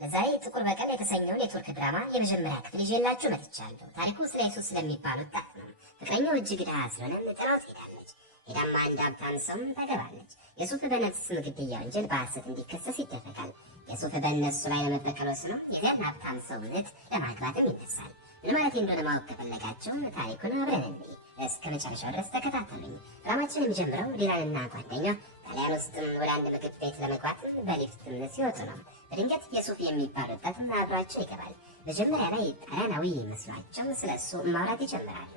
ለዛሬ ጥቁር በቀል የተሰኘውን የቱርክ ድራማ የመጀመሪያ ክፍል ይዤላችሁ መጥቻለሁ። ታሪኩ ስለ ኢየሱስ ስለሚባል ወጣት ነው። ፍቅረኛው እጅግ ድሃ ስለሆነ ጥላው ትሄዳለች። ሄዳማ አንድ ሀብታም ሰው ታገባለች። የሱፍ በነፍስ ግድያ ወንጀል በሐሰት እንዲከሰስ ይደረጋል። የሱፍ በእነሱ ላይ ለመበቀል ወስኖ የዚያን ሀብታም ሰው እህት ለማግባትም ይነሳል። ምን ማለት እንደሆነ ማወቅ ከፈለጋችሁ ታሪኩን አብረን እንይ። እስከ መጨረሻው ድረስ ተከታተሉኝ። ድራማችን የሚጀምረው ዲላንና ጓደኛ ጣሊያን ውስጥም ወደ አንድ ምግብ ቤት ለመግባት በሊፍት ሲወጡ ነው። በድንገት የሱፍ የሚባል ወጣት አብሯቸው ይገባል። መጀመሪያ ላይ ጣሊያናዊ መስሏቸው ስለ እሱ ማውራት ይጀምራሉ።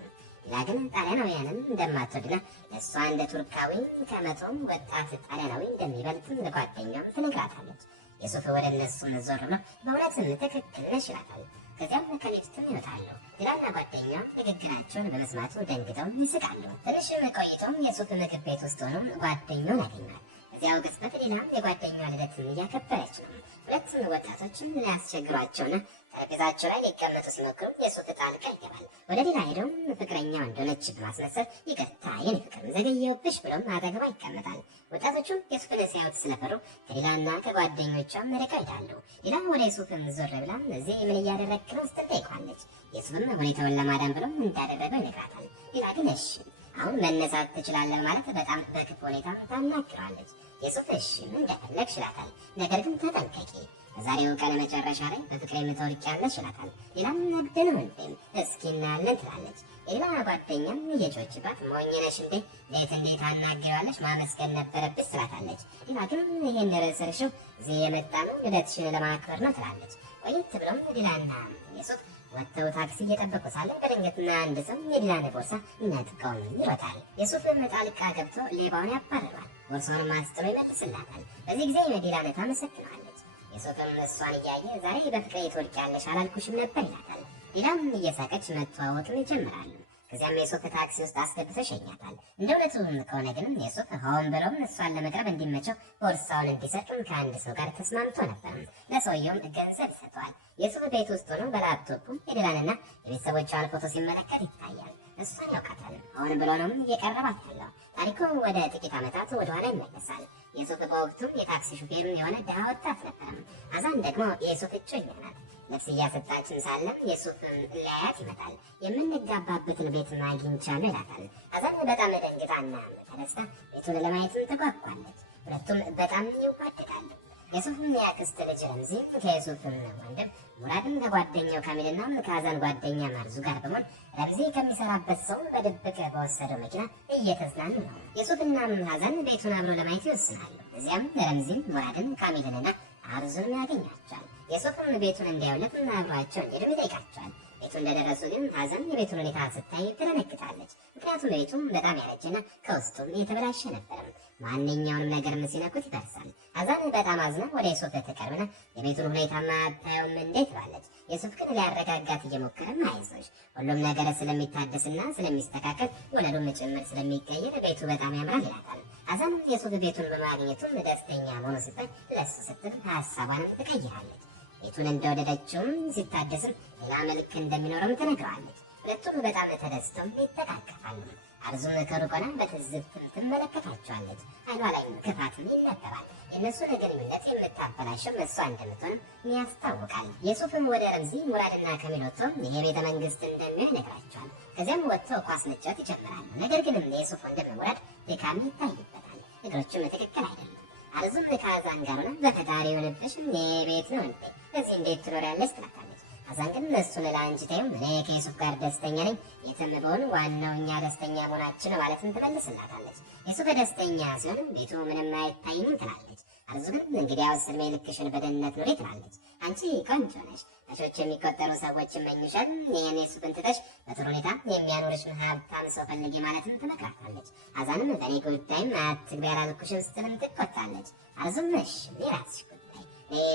ሌላ ግን ጣሊያናውያንን እንደማትወድና እሷ እንደ ቱርካዊ ከመቶም ወጣት ጣሊያናዊ እንደሚበልጥም ለጓደኛም ትነግራታለች። የሱፍ ወደ እነሱ ዞር ብሎ በእውነትም ትክክል ነሽ ይላታል። ከዚያም ከሊፍትም ይወጣሉ። ሌላና ጓደኛ ንግግራቸውን በመስማቱ ደንግጠው ይስቃሉ። ትንሽም ቆይቶም የሱፍ ምግብ ቤት ውስጥ ሆኖ ጓደኛውን ያገኛል። እዚያው ቅጽበት ሌላ የጓደኛ ልደትን እያከበረች ነው። ሁለቱም ወጣቶችን ሊያስቸግሯቸውና ጠረጴዛቸው ላይ ሊቀመጡ ሲሞክሩ የሱፍ ጣልቃ ይገባል። ወደ ሌላ ሄደውም ፍቅረኛው እንደሆነች በማስመሰል ይቅርታ የኔ ፍቅር ዘገየሁብሽ ብሎም አጠገቧ ይቀመጣል። ወጣቶቹም የሱፍን ሲያዩት ስለፈሩ ከሌላና ከጓደኞቿም ርቀው ይሄዳሉ። ሌላ ወደ ሱፍም ዞር ብላ እዚህ ምን እያደረግክ ነው ስትል ጠይቋለች። የሱፍም ሁኔታውን ለማዳን ብሎ እንዳደረገው ይነግራታል። ሌላ ግን እሺ አሁን መነሳት ትችላለህ ማለት በጣም በክፉ ሁኔታ ታናግረዋለች። የሱፍ እሺ እንደፈለግሽ ይላታል። ነገር ግን ተጠንቀቂ፣ በዛሬው ቀን መጨረሻ ላይ በፍቅሬ ትወድቂያለሽ ይላታል። ሌላም ነግደን ወንድም እስኪ እናያለን ትላለች። ሌላ ጓደኛም እየጮችባት ሞኝ ነሽ እንዴ ቤት እንዴት አናግሪዋለሽ ማመስገን ነበረብሽ ትላታለች። ሌላ ግን ይሄን ረሰርሽው እዚህ የመጣ ነው ልደትሽን ለማክበር ነው ትላለች። ቆየት ብሎም ሌላና የሱፍ ወጥተው ታክሲ እየጠበቁ ሳለ በድንገትና አንድ ሰው የዲላን ቦርሳ ነጥቀው ይሮጣል። የሱፍም ጣልቃ ገብቶ ሌባውን ያባርራል። ቦርሳውን አንስቶ ይመልስላታል። በዚህ ጊዜ ዲላን ታመሰግናለች። የሱፍም እሷን እያየ ዛሬ በፍቅሬ ትወድቂያለሽ አላልኩሽም ነበር ይላታል። ሌላም እየሳቀች መተዋወቅን ይጀምራሉ። ከዚያም የሱፍ ታክሲ ውስጥ አስገብቶ ሸኛታል። እንደ እውነቱ ከሆነ ግን የሱፍ ሆን ብሎም እሷን ለመቅረብ እንዲመቸው ቦርሳውን እንዲሰርቅም ከአንድ ሰው ጋር ተስማምቶ ነበር። ለሰውየውም ገንዘብ ሰጥቷል። የሱፍ ቤት ውስጥ ሆኖ በላፕቶፑ የዲላንና የቤተሰቦቿን ፎቶ ሲመለከት ይታያል። እሷን ያውቃታል። ሆን ብሎ ነው እየቀረባት ያለው። ታሪኩ ወደ ጥቂት ዓመታት ወደኋላ ይመለሳል። የሱፍ በወቅቱም የታክሲ ሹፌር የሆነ ድሃ ወጣት ነበር። አዛን ደግሞ የሱፍ እጮኛ ናት። ልብስ እያሰጣችን ሳለም የሱፍ ሊያያት ይመጣል። የምንጋባበትን ቤት አግኝቻለሁ ይላታል። አዛን በጣም ደንግጣና ተደስታ ቤቱን ለማየትም ተጓጓለች። ሁለቱም በጣም ይዋደዳሉ። የሱፍም የአክስት ልጅ ረምዚ ከየሱፍ ወንድም ሙራድም ከጓደኛው ካሚልና ከአዛን ጓደኛ ማርዙ ጋር በመሆን ረምዚ ከሚሰራበት ሰው በድብቅ በወሰደው መኪና እየተዝናኑ ነው። የሱፍና አዛን ቤቱን አብሮ ለማየት ይወስናሉ። እዚያም ረምዚም ሙራድን ካሚልንና አርዙን ያገኛቸዋል። የሱፍም ቤቱን እንዲያውለት አብሯቸው እንዲሄዱ ይጠይቃቸዋል። ቤቱ እንደደረሱ ግን አዛን የቤቱን ሁኔታ ስታይ ትደነግጣለች። ምክንያቱም ቤቱም በጣም ያረጀና ከውስጡም የተበላሸ ነበርም። ማንኛውንም ነገር ሲነኩት ይፈርሳል። አዛን በጣም አዝና ወደ የሱፍ ትቀርብና የቤቱን ሁኔታ ማታየውም እንዴት ትላለች። የሱፍ ግን ሊያረጋጋት እየሞከረም አይዞሽ ሁሉም ነገር ስለሚታደስና ስለሚስተካከል ወለዱም ጭምር ስለሚቀየር ቤቱ በጣም ያምራል ይላታል። አዛንም የሱፍ ቤቱን በማግኘቱም ደስተኛ መሆኑ ስታይ ለሱ ስትል ሀሳቧንም ትቀይራለች። ቤቱን እንደወደደችውም ሲታደስም ሌላ መልክ እንደሚኖረም ትነግረዋለች። ሁለቱም በጣም ተደስተው ይተቃቀፋሉ። አርዙም ከሩቅ ሆና በትዝብት ትመለከታቸዋለች። አይኗ ላይም ክፋትም ይነበባል። የእነሱን ግንኙነት የምታበላሸው እሷ እንደምትሆን ያስታውቃል። የሱፍም ወደ ረምዚ ሙራድና ካሚል ወጥተው የቤተ መንግስት እንደሚሆን ይነግራቸዋል። ከዚያም ወጥተው ኳስ መጫወት ይጀምራሉ። ነገር ግን የሱፍ ወንድም ሙራድ ድካም ይታይበታል። እግሮቹም ትክክል አይደለም። አርዙም ከአዛን ጋር ሆና በፈጣሪ የሆነብሽ የቤት ነው እንዴ እዚህ እንዴት ትኖሪያለሽ ትላታለች። አዛን ግን እሱን ለአንቺ ተይው እኔ ከየሱፍ ጋር ደስተኛ ነኝ፣ የትም ብሆን ዋናው እኛ ደስተኛ መሆናችን ማለትም ትመልስላታለች። የሱፍ ደስተኛ ሲሆን ቤቱ ምንም አይታይም ትላለች። አርዙ ግን እንግዲያውስ ዕድሜ ልክሽን በደህንነት ኑሪ ትላለች። አንቺ ቆንጆ ነሽ፣ በሺዎች የሚቆጠሩ ሰዎች ይመኙሻል። ይህን የሱፍን ትተሽ በጥሩ ሁኔታ የሚያኖርሽን ሀብታም ሰው ፈልጊ ማለትም ትመክራታለች። አዛንም በእኔ ጉዳይም አትግቢ ያላልኩሽም ስትልም ትቆጣለች። አርዙም እሺ የራስሽ ጉዳይ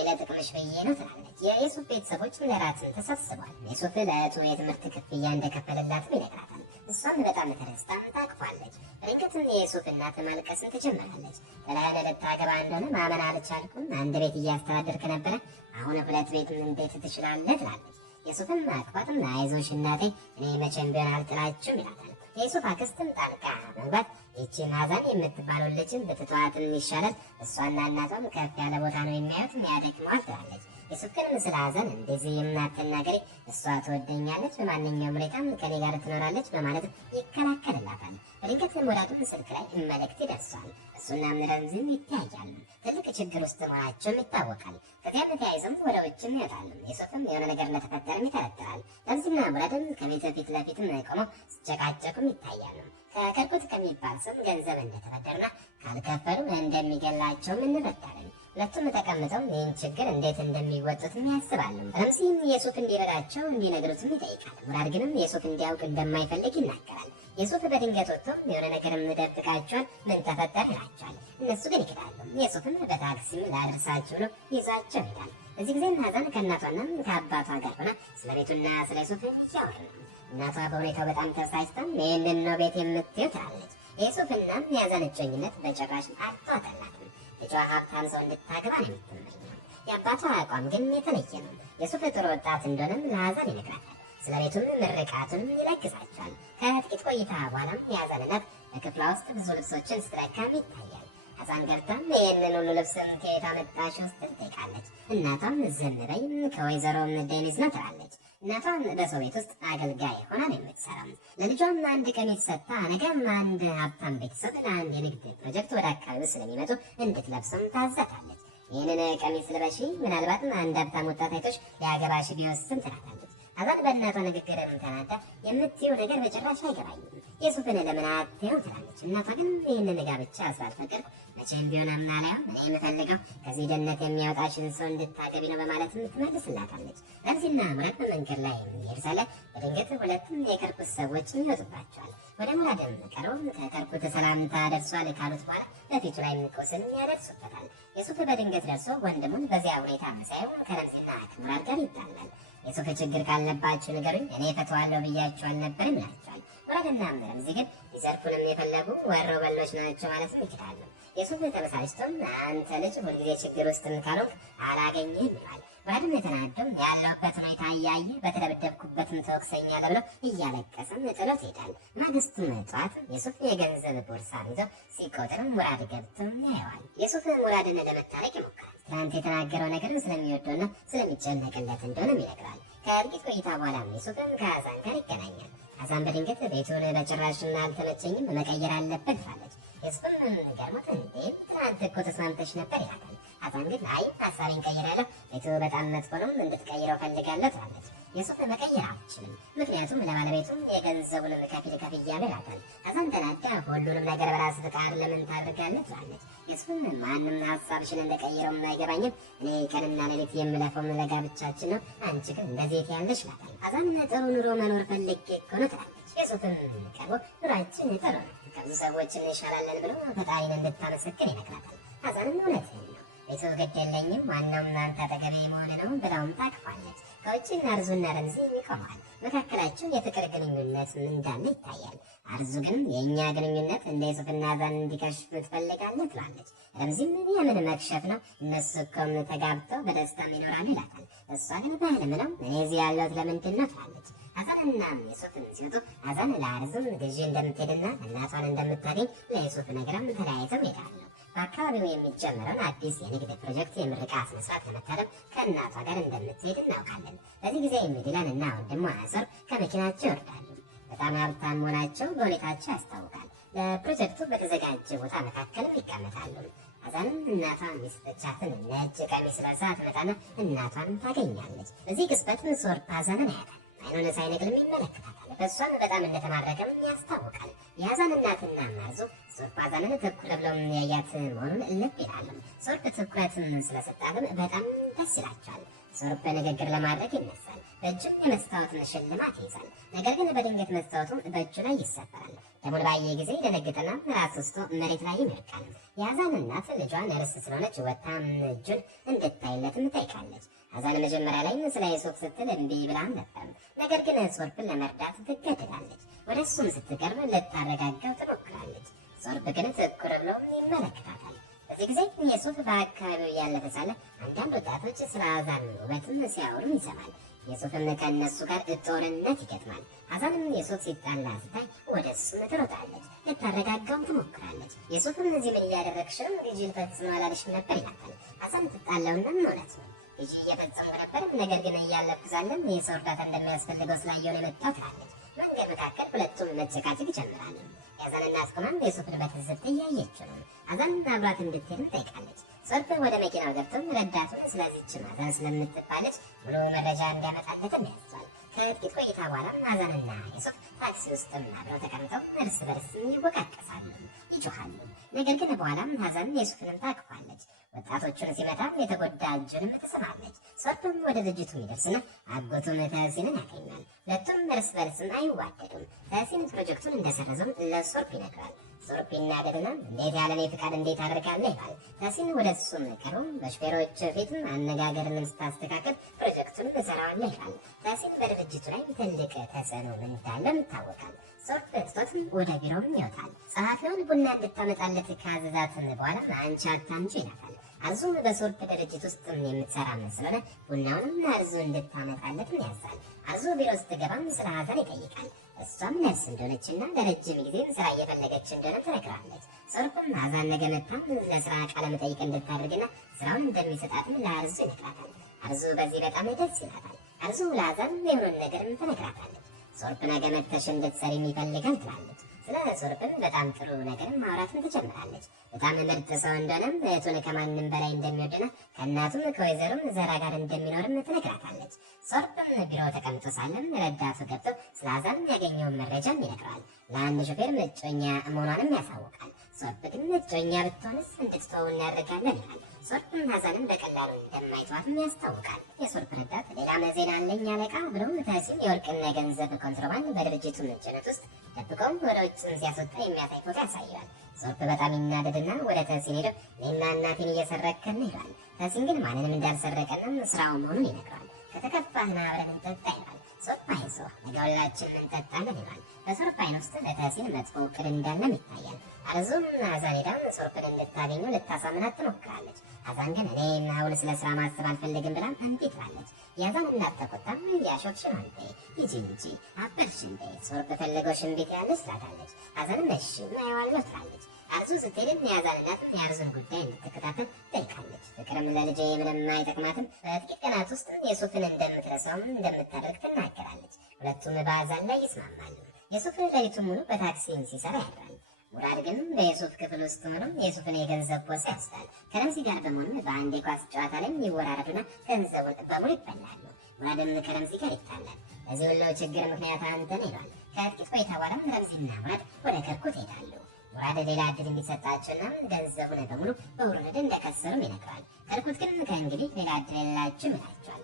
ለጥቅምሽ ብዬ ነው ትላለች። የሱፍ ቤተሰቦች ለራትን ተሰብስቧል። የሱፍ ለእህቱ የትምህርት ክፍያ እንደከፈለላትም ይነግራታል። እሷም በጣም ተደስታ ታቅፋለች። በድንገትም የሱፍ እናት ማልቀስን ትጀምራለች። በላይነ ልታገባ እንደሆነ ማመን አልቻልኩም። አንድ ቤት እያስተዳደርክ ነበረ፣ አሁን ሁለት ቤት እንዴት ትችላለህ ትላለች። የሱፍም አቅፋትም አይዞሽ እናቴ እኔ መቼም ቢሆን አልጥላችሁም ይላታል። የሱፍ አክስትም ጣልቃ መግባት ይቺን አዛን የምትባለው ልጅን ብትተዋትም ይሻላል፣ እሷና እናቷም ከፍ ያለ ቦታ ነው የሚያዩት ያደክመዋል ትላለች። የሱፍንም ስለ ሐዘን እንደዚህ የማትናገሪ እሷ ትወደኛለች፣ በማንኛውም ሁኔታም ከኔ ጋር ትኖራለች በማለት ይከላከልላታል። በድንገት ሙራድም ስልክ ላይ መልእክት ይደርሳል። እሱና ረምዚም ይተያያሉ። ትልቅ ችግር ውስጥ መሆናቸውም ይታወቃል። ከዚያ በተያይዘም ወደ ውጭም ይወጣሉ። የሱፍም የሆነ ነገር እንደተፈጠረም ይጠረጥራል። ረምዚና ሙራድም ከቤት ፊት ለፊትም ቆመው ሲጨቃጨቁም ይታያሉ። ከከርኩት ከሚባል ስም ገንዘብ እንደተበደሩና ካልከፈሉ እንደሚገላቸውም እንረዳለን። ሁለቱም ተቀምጠው ይህን ችግር እንዴት እንደሚወጡትም ያስባሉ። ረምዚም የሱፍ እንዲረዳቸው እንዲነግሩትም ይጠይቃል። ሙራድ ግንም የሱፍ እንዲያውቅ እንደማይፈልግ ይናገራል። የሱፍ በድንገት ወጥቶ የሆነ ነገርም ደብቃቸዋል፣ ምን ተፈጠረ ይላቸዋል። እነሱ ግን ይክዳሉ። የሱፍም በታክሲም ላደርሳቸው ብሎ ይዟቸው ይሄዳል። እዚህ ጊዜም ሐዘን ከእናቷና ከአባቷ ጋር ሆና ስለ ቤቱና ስለ ሱፍ እያወሩ ነው። እናቷ በሁኔታው በጣም ተበሳጭታ ይህንን ነው ቤት የምትይው ትላለች። የሱፍና የሐዘን እጮኝነት በጭራሽ አልተዋጠላትም። ልጇ ሀብታም ሰው እንድታገባ ነው የምትመኘው። የአባቷ አቋም ግን የተለየ ነው። የሱፍ ጥሩ ወጣት እንደሆነም ለሐዘን ይነግራታል። ስለ ቤቱም ምርቃቱንም ይለግሳቸዋል። ከጥቂት ቆይታ በኋላም የሐዘን እናት በክፍሏ ውስጥ ብዙ ልብሶችን ስትለካም ይታያል። ሐዘን ገብታም ይህንን ሁሉ ልብስም ከየት አመጣሽው ስትል ትጠይቃለች። እናቷም ዝም በይ ከወይዘሮ ዴኒዝ ነው ትላለች። እናቷም በሰው ቤት ውስጥ አገልጋይ ሆና ነው የምትሰራው። ለልጇም አንድ ቀሚስ ሰጥታ ነገም አንድ ሀብታም ቤተሰብ ለአንድ የንግድ ፕሮጀክት ወደ አካባቢው ስለሚመጡ እንድትለብስም ታዛታለች። ይህንን ቀሚስ ልበሺ፣ ምናልባትም አንድ ሀብታም ወጣት አይቶሽ ሊያገባሽ ቢወስን ትላታለች። ሐዘን በእናቷ ንግግር ተናዳ የምትይው ነገር በጭራሽ አይገባኝም፣ የሱፍን ለምን አትይው ትላለች። እናቷ ግን ይህንን ጋብቻ ስላልፈቀድኩ መቼም ቢሆን አምናለሁ፣ እኔ የምፈልገው ከዚህ ደህንነት የሚያወጣሽን ሰው እንድታገቢ ነው በማለት ትመልስላታለች። ረምዚና ሙራድ በመንገድ ላይ የሚሄድ ሳለ በድንገት ሁለቱም የከርኩት ሰዎች ይወጡባቸዋል። ወደ ሙራድም ቀርበው ከከርኩት ሰላምታ ደርሷል ካሉት በኋላ በፊቱ ላይ ቁስል ያደርሱበታል። የሱፍ በድንገት ደርሶ ወንድሙን በዚያ ሁኔታ ሳይሆን ከረምዚና ከሙራድ ጋር ይጣላል። የሱፍ ችግር ካለባችሁ ንገሩኝ፣ እኔ እፈታዋለሁ ብያችሁ አልነበርም ይላቸዋል። ሙራድና ረምዚ ግን ሊዘርፉንም የፈለጉ ወረው በሎች ናቸው ማለት ይችላሉ። የሱፍ ተመሳጭቶም አንተ ልጅ ሁልጊዜ ችግር ውስጥ ካልሆንክ አላገኝህም ይላል። ሙራድም የተናደው ያለሁበት ሁኔታ እያየ በተደበደብኩበትም ተወቅሰኛለህ ብሎ እያለቀሰም ጥሎት ይሄዳል። ማግስቱም ጠዋት የሱፍ የገንዘብ ቦርሳን ይዘው ሲቆጥርም ሙራድ ገብቶም ያየዋል። የሱፍ ሙራድን ለመታረቅ ይሞክራል። ትናንት የተናገረው ነገርም ስለሚወደውና ስለሚጨነቅለት እንደሆነም ይነግራል። ከጥቂት ቆይታ በኋላም የሱፍም ከሐዘን ጋር ይገናኛል። ሐዘን በድንገት ቤቱን በጭራሽና አልተመቸኝም መቀየር አለበት ትላለች። የሱፍም ገርሞት እንዴ ትናንት እኮ ተስማምተሽ ነበር ይላታል። ሐዘን ግን አይ ሀሳቤን ቀይራለሁ፣ ቤቱ በጣም መጥፎ ነው፣ እንድትቀይረው ፈልጋለሁ ትላለች። የሱፍ መቀየር አትችልም፣ ምክንያቱም ለባለቤቱም የገንዘቡንም ከፊል ከፍያለሁ ይላታል። ሐዘን ተናዳ ሁሉንም ነገር በራስ ፍቃድ ለምን ታደርጋለህ ትላለች። የሱፍም ማንም ሀሳብሽን እንደቀየረው አይገባኝም፣ እኔ ቀንና ሌሊት የምለፈው ለጋብቻችን ነው፣ አንቺ ግን እንደዚህ ትያለሽ ይላታል። ሐዘን ጥሩ ኑሮ መኖር ፈልጌ እኮ ነው ትላለች። የሱፍም ቀርቦ ኑሯችን ጥሩ ነው፣ ከብዙ ሰዎች እንሻላለን ብሎ ፈጣሪን እንድታመሰግን ይነግራታል። ሐዘንም እውነትህን ነው፣ ቤቱ ግድ የለኝም፣ ዋናው እናንተ አጠገቤ መሆን ነው ብለውም ታቅፋለች። ከውጭ አርዙና ረምዚ ይቆማል። መካከላቸው የፍቅር ግንኙነት እንዳለ ይታያል። አርዙ ግን የእኛ ግንኙነት እንደ ሱፍና ሐዘን እንዲከሽፍ ትፈልጋለህ ትላለች። ረምዚም የምን መክሸፍ ነው፣ እነሱ እኮም ተጋብተው በደስታ ይኖራሉ ይላታል። እሷ ግን በህልም ነው፣ እኔ እዚህ ያለሁት ለምንድን ነው ትላለች። ሐዘንና የሱፍን ሲወጡ ሐዘን ለአርዙም ግዢ እንደምትሄድና እናቷን እንደምታገኝ ለየሱፍ ነግረም ተለያይተው ይሄዳሉ። በአካባቢው የሚጀመረውን አዲስ የንግድ ፕሮጀክት የምርቃት ስነስርዓት ለመታደም ከእናቷ ጋር እንደምትሄድ እናውቃለን። በዚህ ጊዜ ዲላን እና ወንድሟ ናስር ከመኪናቸው ይወርዳሉ። በጣም ሀብታም መሆናቸው በሁኔታቸው ያስታውቃል። ለፕሮጀክቱ በተዘጋጀ ቦታ መካከልም ይቀመጣሉ። ሐዘንም እናቷ የሰጠቻትን ነጭ ቀሚስ ለብሳ ትመጣና እናቷን ታገኛለች። በዚህ ቅጽበት ሶርፕ ሐዘንን ያያታል። አይኑን ሳይነቅልም ይመለከታታል። በእሷም በጣም እንደተማረከም ያስታውቃል። የሐዘን እናትና አርዙ ሶርፕ ሐዘንን ትኩር ብለው ያያት መሆኑን ልብ ይላሉ። ሶርፕ ትኩረትን ስለሰጣትም በጣም ደስ ይላቸዋል። ሶርፕ ንግግር ለማድረግ ይነሳል። በእጁ የመስታወትን ሽልማት ይይዛል። ነገር ግን በድንገት መስታወቱ በእጁ ላይ ይሰበራል። ደሙን ባየ ጊዜ ደነግጥና ራስ ውስጡ መሬት ላይ ይመርቃል። የሐዘን እናት ልጇ ነርስ ስለሆነች ወታም እጁን እንድታይለትም ጠይቃለች። ሐዘን መጀመሪያ ላይ ስለ ሱፍ ስትል እምቢ ብላም ነበር። ነገር ግን ሶርፕን ለመርዳት ትገደዳለች። ወደ እሱም ስትቀርብ ልታረጋጋው ትሞክራለች። ሶርፕ ግን ትኩር ብሎ ይመለከታታል። በዚህ ጊዜ የሱፍ በአካባቢው እያለፈ ሳለ አንዳንድ ወጣቶች ስለ ሐዘን ውበትም ሲያወሩ ይሰማል። የሱፍም ከእነሱ ጋር ጦርነት ይገጥማል። ሐዘንም የሱፍ ሲጣላ ስታይ ወደ እሱም ትሮጣለች። ልታረጋጋውም ትሞክራለች። የሱፍም እዚህ ምን እያደረግሽ ነው? ልጅ ልፈጽም አላለሽም ነበር ይላታል። ሐዘን ትጣላውና እውነት ነው ልጅ እየፈጸሙ ነበር። ነገር ግን እያለብኩ ሳለም የሰው እርዳታ እንደሚያስፈልገው ስላየሁ ነው የመጣሁት ትላለች። መንገድ መካከል ሁለቱም መጨቃጨቅ ይጀምራሉ። የአዛን እናት ቆማም የሱፍን በትዝብት እያየችው ነው። አዛን አብራት እንድትሄድም ጠይቃለች። ሶርፍ ወደ መኪናው ገብቶም ረዳቱን ስለዚች አዛን ስለምትባለች ሙሉ መረጃ እንዲያመጣለትም ያዟል። ከጥቂት ቆይታ በኋላም አዛንና የሱፍ ታክሲ ውስጥም አብረው ተቀምጠው እርስ በርስ ይወቃቀሳሉ፣ ይጮኻሉ። ነገር ግን በኋላም አዛን የሱፍንም ታቅፋለች። ወጣቶቹን ሲመታም የተጎዳ እጁንም ትስማለች። ሶርፍም ወደ ድርጅቱ ይደርስና አጎቱን ተህሲንን ያገኛል። ሁለቱም እርስ በርስም አይዋደዱም። ተህሲን ፕሮጀክቱን እንደሰረዘው ለሶርፍ ይነግራል። ሶርፍ ይናደድና እንዴት ያለኔ ፍቃድ እንዴት አደርጋለህ ይላል። ተህሲን ወደ እሱ መከሩ በሹፌሮች ፊትም አነጋገርን ስታስተካከል ፕሮጀክቱን እሰራዋለሁ ይላል። ተህሲን በድርጅቱ ላይ ትልቅ ተጽዕኖ እንዳለም ይታወቃል። ሶርፍ ትቶትም ወደ ቢሮም ይወጣል። ጸሐፊውን ቡና እንድታመጣለት ካዘዛትን በኋላ አንቺ አታንቺ ይላታል። አርዙም በሶርፍ ድርጅት ውስጥ የምትሰራ ስለሆነ ቡናውንም አርዙ እንድታመጣለት ያዛል። አርዙ ቢሮ ስትገባም ስለ ሀዘን ይጠይቃል። እሷም ነርስ እንደሆነችና ለረጅም ጊዜም ስራ እየፈለገች እንደሆነ ትነግራለች። ሶርፍም ሀዛን ነገ መጥታም ለስራ ቃለ መጠይቅ እንድታደርግና ስራውን እንደሚሰጣትም ለአርዙ ይነግራታል። አርዙ በዚህ በጣም ደስ ይላታል። አርዙ ለሀዛን የሆነውን ነገርም ትነግራታለች። ሶርፍ ነገ መጥተሽ እንድትሰሪ ይፈልጋል ትላለች። ስለ ሶርፍም በጣም ጥሩ ነገርም ማውራትን ትጀምራለች። በጣም ምርጥ ሰው እንደሆነም እህቱን ከማንም በላይ እንደሚወድና ከእናቱም ከወይዘሮም ዘራ ጋር እንደሚኖርም ትነግራታለች። ሶርፍም ቢሮ ተቀምጦ ሳለም ረዳቱ ገብቶ ስለ አዛን ያገኘውን መረጃም ይነግረዋል። ለአንድ ሾፌር እጮኛ መሆኗንም ያሳውቃል። ሶርፍ ግን እጮኛ ብትሆንስ እንድትተው እናደርጋለን ይላል። ሶርፍም አዛንን በቀላሉ እንደማይተዋትም ያስታውቃል። የሶርፍ ረዳት ሌላ ዜና አለኝ አለቃ ብሎም ተህሲን የወርቅና የገንዘብ ኮንትሮባንድ በድርጅቱ ጭነት ውስጥ ደብቀውም ወደ ውጭ ሲያስወጣ የሚያሳይ ፎቶ ያሳየዋል። ሶርፍ በጣም ይናደድና ወደ ተህሲን ሄዶ እኔና እናቴን እየሰረከን ይላል። ተህሲን ግን ማንንም እንዳልሰረቀንም ስራው መሆኑን ይነግረዋል። ከተከፋህና አብረን እንጠጣ ይላል። ሶርፍ አይዞህ ነገ ሁላችንም እንጠጣለን ይላል። በሶርፍ አይን ውስጥ ለተህሲን መጥፎ እቅድ እንዳለም ይታያል። አርዙም አዛን ሄዳ ሶርፍን እንድታገኘው ልታሳምናት ትሞክራለች። አዛን ግን እኔ አሁን ስለ ስራ ማሰብ አልፈልግም ብላም እምቢ ትላለች። የአዛን እናት ተቆጣም ያሾፍሽን አንተ ሂጂ እንጂ አበድሽ እንዴ ሶርፍ ፈለገው ሽንቤት ያለች ትላታለች። አዛንም እሺ እናየዋለሁ ትላለች። አርዙ ስትሄድም የአዛን እናት የአርዙን ጉዳይ እንድትከታተል ጠይቃለች። ፍቅርም ለልጄ ምንም አይጠቅማትም፣ በጥቂት ቀናት ውስጥ የሱፍን እንደምትረሳውም እንደምታደርግ ትናገራለች። ሁለቱም በአዛን ላይ ይስማማሉ። የሱፍ ሌሊቱን ሙሉ በታክሲ ሲሰራ ያድራል። ሙራድ ግን በየሱፍ ክፍል ውስጥ ሆኖ የሱፍን የገንዘብ ቦርሳ ያስታል። ከረምዚ ጋር በመሆኑ በአንድ የኳስ ጨዋታ ላይ ይወራረዱና ገንዘቡን በሙሉ ይበላሉ። ሙራድም ከረምዚ ጋር ይጣላል። በዚህ ሁሉ ችግር ምክንያት አንተ ነህ ይሏል። ከጥቂት ቆይታ በኋላ ረምዚና ሙራድ ወደ ከርኩት ይሄዳሉ። ሙራድ ሌላ እድል እንዲሰጣቸውና ገንዘቡን በሙሉ በውርደት እንደከሰሩም ይነግራል። ከርኩት ግን ከእንግዲህ ሌላ እድል የላቸውም ይላቸዋል።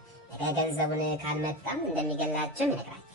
ገንዘቡን ካልመጣም እንደሚገላቸው ይነግራቸዋል።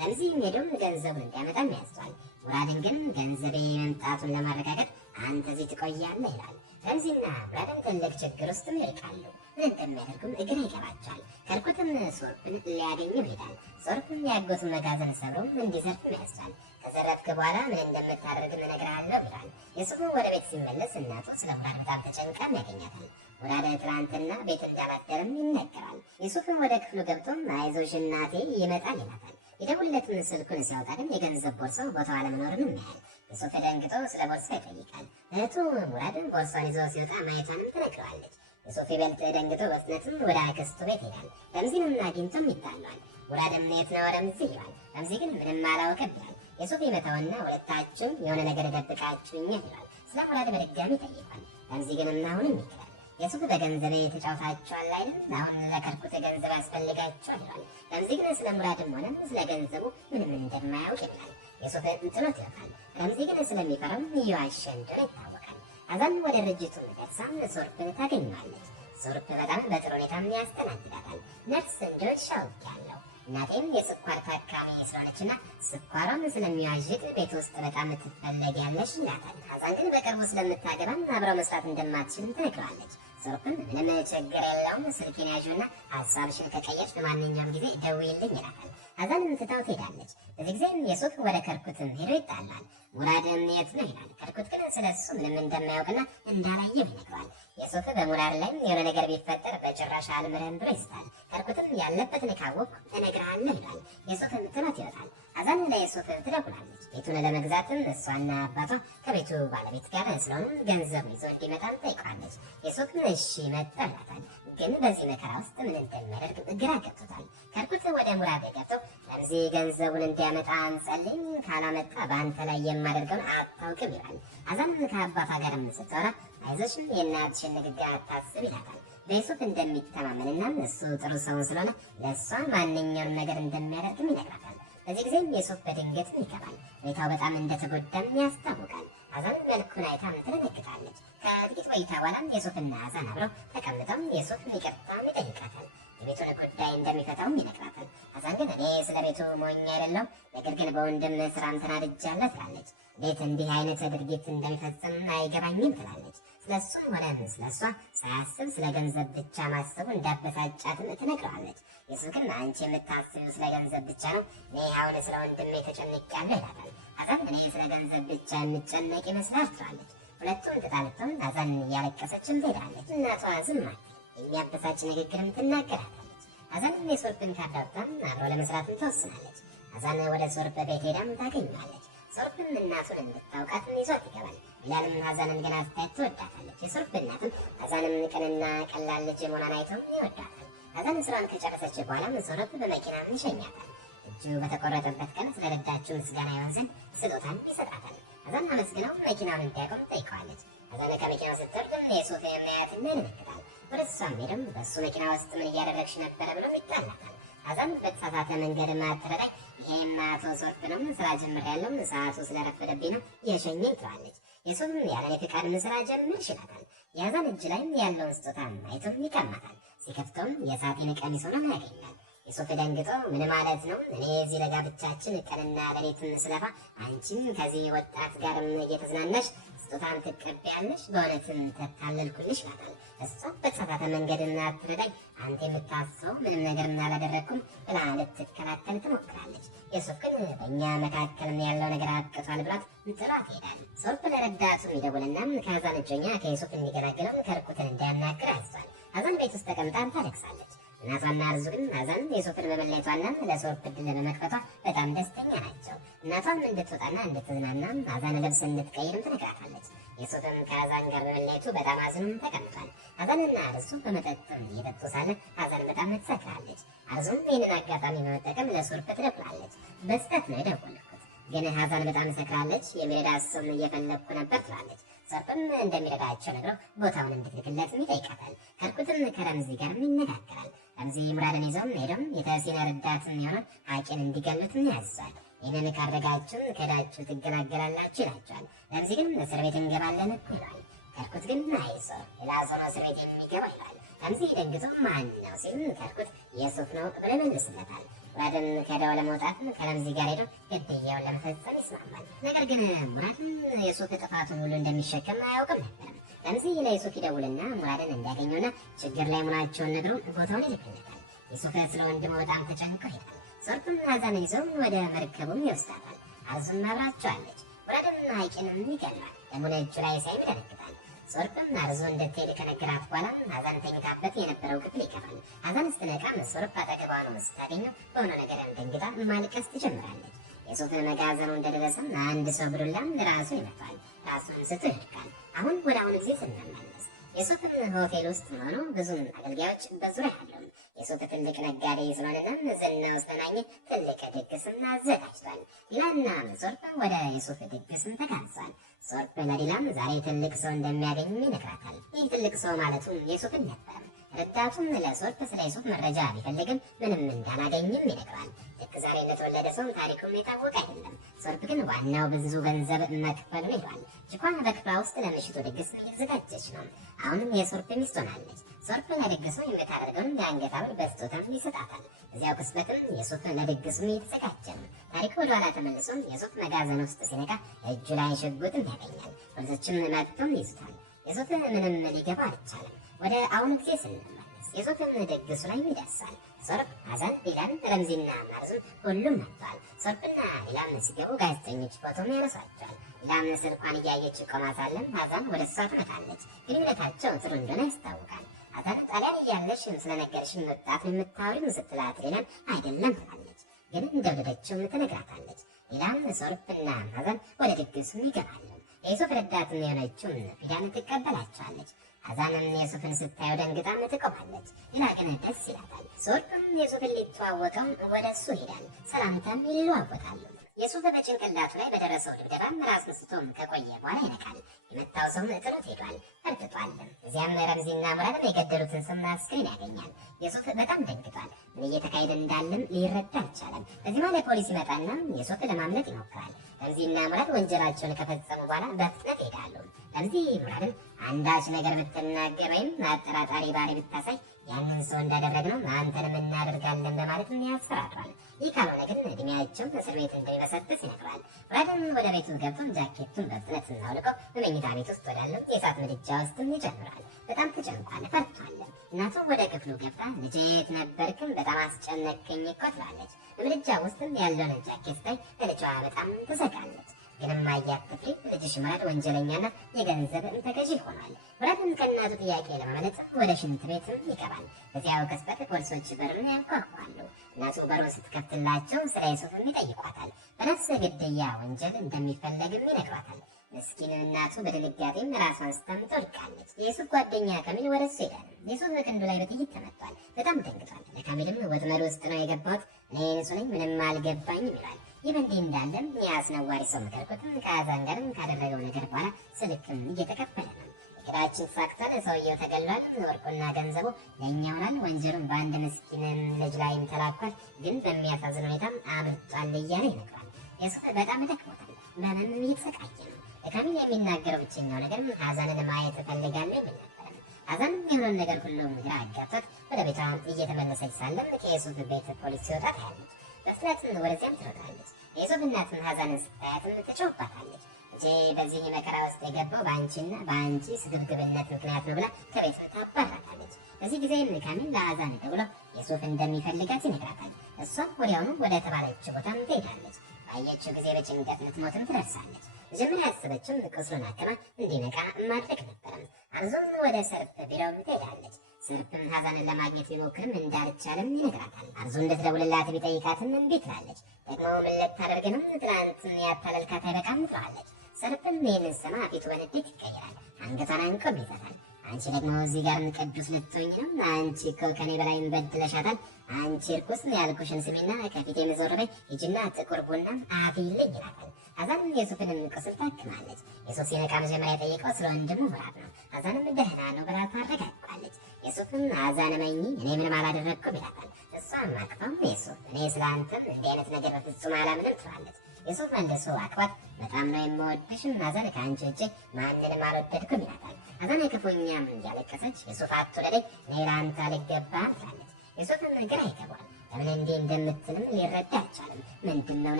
ረምዚም ሄዶም ገንዘቡን እንዲያመጣም ያዟል። ሙራድን ግን ገንዘቤ መምጣቱን ለማረጋገጥ አንተ እዚህ ትቆያለህ ይላል። ረምዚና ሙራድም ትልቅ ችግር ውስጥም ይርቃሉ። ምን እንደሚያደርጉም ግራ ይገባቸዋል። ከርኩትም ሶርፍን ሊያገኘው ይሄዳል። ሶርፍም ያጎቱን መጋዘን ሰብሮ እንዲዘርፍም ያዟል። ከዘረፍክ በኋላ ምን እንደምታደርግ እነግርሃለሁ ይላል። የሱፍም ወደ ቤት ሲመለስ እናቱ ስለ ሙራድ በጣም ተጨንቃም ያገኛታል። ሙራድ ትናንትና ቤት እንዳላደረም ይነገራል። የሱፍም ወደ ክፍሉ ገብቶም አይዞሽ እናቴ ይመጣል ይላታል። የደውለትን ስልኩን ሲያወጣ ግን የገንዘብ ቦርሳው ቦታው አለመኖሩን ያያል። የሱፍ ደንግጦ ስለ ቦርሳ ይጠይቃል። እህቱ ሙራድን ቦርሳን ይዞ ሲወጣ ማየቷንም ትነግረዋለች። የሱፍ ይበልጥ ደንግጦ በፍጥነትም ወደ አክስቱ ቤት ይሄዳል። ረምዚንም አግኝቶም ይጣላል። ሙራድም የት ነው ረምዚ ይላል። ረምዚ ግን ምንም አላወቀም ይላል። የሱፍ ይመታውና ሁለታችሁ የሆነ ነገር ደብቃችሁኛል ይላል። ስለ ሙራድ በድጋሚ ይጠይቃል። ረምዚ ግን አሁንም ይክዳል። የሱፍ በገንዘብ የተጫውታችኋል አይደል? አሁን ለከርኩት ገንዘብ ያስፈልጋችኋል ይላል። ረምዚ ግን ስለ ሙራድም ሆነ ስለ ገንዘቡ ምንም እንደማያውቅ ይላል። የሱፍ ጥሎት ይወጣል። ረምዚ ግን ስለሚፈራም እየዋሸ እንደሆነ ይታወቃል። አዛን ወደ ድርጅቱ ደርሳም ሶርፍን ታገኘዋለች። ሶርፍ በጣም በጥሩ ሁኔታም ያስተናግዳታል። ነርስ እንደሆነች አውቄያለሁ። እናቴም የስኳር ታካሚ ስለሆነችና ስኳሯን ስለሚዋዥቅ ቤት ውስጥ በጣም ትፈለጊያለሽ ይላታል። አዛን ግን በቅርቡ ስለምታገባም አብረው መስራት እንደማትችልም ትነግረዋለች። ሶርፍም ምንም ችግር የለውም ስልኬን ያዥና ሀሳብሽን ከቀየርሽ በማንኛውም ጊዜ ደውዪልኝ ይላታል። አዛንም ትታው ትሄዳለች። በዚህ ጊዜም የሱፍ ወደ ከርኩትም ሄዶ ይጣላል። ሙራድም የት ነው ይላል። ከርኩት ግን ስለሱ ምንም እንደማያውቅና እንዳላየም ይነግረዋል። የሱፍ በሙራድ ላይ የሆነ ነገር ቢፈጠር በጭራሽ አልምረም ብሎ ይስታል። ከርኩትም ያለበትን ካወቅኩ እነግርሃለሁ ይላል። የሱፍም ጥሎት ይወጣል። አዛን ለየሱፍ ትደውላለች። ቤቱን ለመግዛትም እሷና አባቷ ከቤቱ ባለቤት ጋር ስለሆነ ገንዘብ ይዞ እንዲመጣም ጠይቃለች። የሱፍም እሺ መጣ ይላታል። ግን በዚህ መከራ ውስጥ ምን እንደሚያደርግ ግራ ገብቶታል። ከርኩት ወደ ሙራድ ገብቶ ረምዚ ገንዘቡን እንዲያመጣ እንጸልይ፣ ካላመጣ በአንተ ላይ የማደርገውን አታውቅም ይላል። ሀዛን ከአባቷ ጋርም ስትወራ አይዞሽም የእናትሽን ንግግር አታስብ ይላታል። በዩሱፍ እንደሚተማመንና እሱ ጥሩ ሰው ስለሆነ ለእሷ ማንኛውንም ነገር እንደሚያደርግም ይነግራታል። በዚህ ጊዜም ዩሱፍ በድንገት ይገባል። ሁኔታው በጣም እንደተጎዳም ያስታውቃል። ሀዛን መልኩን አይታ ትደነግጣለች። ከጥቂት ቆይታ በኋላም ዩሱፍና ሀዛን አብረው ተቀምጠው ዩሱፍ ይቅርታም ይጠይቃታል። የቤቱን ጉዳይ እንደሚፈታውም ይነግራታል። ሀዛን ግን እኔ ስለ ቤቱ ሞኝ አይደለሁም፣ ነገር ግን በወንድም ስራም ተናድጃለሁ ትላለች። እንዴት እንዲህ አይነት ድርጊት እንደሚፈጽም አይገባኝም ትላለች። ስለሱ ሆነ ስለሷ ሳያስብ ስለ ገንዘብ ብቻ ማሰቡ እንዳበሳጫትም ትነግረዋለች። ዩሱፍ ግን አንቺ የምታስቢው ስለ ገንዘብ ብቻ ነው፣ እኔ አሁን ስለ ወንድሜ ተጨንቄያለሁ ይላታል። ሀዛን እኔ ስለ ገንዘብ ብቻ የምጨነቅ ይመስላል ትላለች። ሁለቱም ተጣልተው ሀዛን እያለቀሰችም ትሄዳለች። እናቷ ዝም አለች። የሚያበሳጭ ንግግርም ትናገራታለች። ሀዛንም የሶርብን ካዳብታም አብሮ ለመስራትም ትወስናለች። ሀዛን ወደ ሶርብ ቤት ሄዳም ታገኛለች። ሶርብም እናቱን እንድታውቃትም ይዟት ይገባል። ቢላልም ሀዛንን ገና ስታየት ትወዳታለች። የሶርብ እናትም ሀዛንም ቅንና ቀላል ልጅ መሆኗን አይተው ይወዳታል። ሀዛን ስራን ከጨረሰች በኋላም ሶርብ በመኪና ይሸኛታል። እጁ በተቆረጠበት ቀን ስለረዳችው ምስጋና ይሆን ዘንድ ስጦታን ይሰጣታል። ሀዛን አመስግነው መኪናውን እንዲያቆም ጠይቀዋለች። ሀዛን ከመኪናው ስትወርድም የሱፍ የሚያያትና ይደነግጣል። ወደ እሷም ሄድም በእሱ መኪና ውስጥ ምን እያደረግሽ ነበረ ብለው ይጣላታል። ሀዛን በተሳሳተ መንገድ ማትረዳኝ ይህም አቶ ሶርብ ነው፣ ስራ ጀምሬያለሁ፣ ሰዓቱ ስለረፈደብኝ ነው የሸኘኝ ትለዋለች። የሱፍም ያለኔ ፍቃድ ስራ ጀምር ይላታል። የሀዛን እጅ ላይም ያለውን ስጦታ አይቶም ይቀማታል። ሲከፍተውም የሳቲን ቀሚስ ሆኖ ያገኛል። ዩሱፍ ደንግጦ ምን ማለት ነው? እኔ እዚህ ለጋብቻችን ቀንና ሌሊትን ስለፋ አንቺም ከዚህ ወጣት ጋርም እየተዝናናሽ ስጦታን ትቀበያለሽ? በእውነትም ተታለልኩልሽ ይላታል። እሷ በተሳሳተ መንገድና አትረዳኝ፣ አንተ የምታስበው ምንም ነገር አላደረግኩም ብላ ልትከላከል ትሞክራለች። ዩሱፍ ግን በእኛ መካከልም ያለው ነገር አብቅቷል ብላት ጥራት ይሄዳል። ሶርብ ለረዳቱ ይደውልና ከሀዛን እጮኛ ከዩሱፍ እንዲገላግለው ከርኩትን እንዲያናግር ያዟል። ሀዛን ቤት ውስጥ ተቀምጣ ታለቅሳለች። እናቷና አርዙ ግን ሀዛን ዩሱፍን በመለየቷና ለሶርብ ዕድል በመክፈቷ በጣም ደስተኛ ናቸው። እናቷም እንድትወጣና እንድትዝናና ሀዛን ልብስ እንድትቀይርም ትነግራታለች። ዩሱፍም ከሀዛን ጋር በመለየቱ በጣም አዝኖም ተቀምጧል። ሀዛንና አርዙ በመጠጥም እየጠጡ ሳለ ሀዛን በጣም ትሰክራለች። አርዙም ይህንን አጋጣሚ በመጠቀም ለሶርብ ትደውላለች። በስህተት ነው የደወልኩት፣ ግን ሀዛን በጣም ሰክራለች፣ የሚረዳት ሰው እየፈለግኩ ነበር ትላለች። ሶርብም እንደሚረዳቸው ነግረው ቦታውን እንድትልክለትም ይጠይቃታል። ከርኩትም ከረምዚ ጋርም ይነጋገራል። ረምዚ ሙራድን ይዘውም ሄደውም የተሲና ረዳትም የሆነ ሀቂን እንዲገሉትም ያዛል። ይህንን ካደረጋችሁም ከዳችሁ ትገላገላላችሁ ይላቸዋል። ረምዚ ግን እስር ቤት እንገባለን ይላል። ከርኩት ግን አይዞ ሌላ ሰው ነው እስር ቤት የሚገባ ይላል። ረምዚ ደንግጦ ማን ነው ሲል ከርኩት ዩሱፍ ነው ብሎ ይመልስለታል። ሙራድን ከዳው ለመውጣት ከረምዚ ጋር ሄዶ ግድያውን ለመፈጸም ይስማማል። ነገር ግን ሙራድን ዩሱፍ ጥፋቱን ሁሉ እንደሚሸከም አያውቅም ነበር። ረምዚ ለዩሱፍ ይደውልና ሙራድን እንዲያገኘውና ችግር ላይ መሆናቸውን ነግሮ ቦታውን ይልክለታል። ዩሱፍ ስለ ወንድሙ በጣም ተጨንቆ ይሄዳል። ሶርብም ሀዛን ይዘው ወደ መርከቡም ይወስዳታል። አርዙም አብራቸዋለች። ሙራድም ሀቂንም ይገላል። ደሙን እጁ ላይ ሳይ ይደነግጣል። ሶርብም አርዙ እንድትሄድ ከነገራት በኋላ ሀዛን ተኝታበት የነበረው ክፍል ይከፋል። ሀዛን ስትነቃም ሶርብ አጠገቧ ነው ስታገኘው በሆነ ነገር ደንግጣ ማልቀስ ትጀምራለች። ዩሱፍ መጋዘኑ እንደደረሰም አንድ ሰው ብዱላም ራሱ ይመታል። ራሱን ስቶ ይወድቃል። አሁን ወደ አሁኑ ጊዜ ስንመለስ ዩሱፍም ሆቴል ውስጥ ሆኖ ብዙም አገልጋዮች በዙሪያ አለው። ዩሱፍ ትልቅ ነጋዴ ስለሆነና ዝናው ስለናኘ ትልቅ ድግስም አዘጋጅቷል። ዲላና ሶርብ ወደ ዩሱፍ ድግስም ተጋብዟል። ሶርብ ለዲላም ዛሬ ትልቅ ሰው እንደሚያገኝ ይነግራታል። ይህ ትልቅ ሰው ማለቱም ዩሱፍን ነበር። ረዳቱም ለሶርብ ስለ ዩሱፍ መረጃ ቢፈልግም ምንም እንዳላገኝም ይነግራል። ልክ ዛሬ እንደተወለደ ሰው ታሪኩም የታወቀ አይደለም። ሶርብ ግን ዋናው ብዙ ገንዘብ መክፈል ነው ይሏል። ጅኳን በክፍሏ ውስጥ ለምሽቱ ድግስ እየተዘጋጀች ነው። አሁንም የሶርብ ሚስት ሆናለች። ሶርብ ለድግሱ የምታደርገውን የአንገት ሐብል በስጦታም ይሰጣታል። እዚያው ቅጽበትም ዩሱፍ ለድግሱ እየተዘጋጀ ነው። ታሪኩ ወደኋላ ተመልሶም ዩሱፍ መጋዘን ውስጥ ሲነቃ እጁ ላይ ሽጉጥም ያገኛል። ፖሊሶችም መጥተው ይዙታል። ዩሱፍ ምንም ሊገባ አልቻለም። ወደ አሁኑ ጊዜ ስንመለስ ዩሱፍም ድግሱ ላይ ይደርሳል። ሶርብ፣ ሀዛን፣ ዲላን፣ ረምዚና ማርዙም ሁሉም መጥተዋል። ሶርብና ዲላም ሲገቡ ጋዜጠኞች ፎቶም ያነሷቸዋል። ዲላም ስልኳን እያየች ቆማ ሳለም ሀዛን ወደ እሷ ትመጣለች። ግንኙነታቸው ጥሩ እንደሆነ ያስታውቃል። ሀዛን ጣሊያን እያለሽ ስለነገርሽን ወጣት የምታወሪው ስትላት ዲላን አይደለም ትላለች። ግን እንደወደደችውም ትነግራታለች። ዲላም ሶርብና ሀዛን ወደ ድግሱ ይገባሉ። የዩሱፍ ረዳትም የሆነችው ፊዳን ትቀበላቸዋለች። ሐዛንም የሱፍን ስታየው ደንግጣ ትቆማለች። ሌላ ግን ደስ ይላታል። ሰርፕም የሱፍን ሊተዋወቀው ወደ እሱ ይሄዳል። ሰላምታም ይለዋወጣሉ። የሱፍ በጭንቅላቱ ላይ በደረሰው ድብደባ ራስ ምስቶም ከቆየ በኋላ ይነቃል። የመታው ሰው ጥሎት ሄዷል፣ ፈርጥጧል። እዚያም ረምዚና ሙራድ የገደሉትን ሰው አስክሬን ያገኛል። የሱፍ በጣም ደንግጧል። ምን እየተካሄደ እንዳለም ሊረዳ አልቻለም። በዚህ ማለት ፖሊስ ይመጣና የሱፍ ለማምለጥ ይሞክራል። ረምዚና ሙራድ ወንጀላቸውን ከፈጸሙ በኋላ በፍጥነት ይሄዳሉ። ረምዚ ሙራድን አንዳች ነገር ብትናገር ወይም አጠራጣሪ ባህሪ ብታሳይ ያንን ሰው እንዳደረግነው አንተንም እናደርጋለን በማለትም ያስፈራራል። ይህ ካልሆነ ግን እድሜያቸው እስር ቤት እንደሚበሰብስ ይነግራል። ሙራድም ወደ ቤቱ ገብቶ ጃኬቱን በፍጥነት አውልቆ በመኝታ ቤት ውስጥ ወዳለው የእሳት ምድጃ ውስጥም ይጨምራል። በጣም ተጨንቋል፣ ፈርቷል። እናቱ ወደ ክፍሉ ገብታ ልጄ የት ነበርክም? በጣም አስጨነቀኝ እኮ ትላለች። በምድጃ ውስጥም ያለውን ጃኬት ላይ ለልጇ በጣም ትሰጋለች። ግንም አያትፍሪ ልጅሽ ሙራድ ወንጀለኛና የገንዘብ ተገዢ ሆኗል። ሙራድም ከእናቱ ጥያቄ ለማመለጥ ወደ ሽንት ቤትም ይገባል። በዚያው ቅጽበት ፖሊሶች በሩን ያንኳኳሉ። እናቱ በሩን ስትከፍትላቸው ስለ ዩሱፍም ይጠይቋታል። በነፍሰ ግድያ ወንጀል እንደሚፈለግም ይነግሯታል። ምስኪን እናቱ በድንጋጤም ራሷን ስተም ትወድቃለች። የዩሱፍ ጓደኛ ካሚል ወደ እሱ ይሄዳል። ዩሱፍ በክንዱ ላይ በጥይት ተመቷል። በጣም ደንግጧል። ለካሚልም ወጥመድ ውስጥ ነው የገባሁት፣ እኔ ንጹህ ነኝ፣ ምንም አልገባኝም ይላል። ይህ በእንዲህ እንዳለም የአስነዋሪ ሰው ምክርኩትም ከሐዛን ጋርም ካደረገው ነገር በኋላ ስልክም እየተቀበለ ነው። እቅዳችን ተሳክቷል፣ ሰውየው ተገሏል፣ ወርቁና ገንዘቡ ለእኛ ሆኗል፣ ወንጀሉን በአንድ ምስኪን ልጅ ላይም ተላኳል፣ ግን በሚያሳዝን ሁኔታም አምልጧል እያለ ይነግራል። ዩሱፍ በጣም ደክሞታል፣ በህመምም እየተሰቃየ ነው። ለካሚል የሚናገረው ብቸኛው ነገር ሐዛንን ማየት እፈልጋለሁ የሚል ነበር። ሐዛንም የሆነውን ነገር ሁሉ ግራ አጋብቶት ወደ ቤቷ እየተመለሰች ሳለም ከዩሱፍ ቤት ፖሊስ ሲወጣ ታያለች። በፍጥነትም ወደዚያም ትሮጣለች። የዩሱፍ እናትም ሐዛንን ስታያትም ትጮህባታለች። ልጄ በዚህ መከራ ውስጥ የገባው በአንቺና በአንቺ ስግብግብነት ምክንያት ነው ብላ ከቤቷ ታባራታለች። በዚህ ጊዜ ካሚል ለሐዛን ደውሎ ዩሱፍ እንደሚፈልጋት ይነግራታል። እሷም ወዲያውኑ ወደ ተባለች ቦታም ትሄዳለች። ባየችው ጊዜ በጭንቀት ልትሞትም ትደርሳለች። መጀመሪያ ያሰበችው ቁስሉን አክማ እንዲነቃ ማድረግ ነበረም። አዞም ወደ ሰርፕ ቢሮም ትሄዳለች። ሰርፕም ሐዛንን ለማግኘት ቢሞክርም እንዳልቻለም ይነግራታል። አርዙ እንድትደውልላት ቢጠይቃትም እምቢ ትላለች። ደግሞ ምን ልታደርግ ነው? ትናንት ያታለልካት አይበቃም ትለዋለች። ሰርፕም ይህንን ሰማ ፊቱ በንዴት ይቀየራል። አንገቷን አንቆም ይዘታል። አንቺ ደግሞ እዚህ ጋር ቅዱስ ልትሆኝ ነው? አንቺ እኮ ከኔ በላይ በድለሻታል። አንቺ እርኩስ ያልኩሽን ስሚና ከፊቴ የምዞር በይ፣ ሂጂና ጥቁር ቡና አፍይልኝ ይላታል። ሐዛንም የሱፍንም ቁስል ታክማለች። ዩሱፍ ሲነቃ መጀመሪያ የጠየቀው ስለ ወንድሙ ሙራድ ነው። ሐዛንም ደህና ነው ብላ ታረጋግጣለች። ዩሱፍም ሐዛን እመኚ፣ እኔ ምንም አላደረግኩም ይላታል። እሷም አቅፋም ዩሱፍ እኔ ስለ አንተም እንዲህ አይነት ነገር በፍጹም አላምንም ትላለች። ዩሱፍ መልሶ አቅፏት በጣም ነው የምወድሽም ሐዛን፣ ከአንቺ ውጭ ማንንም አልወደድኩም ይላታል። ሐዛን ክፉኛም እያለቀሰች ዩሱፍ አትውደደኝ፣ እኔ ለአንተ አልገባም ትላለች። ዩሱፍም ግራ ይገባል። ለምን እንዲህ እንደምትልም ሊረዳ አልቻለም። ምንድነው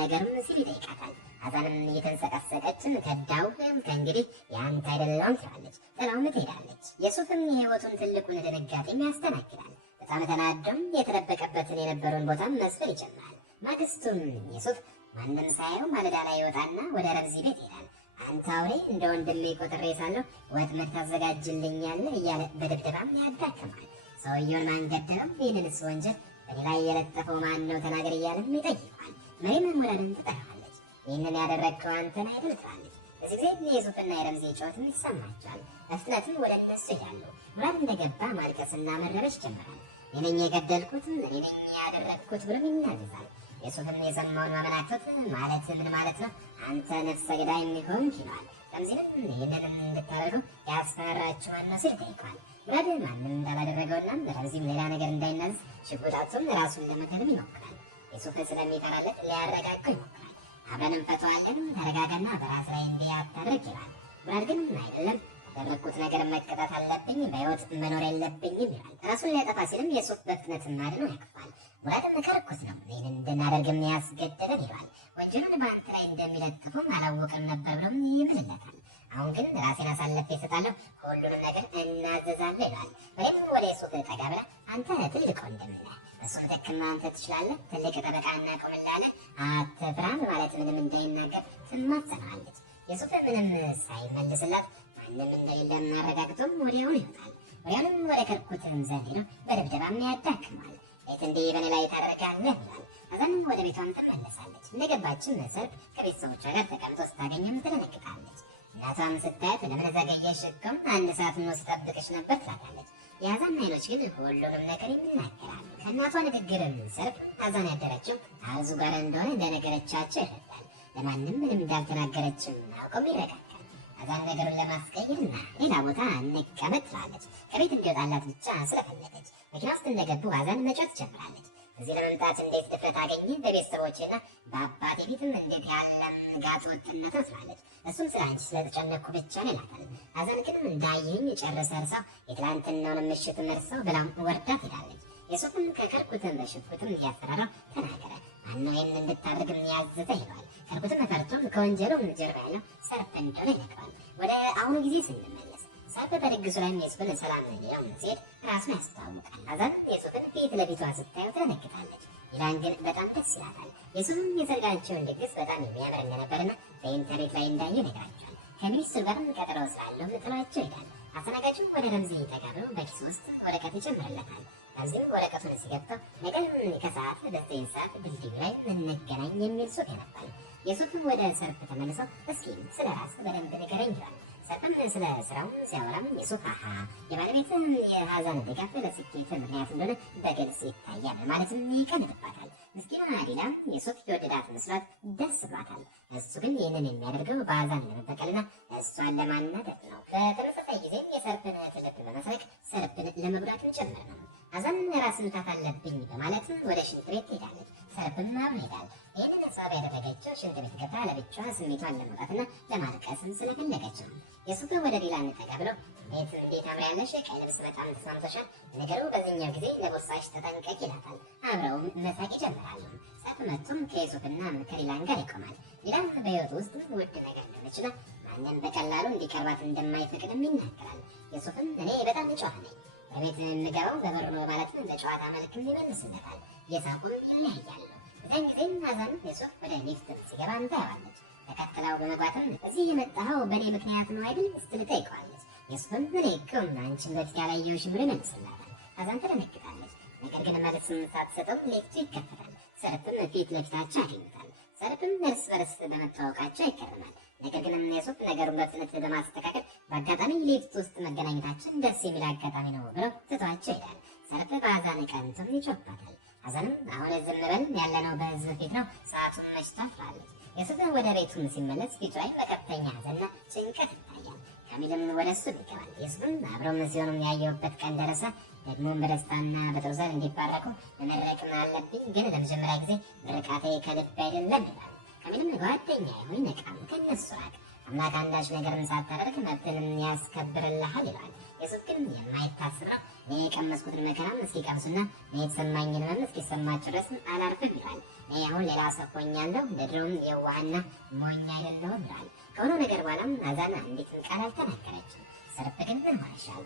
ነገርም ሲል ይጠይቃታል። ሐዛንም እየተንሰቀሰቀች ከዳው ከእንግዲህ የአንተ አይደለሁም ትላለች። ጥላውም ትሄዳለች። ዩሱፍም የህይወቱን ትልቁን ድንጋጤም ያስተናግዳል። በጣም ተናዶም የተደበቀበትን የነበረውን ቦታም መስፈር ይጀምራል። ማግስቱም ዩሱፍ ማንም ሳየው ማለዳ ላይ ይወጣና ወደ ረምዚ ቤት ይሄዳል። አንተ አውሬ፣ እንደ ወንድሜ ቆጥሬ ሳለሁ ወጥመድ ታዘጋጅልኛለህ እያለ በድብደባም ያዳክማል። ሰውየውን ማን ገደለው? ይህንንስ ወንጀል በኔ ላይ የለጠፈው ማን ነው? ተናገር እያለም ይጠይቋል። መሪም ሙራድን ትጠራዋለች። ይህንን ያደረግከው አንተን አይደል ትላለች። በዚህ ጊዜ የዩሱፍና የረምዚ ጩኸትም ይሰማቸዋል። በፍጥነትም ወደ እነሱ ይሄዳሉ። ሙራድ እንደገባ ማልቀስና መረበሽ ጀመራል። እኔ ነኝ የገደልኩት፣ እኔ ነኝ ያደረግኩት ብሎም ይናዘዛል። ዩሱፍም የሰማውን ማመናከት ማለት ምን ማለት ነው? አንተ ነፍሰ ገዳይ የሚሆን ይለዋል። ረምዚንም ይህንን እንድታደርገው ያስፈራራችኋል ነው ሲል ጠይቋል። ሙራድ ማንም እንዳላደረገውና ረምዚም ሌላ ነገር እንዳይናዝ ሽጉጣቱን ራሱን ለመግደልም ይሞክራል። ዩሱፍ ስለሚፈራለት ሊያረጋጋው ይሞክራል። አብረን እንፈተዋለን፣ ተረጋጋና በራስ ላይ እንዲህ አታድርግ ይላል። ሙራድ ግን አይደለም፣ ያደረግኩት ነገር መቀጣት አለብኝ፣ በሕይወት መኖር የለብኝም ይላል። ራሱን ሊያጠፋ ሲልም ዩሱፍ በፍጥነት ማድነው ያቅፋል። ሙራድም ከርኩስ ነው ይህን እንድናደርግ የሚያስገድደን ይለዋል። ወንጀሉን በአንተ ላይ እንደሚለጥፉም አላወቅም ነበር ብሎም ይምልለታል። አሁን ግን ራሴን አሳልፌ እሰጣለሁ፣ ሁሉንም ነገር እናዘዛለሁ ይለዋል። ወይም ወደ ዩሱፍ ጠጋ ብላ አንተ ትልቅ ወንድም ነህ፣ እሱን ደክማ አንተ ትችላለህ፣ ትልቅ ጠበቃ እናቆምልሃለን፣ አትፍራም ማለት ምንም እንዳይናገር ትማጸናለች። ዩሱፍ ምንም ሳይመልስላት ማንም እንደሌለ አረጋግጦም ወዲያውኑ ይወጣል። ወዲያውኑም ወደ ከርኩትን ዘንድ ነው በድብደባም ያዳክማል። ቤት እንዲህ በኔ ላይ ታደርጋለህ ይላል። ሐዛንም ወደ ቤቷም ትመለሳለች። እንደገባችም ሰርፕ ከቤተሰቦቿ ጋር ተቀምጦ ስታገኘም ትደነግጣለች። እናቷም ስታያት ለምን ዘገየሽ እኮ አንድ ሰዓት ነው ስጠብቅሽ ነበር ትላታለች። የአዛን አይኖች ግን ሁሉንም ነገር ይናገራሉ። ከእናቷ ንግግርም ሰርፕ አዛን ያደረችው አዙ ጋር እንደሆነ እንደነገረቻቸው ይረዳል። ለማንም ምንም እንዳልተናገረችም አውቀው ይረጋጋል። አዛን ነገሩን ለማስቀየርና ሌላ ቦታ እንቀመጥ ትላለች። ከቤት እንዲወጣላት ብቻ ስለፈለገች መኪና ውስጥ እንደገቡ አዛን መጮት ጀምራለች። እዚህ ለመምጣት እንዴት ድፍረት አገኘ? በቤተሰቦቼና በአባቴ ፊትም እንዴት ያለም ጋጥ ወጥነት ትላለች። እሱም ስለ አንቺ ስለተጨነቅኩ ብቻ ነው ይላታል። አዛን ግን እንዳየኝ ጨርሰ እርሳው የትላንትናውን ምሽት መርሳው ብላም ወርዳ ትሄዳለች። የሱፍም ከከርኩትም በሽጉጥም እያስፈራራው ተናገረ። ማነው ይህን እንድታደርግ የሚያዝዘ ይለዋል። ከርኩትም ተፈርቶም ከወንጀሉም ጀርባ ያለው ሰርፕ እንደሆነ ይነግረዋል። ወደ አሁኑ ጊዜ ስንመለስ ሰርፕ በድግሱ ላይ የሱፍን ሰላም ሊለው ሲሄድ ራሱን ያስተዋውቃል። አዛን የሱፍን ፊት ለፊቷ ስታየው ትደነግጣለች። ኢላን ግን በጣም ደስ ይላታል። የሱፍም የሰርጋቸውን ድግስ በጣም የሚያምር እንደነበርና በኢንተርኔት ላይ እንዳየ ይነግራቸዋል። ከሚኒስትሩ ጋርም ቀጠሮ ስላለው ጥሏቸው ይሄዳል። አስተናጋጁ ወደ ረምዚ ተጋብሎ በኪሱ ውስጥ ወረቀት ይጨምርለታል። ረምዚም ወረቀቱን ሲገብተው ነገም ከሰዓት በዘጠኝ ሰዓት ድልድዩ ላይ እንገናኝ የሚል ጽሑፍ ያነባል። የሱፍም ወደ ሰርፕ ተመልሰው እስኪ ስለ ራስ በደንብ ንገረኝ ይላል። ሰርፕም ስለ ስራው ሲያወራም የሱፍ የባለቤትን የሀዛን ድጋፍ ለስኬት ምክንያት እንደሆነ በግልጽ ይታያል ማለትም ይቀንጥባታል። ምስኪኗ አዲላ የሱፍ የወደዳት መስሏት ደስ ብሏታል። እሱ ግን ይህንን የሚያደርገው በአዛን ለመበቀልና እሷን ለማናደድ ነው። በተመሳሳይ ጊዜ የሰርፕን ትልቅ በመስረቅ ሰርፕን ለመጉዳትም ጭምር ነው። አዛን ራስ ምታት አለብኝ በማለት ወደ ሽንት ቤት ትሄዳለች። ሰርፕም አብሮ ይሄዳል። ይህንን ሀሳብ ያደረገችው ሽንት ቤት ገብታ ለብቻዋ ስሜቷን ለመውጣትና ለማልቀስም ስለፈለገች ነው። የሱፍ ወደ ዲላን ተቀብለው እንዴት አምሪያለሽ፣ ቀይ ልብስ በጣም ተስማምቶሻል፣ ነገሩ በዚህኛው ጊዜ ለቦርሳሽ ተጠንቀቂ ይላታል። አብረውም መሳቅ ይጀምራሉ። ሰርፕ መጥቶም ከዩሱፍና ከዲላን ጋር ይቆማል። ዲላን በህይወቱ ውስጥ ውድ ነገር እንደሆነችና ማንም በቀላሉ እንዲቀርባት እንደማይፈቅድም ይናገራል። የሱፍም እኔ በጣም ጨዋ ነኝ፣ በቤት የምገባው በበሩ ነው ማለትም በጨዋታ መልክም ይመልስለታል። የሳቁም ይለያያሉ። በዚያን ጊዜም አዛን የሱፍ ወደ ሊፍት ሲገባ ታየዋለች። ተከትለው በመግባትም እዚህ የመጣኸው በእኔ ምክንያት ነው አይደል ስትል ትጠይቀዋለች። የሱፍም እኔ እኮ አንቺን በፊት ያላየሁሽም ብሎ ይመልስላታል። አዛን ትደነግጣለች። ነገር ግን መልስም ሳትሰጠው ሊፍቱ ይከፈታል። ሰርፕም ፊት ለፊታቸው ያገኙታል። ሰርፕም እርስ በርስ በመተዋወቃቸው ይገርማል። ነገር ግን የሱፍ ነገሩን በፍጥነት ለማስተካከል በአጋጣሚ ሊፍት ውስጥ መገናኘታችን ደስ የሚል አጋጣሚ ነው ብሎ ትቷቸው ይሄዳል። ሰርፕ በአዛን ቀንቶም ይጮባታል። አዛንም አሁን ዝም በል ያለነው በህዝብ ፊት ነው፣ ሰዓቱን መሽቷል ትላለች። የሱፍን ወደ ቤቱም ሲመለስ ፊቱ ላይ በከፍተኛ ሐዘንና ጭንቀት ይታያል። ካሚልም ወደ እሱ ይገባል። የሱፍም አብረው ሲሆኑም ያየሁበት ቀን ደረሰ፣ ደግሞም በደስታና በጥሩ ዘር እንዲባረኩ መመረቅም አለብኝ፣ ግን ለመጀመሪያ ጊዜ ምርቃቴ ከልብ አይደለም ይላል። ካሚልም ጓደኛ ሆይ ነቃም፣ ከነሱ ራቅ፣ አምላክ አንዳች ነገርን ሳታደርግ መብትንም ያስከብርልሃል ይላል። የሱፍ ግን የማይታሰብ ነው። እኔ የቀመስኩትን መከራም እስኪቀምሱና እኔ የተሰማኝን ህመም እስኪሰማቸው ድረስ አላርፍም ይላል። እኔ አሁን ሌላ ሰው ሆኛለሁ፣ በድሮም የዋህና ሞኝ አይደለሁም ይላል። ከሆነው ነገር በኋላም አዛን አንዲትም ቃል አልተናገረችም። ሰርፕ ግን ምን ሆነሻል?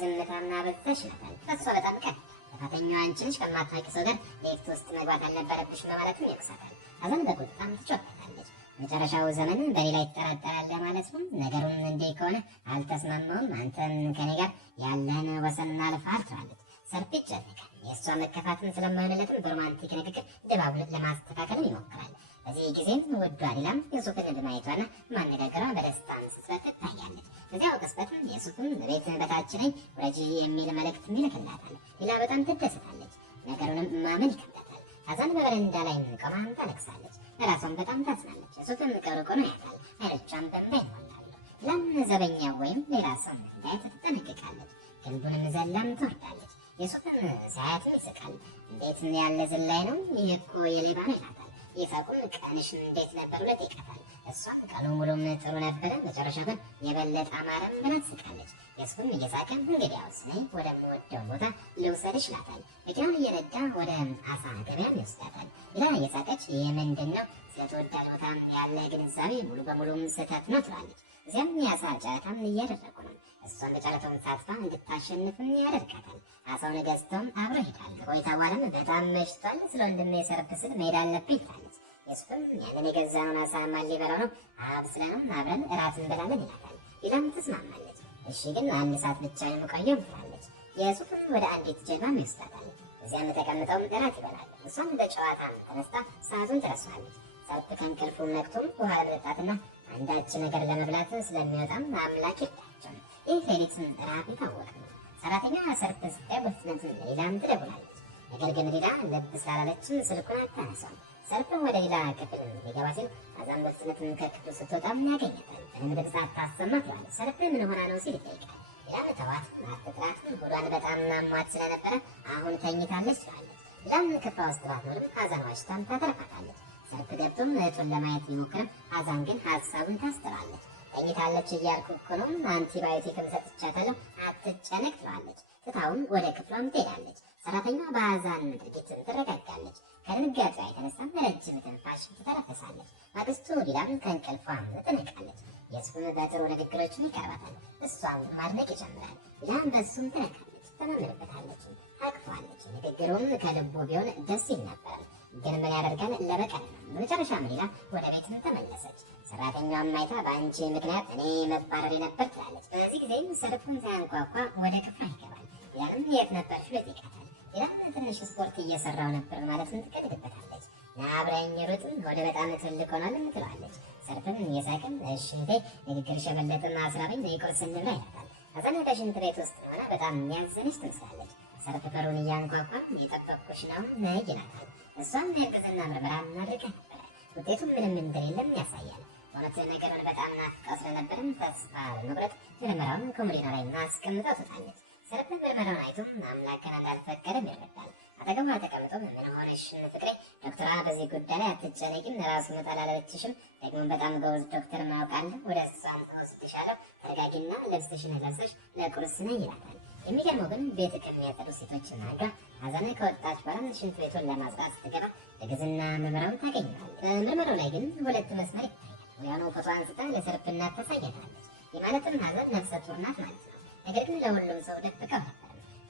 ዝምታና በዝተሽ ይላታል። እሷ በጣም ቀን ጥፋተኛዋ አንቺ ነሽ፣ ከማታውቂ ሰው ጋር ሊፍት ውስጥ መግባት አልነበረብሽ በማለትም ይወቅሳታል። አዛን በቁጣም ትጮህበታለች። መጨረሻው ዘመን በሌላ ይጠራጠራል ማለት ነው። ነገሩን እንዲህ ከሆነ አልተስማማውም፣ አንተም ከኔ ጋር ያለን ወሰን አልፈሃል ትላለች። ሰርፕ ይጨነቃል። የእሷ መከፋትን ስለማይሆንለትም በሮማንቲክ ንግግር ድባቡን ለማስተካከልም ይሞክራል። በዚህ ጊዜም ወዷ ዲላም የሱፍን ማየቷና ማነጋገሯ በደስታም ስትበት ትታያለች። በዚያው ቅጽበትም የሱፍን ቤት በታች ላይ ውረጂ የሚል መልእክት ይልክላታል። ዲላ በጣም ትደሰታለች። ነገሩንም ማመን ይከብዳታል። አዛን በበረንዳ ላይ ቆማ ታለቅሳለች። ራሷን በጣም ታዝናለች። የሱፍም ከሩቅ ሆኖ ያያታል። አይኖቿም በእንባ ይሞላሉ። ዲላም ዘበኛ ወይም ሌላ ሰው እንዳያት ትጠነቀቃለች። ግንቡንም ዘላም ትወርዳለች። የሱፍም ሳያትም ይስቃል። እንዴት ያለ ዝላይ ነው! ይህ እኮ የሌባ ነው ይላታል። የሳቁም ቀንሽ እንዴት ነበር ብሎ ይጠይቃታል። እሷም ቀኑ ሙሉም ጥሩ ነበረ፣ መጨረሻ ግን የበለጠ አማረም ብላ ትስቃለች። የሱፍም እየሳቀም እንግዲያውስ እኔ ወደምወደው ቦታ ልውሰድሽ ይላታል። መኪናውን እየነዳ ወደ አሳ ገበያም ይወስዳታል። ሌላ እየሳቀች ይህ ምንድን ነው? ስለተወዳጅ ቦታ ያለ ግንዛቤ ሙሉ በሙሉም ስህተት ነው ትላለች። እዚያም የአሳ ጨዋታም እያደረጉ ነው። እሷን በጨዋታው ተሳትፋ እንድታሸንፍም ያደርጋታል። አሳውን ገዝተውም አብሮ ይሄዳል። ቆይታ በኋላም በጣም መሽቷል፣ ስለ ወንድሜ ሰርፕ ስል መሄድ አለብኝ ትላለች። የሱፍም ያንን የገዛውን አሳ ማን ሊበላው ነው? አብስለንም አብረን እራት እንበላለን ይላታል። ዲላም ትስማማለች። እሺ ግን አንድ ሰዓት ብቻ የምቆየው ትላለች። የሱፍም ወደ አንዲት ጀልባም ይወስዳታል። እዚያም ተቀምጠውም እራት ይበላሉ። እሷም በጨዋታም ተነስታ ሰዓቱን ትረሳለች። ሰርፕ ከእንቅልፉ ነቅቶም ውሃ ለመጠጣትና አንዳች ነገር ለመብላት ስለሚወጣም አምላክ የላቸውም። ይህ ሌሊትን ራብ የታወቀ ነው። ሰራተኛ ሰርፕ ስታይ በፍጥነት ሌላም ትደውላለች። ነገር ግን ሌላ ልብ ስላለችም ስልኩን አታነሳም። ሰርፕም ወደ ሌላ ክፍል ሊገባ ሲል አዛን በፍጥነትም ከክፍሉ ስትወጣም ያገኛታል። በደንብ ብዛት ታሰማት ይዋለች። ሰርፕ ምን ሆና ነው ሲል ይጠይቃል። ሌላም ተዋት አትጥራት፣ ሆዷን በጣም አሟት ስለነበረ አሁን ተኝታለች ትላለች። ሌላም ክፍሏ ውስጥ ባትኖርም አዛን ዋሽታም ታተርፋታለች። ሰርፕ ገብቶም እህቱን ለማየት ቢሞክርም አዛን ግን ሀሳቡን ታስተዋለች። ተኝታለች እያልኩ እኮ ነው፣ አንቲባዮቲክም ሰጥቻታለሁ አትጨነቅ ትለዋለች። ትታውም ወደ ክፍሏም ትሄዳለች። ሰራተኛዋ በአዛን ድርጊትን ትረጋጋለች። ከድንጋጤዋ የተነሳም ረጅም ትንፋሽ ትተነፍሳለች። ማግስቱ ዲላም ከእንቅልፏም ትነቃለች። የሱፍም በጥሩ ንግግሮችን ይቀርባታል። እሷም ማድነቅ ይጀምራል። ዲላም በሱም ትነካለች፣ ተመምርበታለች፣ ታቅፏለች። ንግግሩም ከልቡ ቢሆን ደስ ይል ነበር። ግን ምን ያደርጋል ለበቀል ነው። በመጨረሻም ሌላ ወደ ቤትም ተመለሰች። ሰራተኛዋም አይታ በአንቺ ምክንያት እኔ መባረር ነበር ትላለች። በዚህ ጊዜም ሰርፉን ሳያንኳኳ ወደ ክፍሏ ይገባል። ሌላም የት ነበርሽ ብሎ ይጠይቃታል። ሌላም ትንሽ ስፖርት እየሰራው ነበር ማለትም ትቀጥልበታለች። አብረኝ ሩጥም ወደ በጣም ትልቅ ሆኗል ትለዋለች። ሰርፍም እየሳቅም እሺ እንዴ ንግግርሽ የበለጠ አስራበኝ የቁርስ እንብላ ይላታል። ከዛም ወደ ሽንት ቤት ውስጥ ሆና በጣም የሚያዘነች ትመስላለች። ሰርፍ በሩን እያንኳኳ እየጠበቅኩሽ ነው ይላታል። እሷም የእርግዝና ምርመራ አድርጋ ነበረ። ውጤቱም ምንም እንደሌለም ያሳያል። በእውነት ነገሩን በጣም ናፍቃው ስለነበርም ተስፋ በመቁረጥ ምርመራውን ኮሞዲኖ ላይ አስቀምጣ ትወጣለች። ሰርፍ ምርመራውን አይቶ አምላክን እንዳልፈቀደም ይረዳል። አጠገቧ ተቀምጦ ምን ሆነሽ ፍቅሬ፣ ዶክተሯ በዚህ ጉዳይ ላይ አትጨነቂም፣ ራሱ መጣል አላለችሽም፣ ደግሞ በጣም ጎበዝ ዶክተር ማውቃለሁ፣ ወደ እሷም ተወስድሻለሁ፣ ተረጋጊና ልብስሽን ለብሰሽ ለቁርስ ነይ ይላታል። የሚገርመው ግን ቤት ከሚያጠሩ ሴቶችና ጋር አዛና ከወጣች በኋላ ሽንት ቤቱን ለማጽዳት ስትገባ የእርግዝና ምርመራውን ታገኛለች። በምርመራው ላይ ግን ሁለት መስመር ይታያል። ወዲያውኑ ፎቶ አንስታ ለሰርፕ እናት ታሳያታለች። የማለትም አዛን ነፍሰ ጡር ናት ማለት ነው። ነገር ግን ለሁሉም ሰው ደብቀው ነበር።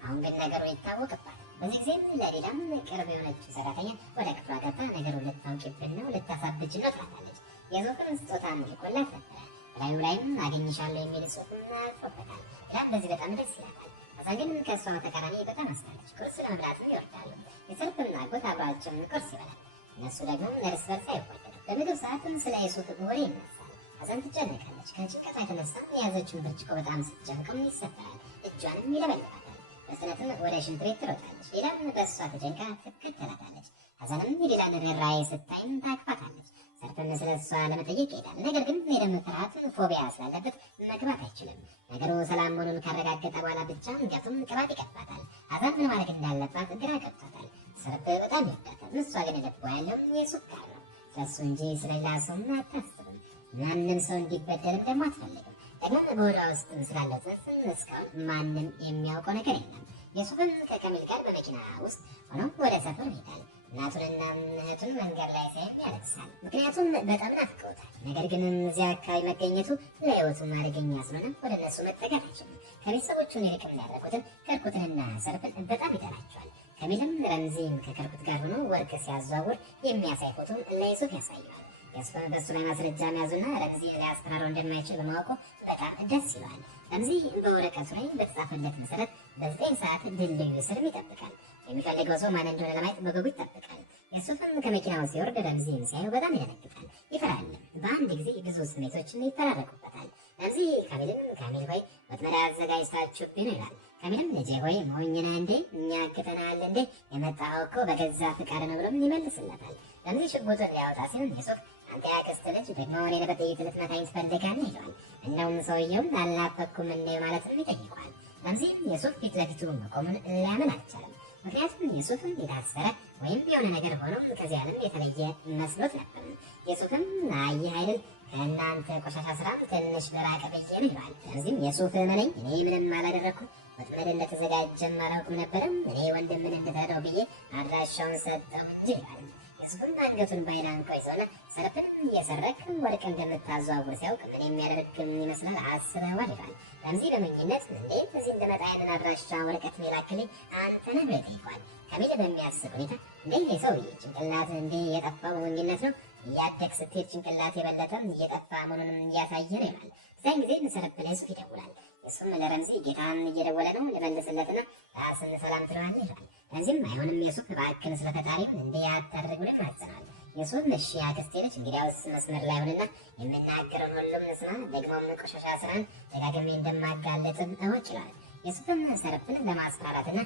አሁን ግን ነገሩ ይታወቅባታል። በዚህ ጊዜም ለሌላም ቅርብ የሆነችው ሰራተኛ ወደ ክፍሏ ገብታ ነገሩን ልታውቂብን ነው ልታሳብጅ ነው ትላታለች። የሱፍን ስጦታ ልኮላት ነበረ። በላዩ ላይም አገኝሻለሁ የሚል ጽሑፍም ጽፎበታል። ሌላም በዚህ በጣም ደስ ይላታል። አዛን ግን ከእሷ ተቃራኒ በጣም አስታለች። ቁርስ ለመብላት ይወርዳሉ። የሰርፕና አጎት አብረዋቸውን ቁርስ ይበላል። እነሱ ደግሞ እርስ በርስ አይወደዱ። በምግብ ሰዓትም ስለ የሱፍ ወሬ ይነሳል። አዛን ትጨነቃለች። ከጭንቀቷ የተነሳ የያዘችውን ብርጭቆ በጣም ስትጨምቅም ይሰበራል። እጇንም ይለበልባታል። በፍጥነትም ወደ ሽንት ቤት ትሮጣለች። ሌላም በእሷ ተጨንቃ ትከተላታለች። አዛንም የሌላን ርኅራኄ ስታይም ታቅፋታለች። ሰርፍም ስለ እሷ ለመጠየቅ ይሄዳል። ነገር ግን የደም ፍርሃት ፎቢያ ስላለበት መግባት አይችልም። ነገሩ ሰላም መሆኑን ካረጋገጠ በኋላ ብቻ እንዲያቱም ቅባት ይቀባታል። አዛን ምን ማድረግ እንዳለባት ግራ ገብቷታል። ሰርፍ በጣም ይወዳታል። እሷ ግን ልቧ ያለው የሱፍ ጋር ነው። ስለሱ እንጂ ስለሌላ ሰውም አታስብም። ማንም ሰው እንዲበደልም ደግሞ አትፈልግም። ደግሞ በሆዷ ውስጥ ስላለው ጽንስ እስካሁን ማንም የሚያውቀው ነገር የለም። የሱፍም ከከሚል ጋር በመኪና ውስጥ ሆኖ ወደ ሰፈር ይሄዳል። እናቱንና እህቱን መንገድ ላይ ሳይም ያለቅሳል። ምክንያቱም በጣም ናፍቀውታል። ነገር ግን እዚያ አካባቢ መገኘቱ ለሕይወቱም አደገኛ ስለሆነ ወደ እነሱ መጠጋት አይችልም። ከቤተሰቦቹን ይልቅ የሚያደርጉትን ከርኩትንና ሰርፍን በጣም ይጠላቸዋል። ከሚልም ረምዚም ከከርኩት ጋር ሆኖ ወርቅ ሲያዘዋውር የሚያሳይ ፎቶ ለዩሱፍ ያሳየዋል። በሱ ላይ ማስረጃ መያዙና ረምዚ ሊያስፈራረው እንደማይችል በማወቁ በጣም ደስ ይለዋል። ረምዚ በወረቀቱ ላይ በተጻፈለት መሰረት በ9 ሰዓት ድልድዩ ስርም ይጠብቃል። የሚፈልገው ሰው ማን እንደሆነ ለማየት በጉጉት ይጠብቃል። የሱፍም ከመኪናው ሲወርድ ረምዚን ሲያየው በጣም ይደነግጣል፣ ይፈራል። በአንድ ጊዜ ብዙ ስሜቶችን ይፈራረቁበታል። ረምዚ ካሚል ሆይ ወጥመድ አዘጋጅታችሁብኝ ነው ይላል። ካሚልም ልጄ ሆይ ሞኝ ነህ እንዴ? እኛ አግተናል እንዴ? የመጣኸው እኮ በገዛ ፍቃድ ነው ብሎም ይመልስለታል። ረምዚ ሽጉጡን ሊያወጣ ሲሆን የሱፍ አንተ ያክስት ልጅ ደግሞ እኔን በጥይት ልትመታኝ ትፈልጋለህ ይለዋል። እንደውም ሰውየውን አልናፈኩም እንዴ ማለትም ይጠይቀዋል። ረምዚም የሱፍ ፊት ለፊቱ መቆሙን ሊያምን አልቻለም። ምክንያቱም የሱፍም የታሰረ ወይም የሆነ ነገር ሆኖ ከዚህ ዓለም የተለየ መስሎት ነበር። የሱፍም አየህ አይደል ከእናንተ ቆሻሻ ስራ ትንሽ በራቀ ብዬ ነው ይለዋል። ረምዚም የሱፍ ነኝ እኔ ምንም አላደረኩም፣ ወጥመድ እንደተዘጋጀም አላውቅም ነበረም፣ እኔ ወንድምን እንድትረዳው ብዬ አድራሻውን ሰጠው እንጂ ይላል። የሱፍም አንገቱን በዓይን አንቆ ይዞና ሰርፍንም እየሰረክ ወርቅ እንደምታዘዋውር ሲያውቅ ምን የሚያደርግም ይመስላል አስበዋል ይላል። ረምዚ በመኝነት እንዴት እዚህ እንደመጣ ያንን አድራሻ ወረቀት ሜላክልኝ አንተ ነህ ብሎ ይጠይቀዋል። ካሚል በሚያስብ ሁኔታ እንዴ ሰውዬ ጭንቅላት እንዴ የጠፋው በሞኝነት ነው፣ እያደግ ስትሄድ ጭንቅላት የበለጠ እየጠፋ መሆኑንም እያሳየ ነው ይላል። እዚያን ጊዜ ሰርፍ ለሱፍ ይደውላል። እሱም ለረምዚ ጌታን እየደወለ ነው ልመልስለትና ራስን ሰላም ትለዋለህ ይላል። ረምዚም አይሆንም የሱፍ እባክህን ስለፈጣሪ እንዲህ አታድርግ ብሎ ይማጸናል። የሱፍ እሺ አክስቴ ነች እንግዲያውስ መስመር ላይ ሆነና የምናገረውን ሁሉም ስማ፣ ደግሞም ቆሻሻ ስራን ደጋግሜ እንደማጋለጥም እወቅ ይላል። የሱፍም ሰርፕን ለማስፈራራትና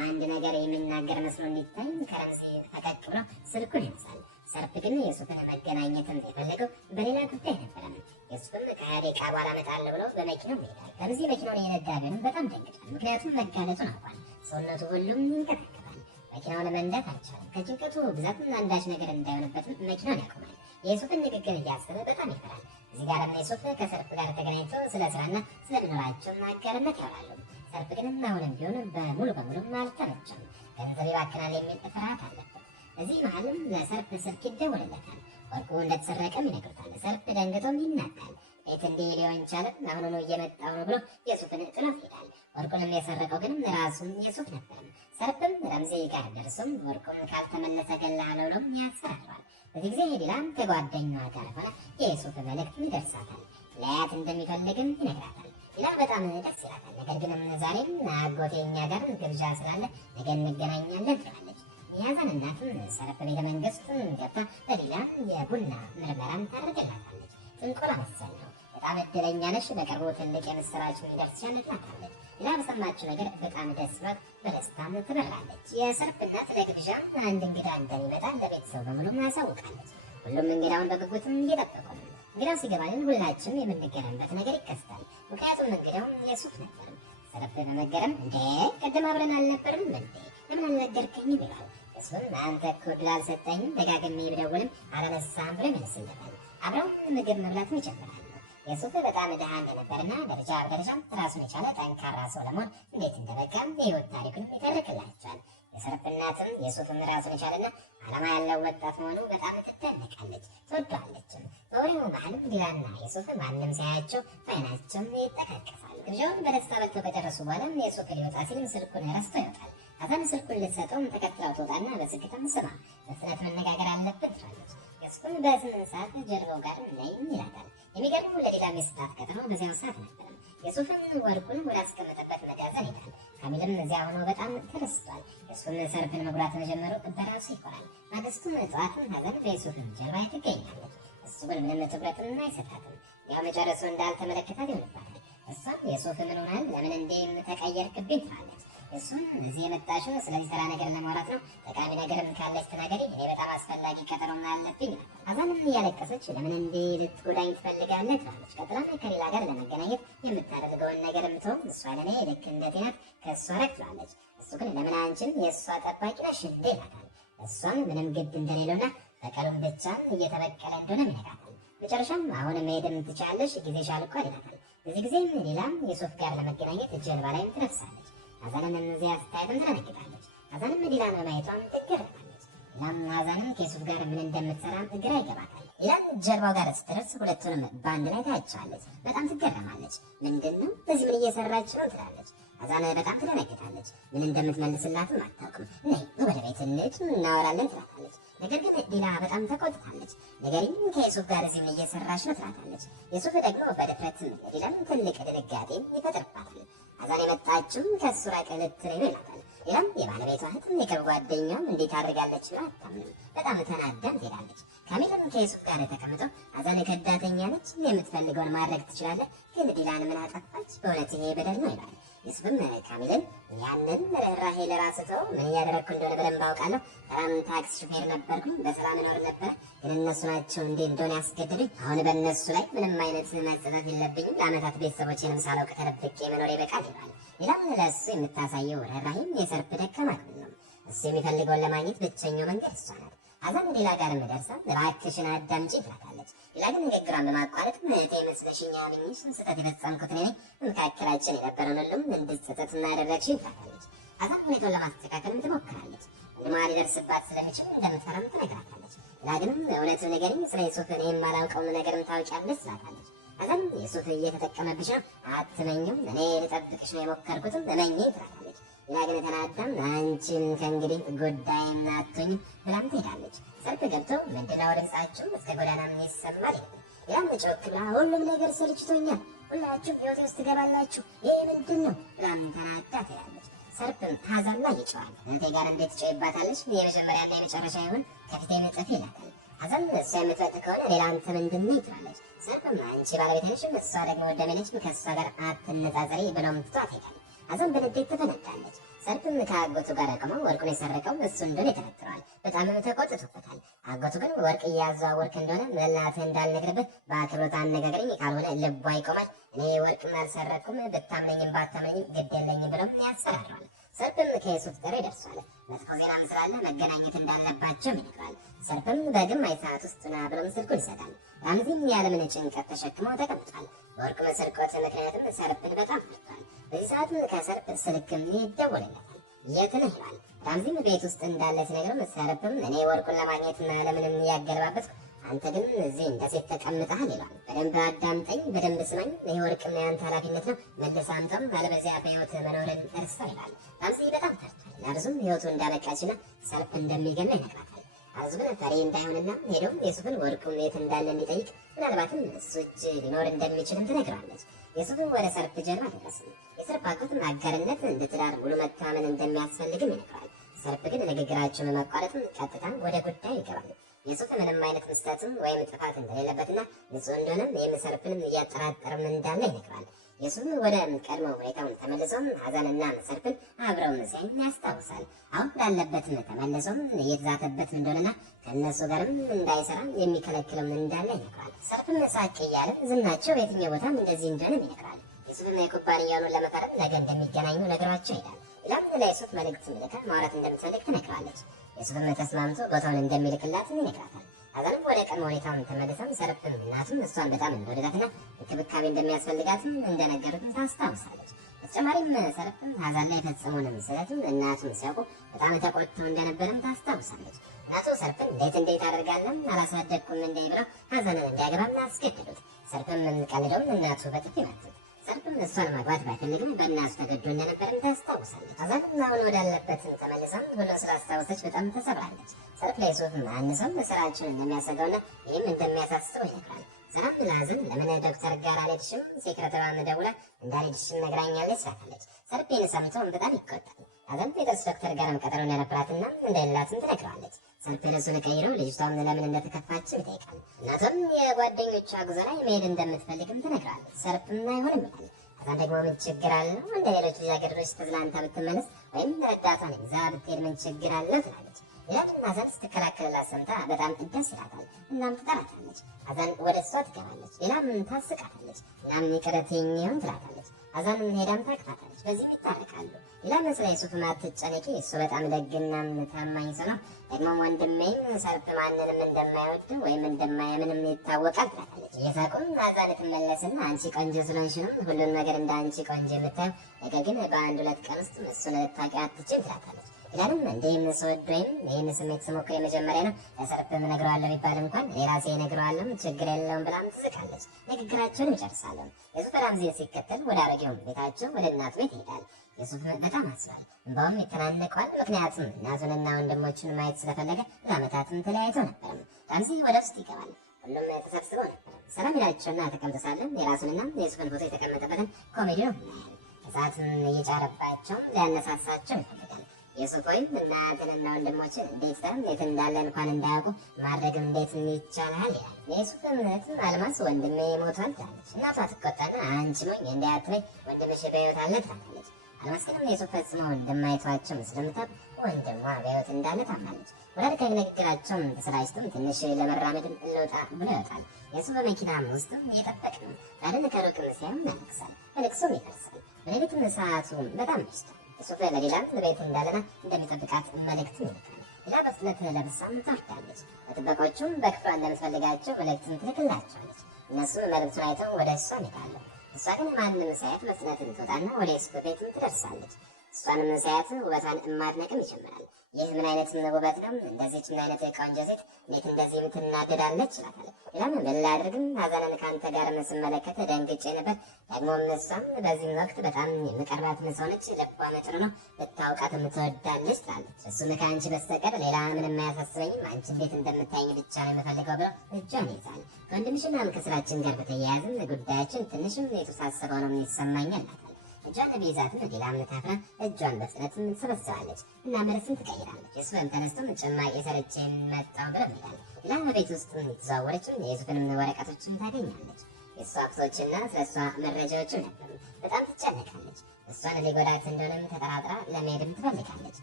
አንድ ነገር የሚናገር መስሎ እንዲታይ ከረምሴ ፈቀቅ ብሎ ስልኩን ያነሳል። ሰርፕ ግን የሱፍን መገናኘትን የፈለገው በሌላ ጉዳይ ነበረ። የሱፍም ከ20 ደቂቃ በኋላ እመጣለሁ ብሎ በመኪናው ይሄዳል። ከዚህ መኪናውን የነዳ ቢሆንም በጣም ደንግጧል። ምክንያቱም መጋለጡን አውቋል። ሰውነቱ ሁሉም ይንቀጠቀጣል። መኪናው ለመንዳት አልቻለም። ከጭንቀቱ ብዛትም አንዳች ነገር እንዳይሆንበትም መኪናውን ያቆማል። የሱፍን ንግግር እያሰበ በጣም ይፈራል። እዚህ ጋር ሱፍ ከሰርፕ ጋር ተገናኝቶ ስለ ስራና ስለ መኖራቸው ማጋርነት ያወራሉ። ሰርፕ ግን አሁንም ቢሆን በሙሉ በሙሉ አልተመቸም። ገንዘብ ይባክናል የሚል ፍርሃት አለበት። እዚህ መሀልም ለሰርፕ ስልክ ይደውልለታል። ወርቁ እንደተሰረቀም ይነግሩታል። ሰርፕ ደንግጦም ይናቃል። ቤት እንዲህ ሊሆን ቻለ? አሁኑኑ እየመጣሁ ነው ብሎ የሱፍን ጥሎት ይሄዳል። ወርቁንም የሰረቀው ግን ራሱም የሱፍ ነበር። ሰርፕም ረምዚ ጋር ደርሶም ወርቁን ካልተመለሰ እገልሃለሁ ብሎ ያስፈራራል። በዚህ ጊዜ ዲላም ከጓደኛዋ ጋር ሆነ የሱፍ መልእክት ይደርሳታል። ሊያያት እንደሚፈልግም ይነግራታል። ዲላ በጣም ደስ ይላታል። ነገር ግን ዛሬም አጎቴ እኛ ጋር ግብዣ ስላለ ነገ እንገናኛለን ትላለች። የያዘን እናትም ሰርፕ ቤተ መንግስቱን ገብታ ለዲላ የቡና ምርመራን ታደርግላታለች። ጥንቆላ መሰል ነው። በጣም እድለኛ ነሽ፣ በቅርቡ ትልቅ የምስራች ይደርስሻል ትላታለች። ዲላ በሰማችው ነገር በጣም ደስ ብሏት በደስታም ትበራለች። የሰርፕ እናት ለግብዣ አንድ እንግዳ እንደሚመጣ ለቤተሰቡ በሙሉ ያሳውቃለች። ሁሉም እንግዳውን በጉጉትም እየጠበቁ ነው። እንግዳው ሲገባልን ሁላችንም የምንገናኝበት ነገር ይከሰታል። ምክንያቱም እንግዳው የሱፍ ነበር። ሰርፕ በመገረም እንዴ ቀደም አብረን አልነበርም እንዴ ለምን አልነገርከኝም ይላል። እሱም አንተ እኮ ዕድል አልሰጠኝም፣ ደጋግሜ ብደውልም አላነሳም ብሎ ይመልስለታል። አብረው ምግብ መብላትም ይጀምራሉ። የሱፍ በጣም ድሃ እንደነበርና ደረጃ በደረጃ ራሱን የቻለ ጠንካራ ሰው ለመሆን እንዴት እንደበቃም የህይወት ታሪኩን ይተርክላቸዋል። የሰርፕ እናትም የሱፍም ራሱን የቻለና ዓላማ ያለው ወጣት መሆኑ በጣም ትደነቃለች፣ ትወዷለችም። በወሬው መሀልም ዲላና የሱፍ ማንም ሳያቸው በዓይናቸውም ይጠቃቀሳሉ። ግብዣውን በደስታ በልተው ከጨረሱ በኋላም የሱፍ ሊወጣ ሲልም ስልኩን ረስቶ ይወጣል። ከዛም ስልኩን ልትሰጠውም ተከትለው ትወጣና በዝግታም ስማ፣ በፍጥነት መነጋገር አለብን ትላለች። የሱፍም በ8 ሰዓት ጀርባው ጋር ነይም ይላታል። የሚገርመው ለሌላ ሚስታት ቀጠሮ በዚያው ሰዓት ነበር። የሱፍም ወርቁን ወደ አስቀመጠበት መጋዘን ይሄዳል። ካሚልም እዚያ ሆኖ በጣም ተደስቷል። የሱፍን ሰርፕን መጉዳት መጀመሩ በራሱ ይኮራል። ማግስቱን ጠዋትን ሀዘን በየሱፍም ጀርባ ትገኛለች። እሱ ግን ምንም ትኩረትም አይሰጣትም። ያው መጨረሱ እንዳልተመለከታት ይሆንባታል። እሷም የሱፍ ምን ሆናል? ለምን እንዴም ተቀየርክብኝ ትላለች። እሱም እዚህ የመጣሽው ስለዚህ ስራ ነገር ለማውራት ነው። ጠቃሚ ነገርም ካለች ተናገሪ፣ እኔ በጣም አስፈላጊ ቀጠሮም አለብኝ። አዛንም እያለቀሰች ለምን እንዲህ ልትጎዳኝ ትፈልጋለህ ትላለች። ቀጥላም ከሌላ ጋር ለመገናኘት የምታደርገውን ነገር ምተው እሷ ለእኔ ልክ እንደ ጤናት ከእሷ ረግ ትላለች። እሱ ግን ለምን አንቺን የእሷ ጠባቂ ነሽ እንዴ ይላታል። እሷም ምንም ግድ እንደሌለውና በቀሉም ብቻ እየተበቀለ እንደሆነ ይነግራታል። መጨረሻም አሁን መሄድም ትችያለሽ፣ ጊዜሽ አልቋል ይላታል። በዚህ ጊዜም ዲላም የሱፍ ጋር ለመገናኘት ጀልባ ላይም ትነፍሳለች። አዛንም እነዚያ ስታየትም ትደነግጣለች። አዛንም ዲላን በማየቷም ትገረማለች። ዲላም አዛንም ከሱፍ ጋር ምን እንደምትሰራ ግራ ይገባታል። ዲላም ጀልባው ጋር ስትደርስ ሁለቱንም በአንድ ላይ ታያቸዋለች። በጣም ትገረማለች። ምንድን ነው በዚህ ምን እየሰራች ነው ትላለች። አዛን በጣም ትደነግጣለች። ምን እንደምትመልስላትም አታውቅም። ነይ ወደ ቤት እንሂድ እናወራለን ትላታለች። ነገር ግን ዲላ በጣም ተቆጥታለች። ነገርም ከሱፍ ጋር እዚህ ምን እየሰራች ነው ትላታለች። የሱፍ ደግሞ በድፍረት ዲላም ትልቅ ድንጋጤ ይፈጥርባታል። አዛን የመጣችው ከእሱ ራቅ ልትል ይላታል። ሌላም የባለቤቷ እህት የቅርብ ጓደኛውም እንዴት አድርጋለች ነው አታምንም። በጣም ተናዳም ትሄዳለች። ካሚልም ከሱፍ ጋር ተቀምጠው አዛን ከዳተኛ ነች፣ የምትፈልገውን ማድረግ ትችላለህ፣ ግን ዲላን ምን አጠፋች? በእውነት ይሄ በደል ነው ይላል። ዩሱፍም ካሚልን ያንን ርህራሄ ለራስ ተው፣ ምን እያደረግኩ እንደሆነ በደንብ አውቃለሁ። ተራም ታክሲ ሹፌር ነበርኩ፣ በሰላም እኖር ነበር፣ ግን እነሱ ናቸው እንዴ እንደሆነ ያስገድዱኝ። አሁን በእነሱ ላይ ምንም አይነት መጸጸት የለብኝም። ለአመታት ቤተሰቦቼንም ሳላውቅ ተደብቄ መኖር ይበቃል ይላል። ሌላም ለእሱ የምታሳየው ርህራሄም የሰርፕ ደካማ ጎን ነው። እሱ የሚፈልገውን ለማግኘት ብቸኛው መንገድ እሷ ናት። አዛን ሌላ ጋር ደርሳ እባክሽን አዳምጪ ትላታለች። ሌላ ግን ንግግሯን በማቋረጥ እህቴ መስለሽኝ አምኜሽ ስህተት የፈጸምኩት እኔ ነኝ፣ መካከላችን የነበረውን ሁሉም እንድትሰጠት እናደረግሽኝ ትላታለች። አዛን ሁኔታውን ለማስተካከል ትሞክራለች። ወንድሟ ሊደርስባት ስለሚችል እንደምትፈራም ትነግራታለች። ሌላ ግን እውነቱ ንገሪኝ፣ ስለ ዩሱፍ እኔ የማላውቀውን ነገርም ታውቂያለሽ ትላታለች። አዛን ዩሱፍ እየተጠቀመብሽ ነው፣ አትመኝም፣ እኔ ልጠብቅሽ ነው የሞከርኩትም እመኚ ትላታለች። ሌላ ግን ተናዳም አንቺም ከእንግዲህ ጉዳይም አትሆኝም ብላም ትሄዳለች። ሰርፕ ገብተው ምንድነው ድምፃችሁ እስከ ጎዳናም ይሰማል ይላል። ሌላም ጮክ ብላ ሁሉም ነገር ሰልችቶኛል፣ ሁላችሁም ህይወቴ ውስጥ ትገባላችሁ፣ ይህ ምንድን ነው ብላም ተናዳ ትሄዳለች። ሰርፕም ታዛላ ይጨዋል። እህቴ ጋር እንዴት ትጮይባታለች? የመጀመሪያና የመጨረሻ ይሁን ከፊቴ መጠፊ ይላታል። ሐዘን እሷ የምትበልጥ ከሆነ ሌላ አንተ ምንድን ነህ ትላለች። ሰርፕም አንቺ ባለቤት ነሽም እሷ ደግሞ ደሜ ነችም ከእሷ ጋር አትነጻጸሪ ብሎም ትቷት ይሄዳል። ሐዘን በንዴት ትፈነዳለች። ሰርፕም ከአጎቱ ጋር ቆመው ወርቁን የሰረቀው እሱ እንደሆነ ይጠረጥረዋል። በጣምም ተቆጥቶበታል። አጎቱ ግን ወርቅ እያዘዋወርክ እንደሆነ ለእናትህ እንዳልነግርብህ በአክብሮት አነጋግረኝ፣ ካልሆነ ልቧ ይቆማል። እኔ ወርቅም አልሰረቅኩም፣ ብታምነኝም ባታምነኝም ግድ የለኝም ብለው ያስፈራረዋል። ሰርፕም ከዩሱፍ ጋር ይደርሳል። መጥፎ ዜናም ስላለ መገናኘት እንዳለባቸው ይነግራል። ሰርፕም በግማሽ ሰዓት ውስጥ ና ብሎም ስልኩን ይሰጣል። ራምዚም ያለምን ጭንቀት ተሸክሞ ተቀምጧል። በወርቅ መስርቆት ምክንያትም ሰርፕን በጣም ፈርቷል። በዚህ ሰዓትም ከሰርፕ ስልክም ይደወልለታል። የት ነህ ይላል። ራምዚም ቤት ውስጥ እንዳለ ሲነግረው ሰርፕም እኔ ወርቁን ለማግኘትና ለምንም እያገለባበትኩ አንተ ግን እዚህ እንደ ሴት ተቀምጠሃል ይላል። በደንብ አዳምጠኝ፣ በደንብ ስማኝ። ይህ ወርቅና ያንተ ኃላፊነት ነው። መልስ አምጣው፣ አለበለዚያ በሕይወት መኖርን እርሳው ይላል። ራምዚ በጣም ፈርቷል። አርዙም ሕይወቱ እንዳበቃችና ሰርፕ እንደሚገለው ይነግራታል። አርዙ ግን ፈሪ እንዳይሆንና ሄደው ዩሱፍን ወርቁን የት እንዳለ እንዲጠይቅ ምናልባትም እሱ እጅ ሊኖር እንደሚችልም ትነግረዋለች። ዩሱፍን ወደ ሰርፕ ጀርባ ደረስም። የሰርፕ አጎትም አጋርነት እንደ ትዳር ሙሉ መታመን እንደሚያስፈልግም ይነግረዋል። ሰርፕ ግን ንግግራቸውን በማቋረጥም ቀጥታ ወደ ጉዳዩ ይገባል። ዩሱፍ ምንም አይነት ምስተትም ወይም ጥፋት እንደሌለበትና ንጹሕ እንደሆነም ይህም ሰርፕንም እያጠራጠርም እንዳለ ይነግረዋል። ዩሱፍ ወደ ቀድሞ ሁኔታውን ተመልሶም ሐዘንና ሰርፕን አብረው ሲያይ ያስታውሳል። አሁን ላለበትም ተመልሶም እየተዛተበት እንደሆነና ከእነሱ ጋርም እንዳይሰራ የሚከለክለው እንዳለ ይነግረዋል። ሰርፕም ሳቅ እያለ ዝናቸው በየትኛው ቦታም እንደዚህ እንደሆነ ይነግራል። ዩሱፍም የኩባንያውን ለመፈረም ነገ እንደሚገናኙ ነገሯቸው ይሄዳል። ሌላም ለዩሱፍ መልእክት ልካ ማውራት እንደምትፈልግ ትነግረዋለች። ዩሱፍም ተስማምቶ ቦታውን እንደሚልክላትም ይነግራታል። ሐዘንም ወደ ቀድሞ ሁኔታውን ተመልሰም ሰርፕም እናቱም እሷን በጣም እንደወደዳትና እንክብካቤ እንደሚያስፈልጋትም እንደነገሩትም ታስታውሳለች። በተጨማሪም ሰርፕም ሐዘን ላይ የፈጸመውንም ስህተትም እናቱም ሲያውቁ በጣም ተቆጥተው እንደነበርም ታስታውሳለች። እናቱ ሰርፕን እንዴት አደርጋለን አላሳደግኩም እንዴ ብለው ሐዘንን እንዲያገባም አስገድዱት። ሰርፕም ቀልደውም እናቱ በጥፊ መቱት። ሰርፕም እሷን ማግባት ባይፈልግም በእናቱ ተገዶ እንደነበርም ታስታውሳለች። ሐዘን አሁን ወዳለበትም ተመልሰም ሁሉን ስላስታወሰች በጣም ተሰብራለች። ሰርፕ ለዩሱፍ አንሰውም ስራችን እንደሚያሰገውና ይህም እንደሚያሳስበው ይነግራል። ሰላም ለሐዘን ለምን ዶክተር ጋር አልሄድሽም? ሴክሬተሯን ደውላ እንዳልሄድሽም ነግራኛለች ትላታለች። ሰርፕ ይህን ሰምቶ በጣም ይቆጣል። ሐዘን ጴጥሮስ ዶክተር ጋርም ቀጠሮ እንደነበራትና እንደሌላትም ትነግረዋለች። ሰርፕ ልብሱን ቀይረው ልጅቷም ለምን እንደተከፋችው ይጠይቃል። እናቷም የጓደኞቿ ጉዞ ላይ መሄድ እንደምትፈልግም ትነግራለች። ሰርፕም አይሆንም ይላል። ሐዘን ደግሞ ምን ችግር አለው? እንደ ሌሎች ልጃገረዶች ተዝናንታ ብትመለስ ወይም ረዳቷን ይዛ ብትሄድ ምን ችግር አለው ትላለች። ሌላ ግን ሐዘን ስትከላከልላት ሰምታ በጣም ደስ ይላታል። እናም ትጠራታለች። ሐዘን ወደ እሷ ትገባለች። ሌላም ታስቃታለች። እናም ይቅርትኝ ይሁን ትላታለች። ሐዘን ሄዳም ታቅፋታለች። በዚህ ይታረቃሉ። ሌላ ስለ ዩሱፍ አትጨነቂ፣ እሱ በጣም ደግና ታማኝ ሰው ነው። ደግሞም ወንድሜም ሰርፕ ማንንም እንደማይወድ ወይም እንደማያምንም ይታወቃል ትላታለች። እየሳቁም ሐዘን ትመለስና አንቺ ቆንጆ ስለሆንሽ ነው ሁሉን ነገር እንደ አንቺ ቆንጆ የምታየው፣ ነገር ግን በአንድ ሁለት ቀን ውስጥ እሱን ልታውቂ አትችይም ትላታለች። ይላንም እንደ ይህን ስወድ ወይም ይህን ስሜት ስሞክር የመጀመሪያ ነው። ለሰርፕም እነግረዋለሁ ቢባል እንኳን እኔ ራሴ እነግረዋለሁ ችግር የለውም ብላም ትስቃለች። ንግግራቸውን ይጨርሳሉ። ዩሱፍ ራምዚን ሲከተል ወደ አሮጌው ቤታቸው ወደ እናቱ ቤት ይሄዳል። ዩሱፍ በጣም አስባል፣ እንባውም ይተናነቀዋል። ምክንያቱም እናቱንና ወንድሞቹን ማየት ስለፈለገ ለዓመታትም ተለያይተው ነበርም። ራምዚ ወደ ውስጥ ይገባል። ሁሉም ተሰብስበው ነበር። ሰላም ይላቸውና ተቀምጦ ሳለም የራሱንና የዩሱፍን ፎቶ የተቀመጠበትን ኮሜዲ ነው ያያል። እሳትም እየጫረባቸው ሊያነሳሳቸው ይፈልጋል። ዩሱፍ ወይም እናትንና ወንድሞችን እንዴት የት እንዳለ እንኳን እንዳያውቁ ማድረግም እንዴት ይቻላል ይላል። የዩሱፍ እምነትም አልማዝ ወንድሜ ሞቷል ትላለች። እናቷ ትቆጣና አንቺ ሞኝ እንዳያትበይ ወንድምሽ በሕይወት አለ ትላለች። አልማዝ ግን ዩሱፍ ፈጽመው እንደማይተዋቸው ስለምታውቅ ወንድሟ በሕይወት እንዳለ ታምናለች። ወላድ ከንግግራቸውም ተሰላችቶም ትንሽ ለመራመድ ልውጣ ብሎ ይወጣል። ዩሱፍ በመኪና ውስጥም እየጠበቅ ነው። ላድን ከሩቅም ሲያም ያለቅሳል። በልቅሶም ይፈርሳል። በሌሊትም ሰዓቱ በጣም ይወስዳል። ዩሱፍ ለሌላም ቤት እንዳለና እንደሚጠብቃት መልእክት ይልካል። ሌላ በፍጥነት ለብሳም ታርዳለች። በጥበቆቹም በክፍሏ እንደምትፈልጋቸው መልእክትን ትልክላቸዋለች። እነሱም መልእክቱን አይተው ወደ እሷ ይሄዳሉ። እሷ ግን ማንም ሳያት በፍጥነት ትወጣና ወደ ዩሱፍ ቤትም ትደርሳለች። እሷንም ሳያት ውበቷን ማድነቅም ይጀምራል። ይህ ምን አይነት ውበት ነው? እንደዚህች ምን አይነት ቆንጆ ሴት እንዴት እንደዚህ የምትናደዳለች ይላታል። ሌላም ምን ላድርግም ሐዘንን ከአንተ ጋር ስመለከት ደንግጬ ነበር። ደግሞም እሷም በዚህም ወቅት በጣም የምቀርባት ሰው ነች። ልቧ ጥሩ ነው፣ ልታውቃት ትወዳለች ትላለች። እሱም ከአንቺ በስተቀር ሌላ ምንም አያሳስበኝም፣ አንቺ እንዴት እንደምታይኝ ብቻ ነው የምፈልገው ብለው እጇን ይዛል። ከወንድምሽና ከስራችን ጋር በተያያዝም ጉዳያችን ትንሽም የተሳሰበው ነው ይሰማኛል ይላታል። እጇን ቢይዛትም ዲላም ታፍራ እጇን በፍጥነት ትሰበስባለች እና መለስን ትቀይራለች። ዩሱፍም ተነስቶ ጭማቂ ሰርቼ መጣሁ ብሎ ይላል። ዲላም በቤት ውስጥ ተዘዋወረችም የዩሱፍንም ወረቀቶችን ታገኛለች። የእሷ ፎቶዎችና ስለሷ መረጃዎችን ነበሩ። በጣም ትጨነቃለች። እሷን ሊጎዳት እንደሆነም ተጠራጥራ ለመሄድም ትፈልጋለች።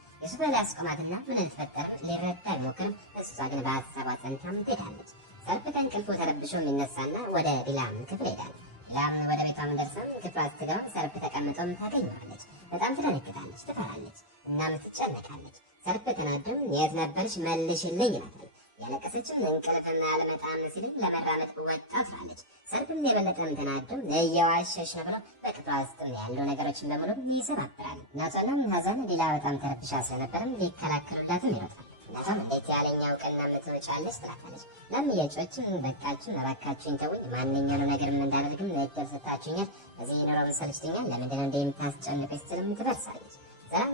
ዩሱፍ ሊያስቆማትና ምን እንደተፈጠረ ሊረዳ ቢሞክርም እሷ ግን በሀሳቧ ጸንታም ትሄዳለች። ሰርፕ ከእንቅልፉ ተረብሾ የሚነሳና ወደ ዲላም ክፍል ይሄዳል። ዲላም ወደ ቤቷም ደርሰም ክፍሏ ስትገባ ሰርፕ ተቀምጦም ታገኘዋለች። በጣም ትደነግጣለች፣ ትፈራለች፣ እናም ትጨነቃለች። ሰርፕ ተናዶም የት ነበርሽ መልሽልኝ ይላታል። ያለቀሰችም እንቅልፍና አለመጣም ሲልም ለመራመድ ወጣ ትላለች። ሰርፕም የበለጠም ተናዶም እየዋሸሽ ነው ብሎ በክፍሏ ውስጥ ያሉ ነገሮችን በሙሉ ይሰባብራል። እናቷንም ሀዘን ዲላ በጣም ተረብሻ ስለነበርም ሊከላከሉላትም ይወጣል። እናቷም እንዴት ያለኛው ቀና ምትወጫለች ትላታለች። ለምየጮችም በቃችን እባካችሁኝ ተውኝ፣ ማንኛውንም ነገር እንዳደርግም እድል ሰጣችሁኛል፣ እዚህ ኑሮ ሰልችቶኛል፣ ለምንድነው እንደ የምታስጨንቀኝ ስትልም ትደርሳለች። ሰላም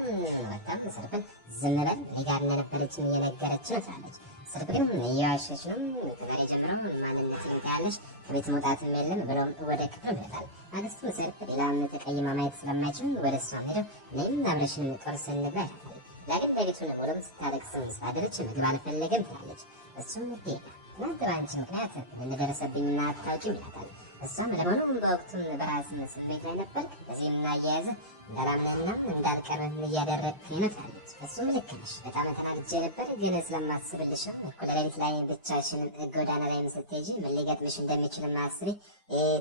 ወጣም ሰርፕን ዝም በል እኔ ጋር እንደነበረችን እየነገረች ነው ትላለች። ሰርፕ ግን እየዋሸች ነው፣ ከዛሬ ጀምሮ ማንነትን ታያለሽ፣ ከቤት መውጣትም የለም ብሎም ወደ ክፍሉ ይሄዳል። ማግስቱ ሰርፕ ዲላም ተቀይማ ማየት ስለማይችል ወደ እሷ ሄደው እኔም አብረሽን ቁርስ እንብላ ይላታል። ለግድ ቤቱን ወደም ስታለቅስም ስታደረች ምግብ አልፈለገም ትላለች። እሱም ሄዳ ትናንት በአንቺ ምክንያት እንደደረሰብኝና አታውቂም ይላታል። እሷም ለሆኑ በወቅቱም በራስ እስር ቤት ላይ ነበርክ፣ በዚህም እያያዘ እንዳላምንና እንዳልቀርብም እያደረግከኝ ነው ትላለች። እሱም ልክ ነሽ፣ በጣም ተናድጄ ነበር፣ ግን ስለማስብልሽ ነው። እኩለ ሌሊት ላይ ብቻሽን ጎዳና ላይ ስትሄጂ ምን ሊገጥምሽ እንደሚችል ማስቤ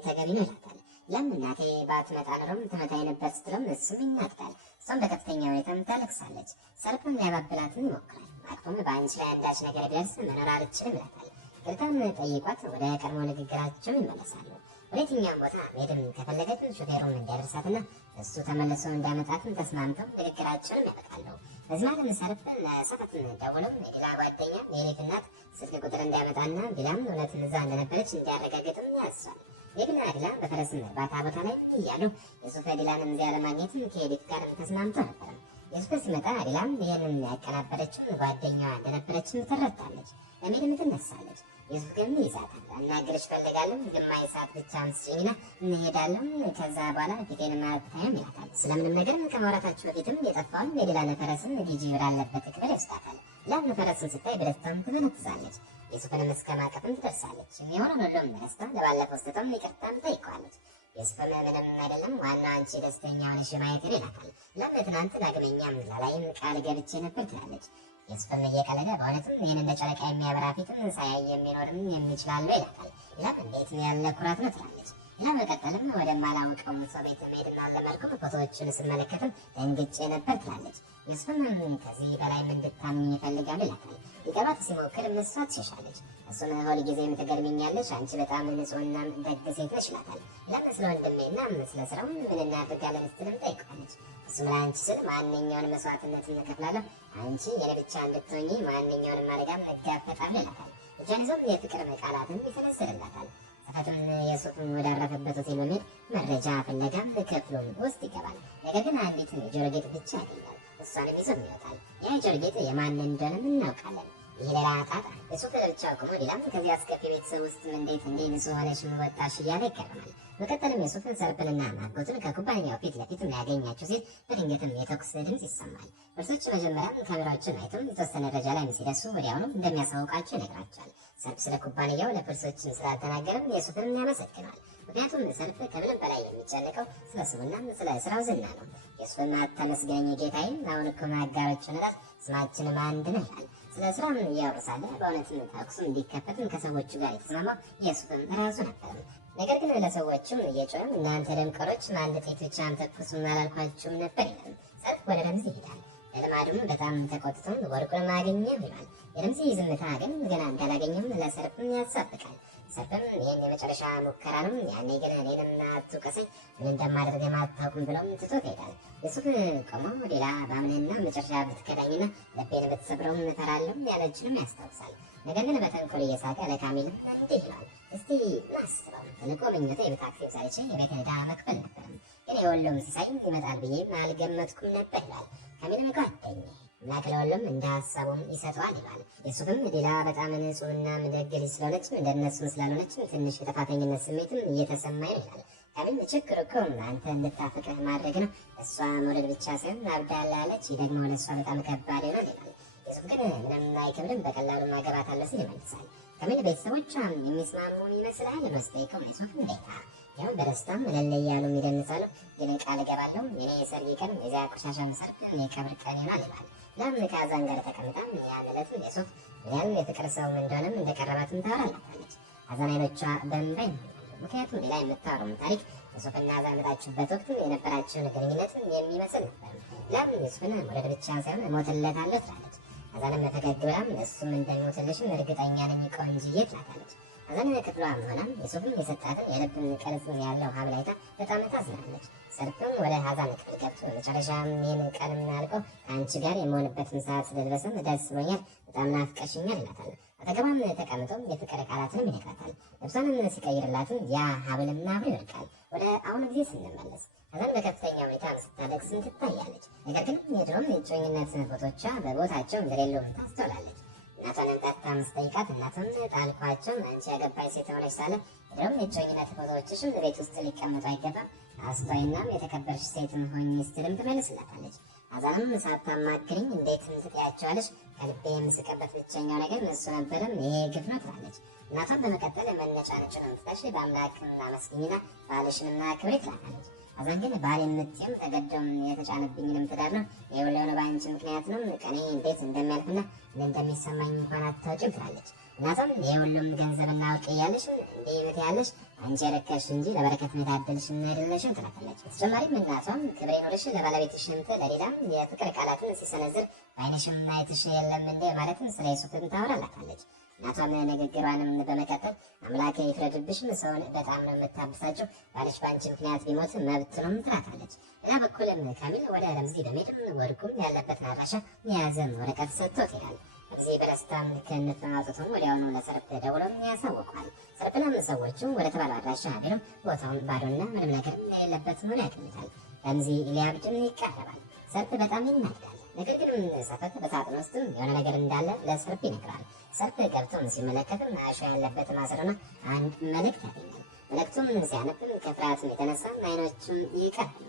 ተገቢ ነው ይላታል። ለምን እናቴ ባትመጣ ኖሮም ትመታኝ ነበር ስትለውም እሱም ይናገራል። እሷም በከፍተኛ ሁኔታም ታለቅሳለች። ሰርፕም ሊያባብላትም ይሞክራል። አቅቶም በአንቺ ላይ አንዳች ነገር ቢደርስ መኖር አልችልም ይላታል። ይቅርታም ጠይቋት ወደ ቀድሞ ንግግራቸው ይመለሳሉ። ወደየትኛውም ቦታ መሄድም ከፈለገችም ሾፌሩም እንዲያደርሳትና እሱ ተመልሶ እንዲያመጣትም ተስማምተው ንግግራቸውን ያበቃሉ። በዚህ ማለም ሰርፕ ለሰዓትም ደውለው የዲላ ጓደኛ የሌት እናት ስልክ ቁጥር እንዲያመጣና ዲላም እውነትን እዛ እንደነበረች እንዲያረጋግጥም ያሳል። የግና ዲላ በፈረስም እርባታ ቦታ ላይ እያሉ ዩሱፍ ዲላንም እዚያ ለማግኘትም ከኤዲት ጋር ተስማምቶ ነበር። ዩሱፍ ሲመጣ ዲላም ይህንን ያቀናበረችውን ጓደኛዋ እንደነበረችም ትረዳለች። ለመሄድም ትነሳለች። ዩሱፍ ግን ይዛታል። አናግርሽ እፈልጋለሁ፣ ግማሽ ሰዓት ብቻ ስጪኝና እንሄዳለን፣ ከዛ በኋላ ፊቴን አታይም ይላታል። ስለምንም ነገር ከማውራታቸው በፊትም የጠፋውን የዲላን ፈረስም ጊዜ ወዳለበት ክፍል ይወስዳታል። ዲላም ፈረስን ስታይ በደስታም ትመነትዛለች። ዩሱፍንም እስከ ማቀፍም ትደርሳለች። የሆነውን ሁሉም ረስታ ለባለፈው ስህተቷም ይቅርታም ጠይቀዋለች። ዩሱፍም ምንም አይደለም፣ ዋናው አንቺ ደስተኛ ሆነሽ ማየት ይላታል። ዲላም ትናንት ዳግመኛም ላላይም ቃል ገብቼ ነበር ትላለች። ዩሱፍም እየቀለደ በእውነትም ይህን እንደ ጨረቃ የሚያበራ ፊትም ሳያይ የሚኖርም የሚችላል ይላታል። ዲላም እንዴት ያለ ኩራት ነው ትላለች። ዲላም በቀጠልም ወደማላውቀው ሰው ቤት መሄድና ለመልኩ ፎቶዎችን ስመለከትም ደንግጬ ነበር ትላለች። ዩሱፍም ከዚህ በላይ እንድታምኝ ይፈልጋል ይላታል። ሊገባት ሲሞክር እሷ ትሸሻለች። እሱም ሁልጊዜም ትገርሚኛለሽ፣ አንቺ በጣም ንጹሕና ደግ ሴት ነሽ ይላታል። ዲላም ስለ ወንድሜና ስለ ስራው ምን እናደርጋለን ስትልም ጠይቃለች። እሱም ለአንቺ ስል ማንኛውንም መስዋዕትነት እከፍላለሁ፣ አንቺ የኔ ብቻ እንድትሆኚ ማንኛውንም አደጋም እጋፈጣለሁ ይላታል። እጇን ይዞም የፍቅር ቃላትን ይሰነዝርላታል። ሰፈቱን ዩሱፍን ወዳረፈበት ሆቴል በመሄድ መረጃ ፍለጋም ክፍሉን ውስጥ ይገባል። ነገር ግን አንዲት ጆሮ ጌጥ ብቻ ያገኛል። እሷንም ይዞም ይወጣል። ያ ጆሮ ጌጥ የማን እንደሆነም እናውቃለን። ይህ ሌላ ጣጣ። ዩሱፍ ለብቻ ቆሞ ዲላም ከዚህ አስከፊ ቤተሰብ ውስጥ እንዴት ንጹሕ ሆነሽ ወጣሽ እያለ ይገርማል። በቀጠልም ዩሱፍን ሰርፕንና ማጎቱን ከኩባንያው ፊት ለፊት ያገኛቸው ሲል በድንገትም የተኩስ ድምፅ ይሰማል። ፖሊሶች መጀመሪያም ካሜራዎችን አይተው የተወሰነ ደረጃ ላይ ሲደርሱ ወዲያውኑ እንደሚያሳውቃቸው ይነግራቸዋል። ሰርፕ ስለ ኩባንያው ለፖሊሶችም ስላልተናገርም ዩሱፍን ያመሰግናል። ምክንያቱም ሰርፕ ከምንም በላይ የሚጨነቀው ስለ ስሙና ስለ ስራው ዝና ነው። ዩሱፍም ተመስገኝ ጌታዬም፣ አሁን እኮ አጋሮች ሆነናል፣ ስማችንም አንድ ነው ይላል። ስለ ስራም እያወሩ ሳለ በእውነትም ተኩሱም እንዲከፈትም ከሰዎቹ ጋር የተስማማው ዩሱፍም ራሱ ነበር። ነገር ግን ለሰዎቹም እየጮህም እናንተ ደንቆሮች ማለት ጥይት አንተኩሱም አላልኳችሁም ነበር ይላል። ሰርፕ ወደ ረምዚ ይሄዳል። ለልማዱም በጣም ተቆጥቶም ወርቁንም አገኘው ይላል። የረምዚ ዝምታ ግን ገና እንዳላገኘም ለሰርፕም ያሳብቃል። ሰርፕም ይህን የመጨረሻ ሙከራ ነው፣ ያኔ ግን እኔንም አትውቀሰኝ፣ ምን እንደማደርግ አታውቅም ብሎም ትቶት ይሄዳል። ዩሱፍ ቆሞ ሌላ ባምንና መጨረሻ ብትከዳኝና ልቤን ብትሰብረውም እፈራለሁ ያለችንም ያስታውሳል። ነገር ግን በተንኮል እየሳቀ ለካሚልም እንዲህ ይላል፣ እስቲ ማስበው ትልቁ ምኞቴ በታክሲ ሳይቼ የቤት ዕዳ መክፈል ነበር፣ ግን የሁሉም ሲሳይ ይመጣል ብዬ አልገመትኩም ነበር ይላል። ካሚልም ጓደኛዬ አምላክ ለሁሉም እንደ ሀሳቡም ይሰጠዋል ይላል። ዩሱፍም ዲላ በጣም ንጹሕና ደግ ልጅ ስለሆነች እንደነሱም ስላልሆነች ትንሽ የጥፋተኝነት ስሜትም እየተሰማኝ ነው ይላል። ካሚል ችግሩ እኮ አንተ እንድታፈቅርህ ማድረግ ነው። እሷ መውደድ ብቻ ሳይሆን አብዳላለች። ይህ ደግሞ ለእሷ በጣም ከባድ ይሆናል ይላል። የሱፍ ግን ምንም አይከብድም፣ በቀላሉ ማገባታለሁ ሲል ይመልሳል። ካሚል ቤተሰቦቿ የሚስማሙ ይመስላል መስጠይቀው የሱፍ እንዴታ ያው በደስታም እልል እያሉ ይደንሳሉ። ግን ቃል እገባለሁ እኔ የሰርግ ቀን የዚያ ቆሻሻ ሰርግ የቀብር ቀን ይሆናል ይላል። ለምን ከአዛን ጋር ተቀምጣም ያን ዕለት የሱፍ ያን የፍቅር ሰው እንደሆነም እንደቀረባትም ታወራላታለች። አዛን አይኖቿ በእንባ ይሞላሉ። ምክንያቱም ሌላ የምታወራውን ታሪክ ዩሱፍና አዛን በታችሁበት ወቅት የነበራቸውን ግንኙነት የሚመስል ነበር። ለምን ዩሱፍን መውደድ ብቻ ሳይሆን እሞትለታለሁ ትላለች። አዛንም ፈገግ ብላም እሱም እንደሚሞትልሽም እርግጠኛ ነኝ ቆንጅዬ ትላታለች። አዛን ክፍሏ ሆናም ዩሱፍን የሰጣትን የልብን ቅርጽ ያለው ሀብል አይታ በጣም ታዝናለች። ሰርፕም ወደ አዛን ክፍል ገብቶ መጨረሻም ይህን ቀንም አልቆ ከአንቺ ጋር የመሆንበትን ሰዓት ስለደረሰም ደስ ብሎኛል፣ በጣም ናፍቀሽኛል ይላታል። አጠገቧም ተቀምጦም የፍቅር ቃላትንም ይነግራታል። ልብሷንም ሲቀይርላትም ያ ሀብልና አብሮ ይወድቃል። ወደ አሁኑ ጊዜ ስንመለስ አዛን በከፍተኛ ሁኔታ ስታለቅስም ትታያለች። ነገር ግን የድሮም የእጮኝነት ፎቶቿ በቦታቸው እንደሌሉም ታስተውላለች። እናቷንም ጠርታ ስጠይቃት እናቷም ጣልኳቸው አንቺ ያገባች ሴት ሆነች ሳለ የድሮም የእጮኝነት ፎቶዎችሽም ቤት ውስጥ ሊቀመጡ አይገባም፣ አስተዋይናም የተከበርሽ ሴትም ሆኝ ስትልም ትመልስላታለች። አዛንም ሳታማክሪኝ እንዴት ትጥያቸዋለሽ? ከልቤ የምስቅበት ብቸኛው ነገር እሱ ነበርም ይሄ ግፍ ነው ትላለች። እናቷን በመቀጠል መነጫነጭን ትተሽ በአምላክና መስግኝና ባልሽንና ክብሬ ትላታለች። አዛን ግን ባል የምትይም ተገዶም የተጫነብኝንም ትዳር ነው የሁሉ በአንቺ ምክንያት ነው ከኔ እንዴት እንደሚያልፍና እንደሚሰማኝ እንኳን አታውቂም ትላለች። እናቷም የሁሉም ገንዘብና አውቅ እያለሽ እንዲህ ቤት ያለሽ አንቺ የረከሽ እንጂ ለበረከት የታደልሽ አይደለሽም ትላታለች። በተጨማሪም እናቷም ክብሬ ኖርሽ ለባለቤትሽ እንት ለሌላም የፍቅር ቃላትን ሲሰነዝር በዓይንሽም ማየትሽ የለም እንደ ማለትም ስለ ዩሱፍም ታወራላታለች። እናቷም ንግግሯንም በመቀጠል አምላኬ ይፍረድብሽም፣ ሰውን በጣም ነው የምታብሳቸው፣ ባልሽ በአንቺ ምክንያት ቢሞት መብት ነው ትላታለች። ሌላ በኩልም ካሚል ወደ ረምዚ በመሄድም ወርቁም ያለበትን አድራሻ የያዘን ወረቀት ሰጥቶት ይላል። ረምዚ በደስታም ክንፍ አውጥቶም ወዲያውኑ ለሰርፕ ደውሎም ያሳውቋል። ሰርፕንም ሰዎቹ ወደ ተባለው አድራሻ ቢሉም ቦታውን ባዶና ምንም ነገር እንደሌለበት ሆኖ ያገኙታል። ረምዚ ሊያብድም ይቃረባል። ሰርፕ በጣም ይናዳል። ነገር ግን ሰፈት በሳጥን ውስጥ የሆነ ነገር እንዳለ ለሰርፕ ይነግራል። ሰርፕ ገብቶም ሲመለከትም አሾ ያለበት ማሰሮና አንድ መልእክት ያገኛል። መልእክቱም ሲያነብም ከፍርሃትም የተነሳ አይኖቹም ይቀራሉ።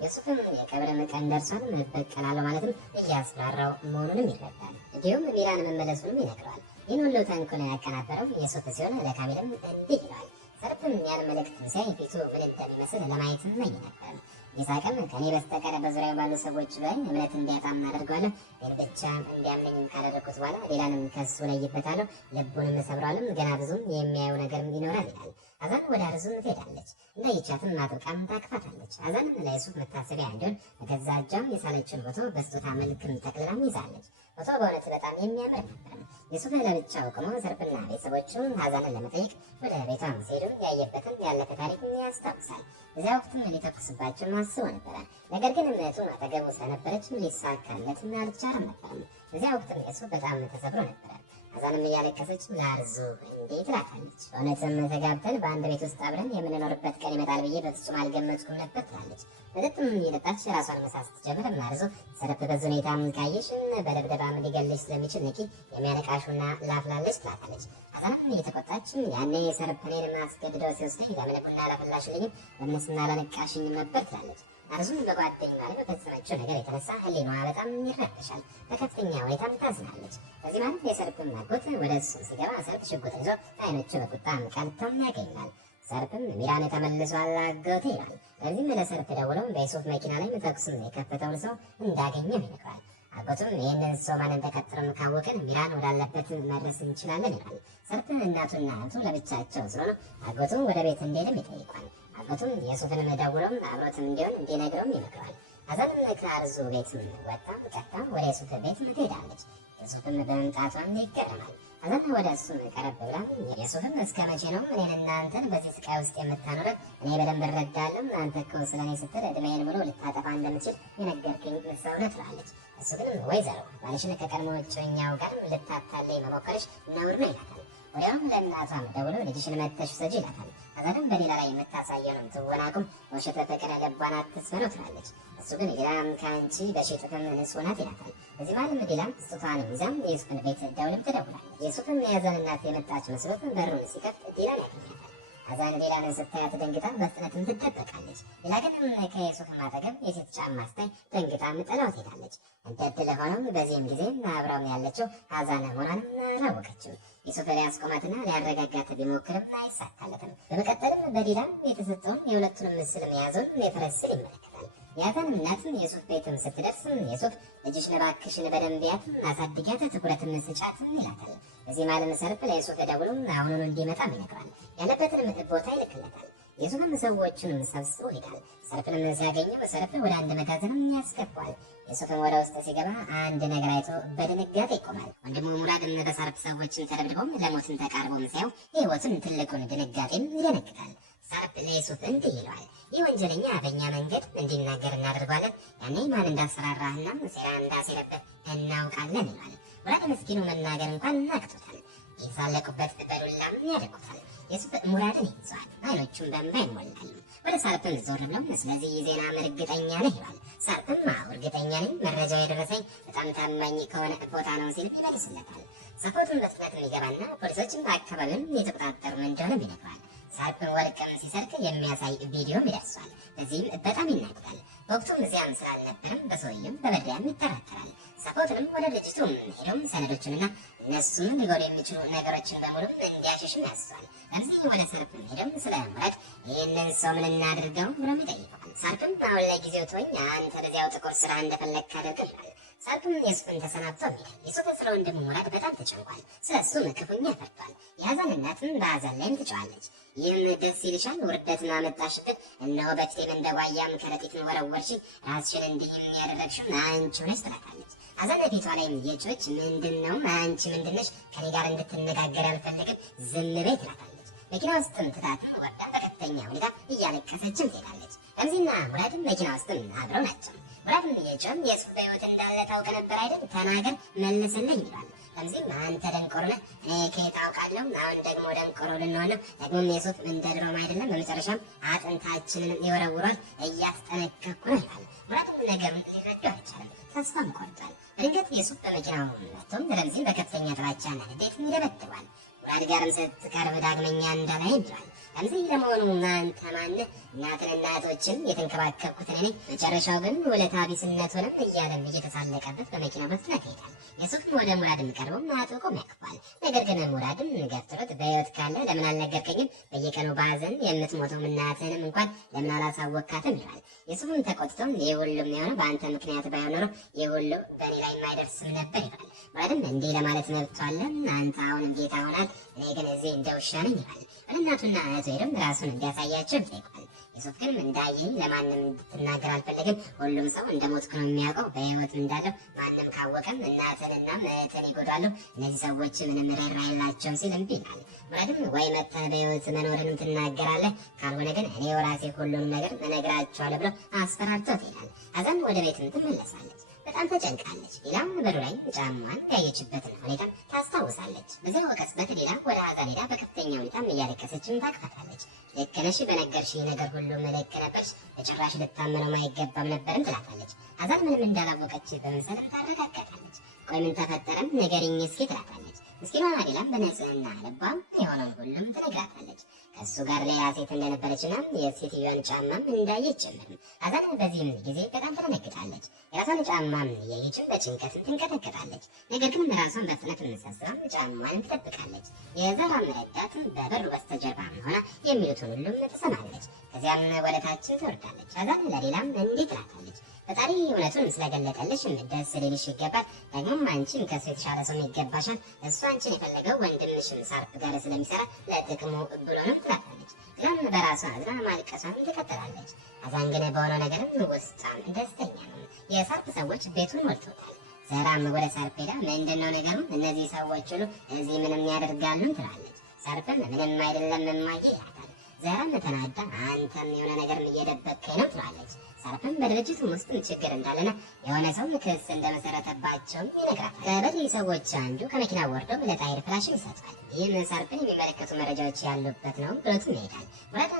ዩሱፍም የቀብር ቀን ደርሷል እበቀላለሁ ማለትም እያስፈራራው መሆኑንም ይረዳል። እንዲሁም ሚራን መመለሱንም ይነግረዋል። ይህን ሁሉ ተንኮል ያቀናበረው ዩሱፍ ሲሆን ለካሚልም እንዲህ ይለዋል። ሰርፕም ያን መልእክት ሲያይ ፊቱ ምን እንደሚመስል ለማየት እመኝ ነበር። ይሳቅም ከኔ በስተቀር በዙሪያው ባሉ ሰዎች ላይ እምነት እንዲያጣም እናደርገዋለን። ይህን ብቻ እንዲያምነኝም ካደረግኩት በኋላ ሌላንም ከሱ ለይበታለሁ፣ ልቡንም እሰብረዋለሁ። ገና ብዙም የሚያየው ነገር ይኖራል ይላል። አዛን ወደ አርዙም ትሄዳለች። እንዳይቻትም አጥብቃም ታቅፋታለች። አዛንም ለዩሱፍ መታሰቢያ እንዲሆን በገዛ እጇም የሳለችውን ፎቶ በስጦታ መልክም ጠቅልላም ይዛለች። ፎቶ በእውነት በጣም የሚያምር ነበር። ዩሱፍ ለብቻው ቆሞ ሰርፕና ቤተሰቦቹ አዛንን ለመጠየቅ ወደ ቤቷም ሲሄዱ ያየበትን ያለፈ ታሪክ ያስታውሳል። እዚያ ወቅትም ሊተኩስባቸው አስቦ ነበረ። ነገር ግን እምነቱ አጠገቡ ስለነበረች ሊሳካለትም አልቻለም ነበር። እዚያ ወቅትም ዩሱፍ በጣም ተሰብሮ ነበረ። አዛንም እያለቀሰች ለአርዙ እንዴት ትላታለች። እውነትም ተጋብተን በአንድ ቤት ውስጥ አብረን የምንኖርበት ቀን ይመጣል ብዬ በፍጹም አልገመትኩም ነበር ትላለች። መጠጥም እየጠጣች ራሷን መሳት ስትጀምር አርዙ ሰርፕ በዚህ ሁኔታ ካየሽ በደብደባም ሊገልሽ ስለሚችል ንቂ፣ የሚያነቃሹና ላፍላለች ትላታለች። አዛንም እየተቆጣችም ያኔ ሰርፕ እኔን አስገድደው ሲወስደኝ ለምን ቡና አላፈላሽልኝም ለምንስና አላነቃሽኝም ነበር ትላለች። አርዙም በጓደኛ ላይ በፈጸመችው ነገር የተነሳ ህሊናዋ በጣም ይረበሻል። በከፍተኛ ሁኔታም ታዝናለች። በዚህ ማለት የሰርፕም አጎት ወደ እሱ ሲገባ ሰርፕ ሽጉጥ ይዞ አይኖቹ በቁጣ ቀልተው ያገኛል። ሰርፕም ሚራን ተመልሷል አጎቴ ይላል። ለዚህም ለሰርፕ ደውለው በዩሱፍ መኪና ላይ ተኩስም የከፈተውን ሰው እንዳገኘው ይነግራል። አጎቱም ይህንን ሰው ማንን ተከትሎም ካወቅን ሚራን ወዳለበት መድረስ እንችላለን ይላል። ሰርፕ እናቱና እህቱ ለብቻቸው ስለሆኑ አጎቱ ወደ ቤት እንዲሄድም ይጠይቋል። አጎቱም ዩሱፍን ደውሎም አብሮት እንዲሆን እንዲነግረውም ይመክረዋል። አዛንም ከአርዙ ቤትም ወጣ ቀጥታ ወደ ዩሱፍ ቤት ትሄዳለች። ዩሱፍም በመምጣቷም ይገረማል። አዛን ወደ እሱ ቀረብ ብላ ዩሱፍም እስከ መቼ ነው እኔን እናንተን በዚህ ስቃይ ውስጥ የምታኖረን? እኔ በደንብ እረዳለሁ። እናንተ እኮ ስለ እኔ ስትል ዕድሜዬን ሙሉ ልታጠፋ እንደምችል የነገርከኝ ሰው ነህ ትላለች። እሱ ግን ወይዘሮ ባልሽን ከቀድሞ እጮኛው ጋር ልታታለይ መሞከርሽ ነውር ነው ይላታል። ወዲያውም ለእናቷም ደውሎ ልጅሽን መተሽ ውሰጂ ይላታል። አዛንም በሌላ ላይ የምታሳየውን ትወና አቁም፣ ውሸት በፍቅር ልቧን አትስፈረው ትላለች። እሱ ግን ሌላም ከአንቺ በሺህ ጥቅም ንጹሕ ናት ይላታል። በዚህ መሀልም ሌላም ስጦታን ይዛም የዩሱፍን ቤት ደውልም ትደውላለች። የዩሱፍም የያዘን እናት የመጣች መስሎት በሩን ሲከፍት ዲላን ያገኛታል። አዛን ሌላንን ስታያት ደንግጣ በፍጥነትም ትደበቃለች። ሌላ ግን ከዩሱፍ አጠገብ የሴት ጫማ ስታይ ደንግጣ ጥላው ትሄዳለች። እንደ ሆነም በዚህም ጊዜ አብራም ያለችው አዛን መሆኗንም አላወቀችም። ዩሱፍ ሊያስቆማትና ሊያረጋጋት ቢሞክርም አይሳካለትም። በመቀጠልም በዲላ የተሰጠውን የሁለቱንም ምስል የያዘውን የፈረስ ስዕል ይመለከታል። የአዛን እናትም ዩሱፍ ቤትም ስትደርስም ዩሱፍ ልጅሽን እባክሽን በደንብ ያት አሳድጊያት፣ ትኩረትም ስጫትም ይላታል። በዚህ ማለም ሰርፍ ለዩሱፍ ደውሎ አሁኑን እንዲመጣም ይነግራል። ያለበትንም ቦታ ይልክለታል። ዩሱፍም ሰዎቹንም ሰብስቦ ይሄዳል። ሰርፍንም ሲያገኘው ሰርፍ ወደ አንድ መጋዘንም ያስገባል። ዩሱፍም ወደ ውስጥ ሲገባ አንድ ነገር አይቶ በድንጋጤ ይቆማል። ወንድሙ ሙራድም በሰርፍ ሰዎችን ተደብድቦም ለሞትን ተቃርቦም ሲያው ህይወቱን ትልቁን ድንጋጤም ይደነግጣል። ሰርፍ ለዩሱፍ እንዲህ ይለዋል፣ ይህ ወንጀለኛ በእኛ መንገድ እንዲናገር እናደርጓለን። ያኔ ማን እንዳሰራራህና ሴራ እንዳሴረበት እናውቃለን ይለዋል። ሙራድ ምስኪኑ መናገር እንኳን እናቅቶታል። ይሳለቁበት በዱላም ያደርጉታል። ዩሱፍ ሙራድን ይዘዋል። አይኖቹን በእንባ ይሞላሉ። ወደ ሰርፍም ዞር ብለው ስለዚህ ዜና እርግጠኛ ነህ ይለዋል። ሰርፍም አዎ እርግጠኛ ነኝ፣ መረጃው የደረሰኝ በጣም ታማኝ ከሆነ ቦታ ነው ሲል ይመልስለታል። ሰፖርቱን በፍጥነት ይገባና ፖሊሶችን በአካባቢውን የተቆጣጠሩ እንደሆነም ይነግረዋል። ሰርፍን ወርቅም ሲሰርቅ የሚያሳይ ቪዲዮም ይደርሷል። በዚህም በጣም ይናደዳል። በወቅቱም እዚያም ስላልነበረም በሰውየም በበዳያም ይጠራጠራል። ሰፖርትንም ወደ ልጅቱ ሄደውም ሰነዶችንና እነሱም ሊጎዱ የሚችሉ ነገሮችን በሙሉ እንዲያሸሽም ያስሷል። ለምሳሌ ወደ ሰርፍም ሄደው ስለ ሙራድ ይህንን ሰው ምን እናድርገው ብሎም ይጠይቀዋል። ሰርፍም አሁን ላይ ጊዜው ተወኝ፣ አንተ በዚያው ጥቁር ስራ እንደፈለግህ አድርገው ይላል። ሰርፍም ዩሱፍን ተሰናብቶ ይሄዳል። ዩሱፍ ስለ ወንድሙ ሙራድ በጣም ተጨንቋል። ስለ እሱም ክፉኛ ፈርቷል። የአዛን እናትም በአዛን ላይም ትጮኻለች። ይህም ደስ ይልሻል? ውርደትን አመጣሽብን። እነሆ በፊቴም እንደ ዋያም ከረጢትን ወረወርሽ፣ ራስሽን እንዲህም ያደረግሽው አንቺ ሆነሽ ትላታለች። አዛን ፊቷ ላይም እየጮኸች ምንድን ነው አንቺ ምንድነሽ? ከኔ ጋር እንድትነጋገር አልፈልግም፣ ዝም በይ ትላታለች። መኪና ውስጥም ትታትም ወርዳ በከፍተኛ ሁኔታ እያለቀሰችም ትሄዳለች። ረምዚና ሙራድም መኪና ውስጥም አብረው ናቸው። ሙራድም እየጮኸም የሱፍ በሕይወት እንዳለ ታውቅ ነበር አይደል? ተናገር መልስልኝ ይላል። ረምዚም አንተ ደንቆሮ ነህ፣ እኔ ከየት አውቃለሁ? አሁን ደግሞ ደንቆሮ ልንሆን ነው። ደግሞም የሱፍ እንደ ድሮም አይደለም፣ በመጨረሻም አጥንታችንን ይወረውሯል፣ እያስጠነቀቅኩ ነው ይላል። ሙራድም ነገሩን ሊረዳው አይቻልም፣ ተስፋም ቆርጧል። በድንገት ዩሱፍ በመኪናው መጥቶም ረምዚን በከፍተኛ ጥላቻና ንዴት ይደበድባል። ሙራድ ጋርም ስትቀርብ ዳግመኛ እንዳላይ ይላል። ረምዚ ለመሆኑ አንተ ማነህ? እናትና እህቶችን የተንከባከብኩት እኔ ነኝ። መጨረሻው ግን ውለታ ቢስነት ሆነም እያለም እየተሳለቀበት በመኪናው በፍጥነት ይሄዳል። ዩሱፍም ወደ ሙራድም ቀርቦም አጥብቆም ያቅፋል። ነገር ግን ሙራድም ገፍትሮት በሕይወት ካለ ለምን አልነገርከኝም? በየቀኑ በሐዘን የምትሞተው እናትህንም እንኳን ለምን አላሳወቅካትም? ይላል። ዩሱፍም ተቆጥቶም ይህ ሁሉ የሚሆነው በአንተ ምክንያት ባይሆን ኖሮ ይህ ሁሉ በእኔ ላይ የማይደርስም ነበር ይላል። ሙራድም እንዲህ ለማለት መብት አለ? አንተ አሁንም ጌታ ሆናል፣ እኔ ግን እዚህ እንደ ውሻ ነኝ ይላል። እናቱና እህቱ ሄደም ራሱን እንዲያሳያቸው ይጠይቃል። ዩሱፍ ግን እንዳየኝ ለማንም እንድትናገር አልፈለግም። ሁሉም ሰው እንደ ሞትኩ ነው የሚያውቀው። በሕይወት እንዳለው ማንም ካወቀም እናትንና እህትን ይጎዳሉ። እነዚህ ሰዎች ምንም ርኅራኄ የላቸውም ሲል እምቢ ይላል። ሙራድም ወይ መጥተህ በሕይወት መኖርንም ትናገራለህ፣ ካልሆነ ግን እኔ ራሴ ሁሉንም ነገር እነግራቸዋለሁ ብሎ አስፈራርቶት ይላል። አዛን ወደ ቤትም ትመለሳለች። በጣም ተጨንቃለች። ሌላም በሩ ላይ ጫማዋን ያየችበትን ሁኔታ ታስታውሳለች። በዚያው ቅጽበት ሌላ ወደ አዛን ሄዳ በከፍተኛ ሁኔታ እያለቀሰችም ታቅፋታለች። ልክ ነሽ፣ በነገርሽኝ ነገር ሁሉ ልክ ነበርሽ፣ በጭራሽ ልታመነው አይገባም ነበርም ትላታለች። አዛን ምንም እንዳላወቀች በመሰለም ታረጋግጣለች። ቆይ ምን ተፈጠረም ንገሪኝ እስኪ ትላታለች። ምስኪኗ አዴላም በንጽህና ልቧም የሆነውን ሁሉም ትነግራታለች። ከእሱ ጋር ሌላ ሴት እንደነበረችና የሴትዮዋን ጫማም እንዳየች ጭምርም። አዛን በዚህም ጊዜ በጣም ትደነግጣለች። የራሷን ጫማም እያየችም በጭንቀትም ትንቀጠቀጣለች። ነገር ግን ራሷን በፍጥነት መሰስራም ጫማዋንም ትጠብቃለች። የዛራም ረዳት በበሩ በስተጀርባ ሆና የሚሉትን ሁሉም ትሰማለች። ከዚያም ወደ ታችን ትወርዳለች። አዛን ለሌላም እንዲህ ትላታለች፣ ፈጣሪ እውነቱን ስለገለጠልሽ ደስ ሊልሽ ይገባል። ደግሞም አንቺን ከሱ የተሻለ ሰው ይገባሻል። እሱ አንቺን የፈለገው ወንድምሽን ሰርፍ ጋር ስለሚሰራ ለጥቅሙ ብሎ ነው ትላታለች። ከዛም በራሷ አዝና ማልቀሷን ትቀጥላለች። አዛን ግን በሆነው ነገርም ውስጧም ደስተኛ ነው። የሰርፍ ሰዎች ቤቱን ሞልተውታል። ዘራም ወደ ሰርፍ ሄዳ ምንድነው ነገሩ? እነዚህ ሰዎች ሁሉ እዚህ ምንም ያደርጋሉ? ትላለች። ሰርፍም ምንም አይደለም እማዬ ይላታል። ዘራም ተናዳ አንተም የሆነ ነገር እየደበቅከኝ ነው ትላለች። ሳርፍም በድርጅቱ ውስጥ ችግር እንዳለና የሆነ ሰው ክስ እንደመሰረተባቸው ይነግራታል። ከበድሪ ሰዎች አንዱ ከመኪና ወርዶ ለጣይር ፍላሽን ይሰጣል። ይህም ሳርፍን የሚመለከቱ መረጃዎች ያሉበት ነው ብሎትም ይሄዳል።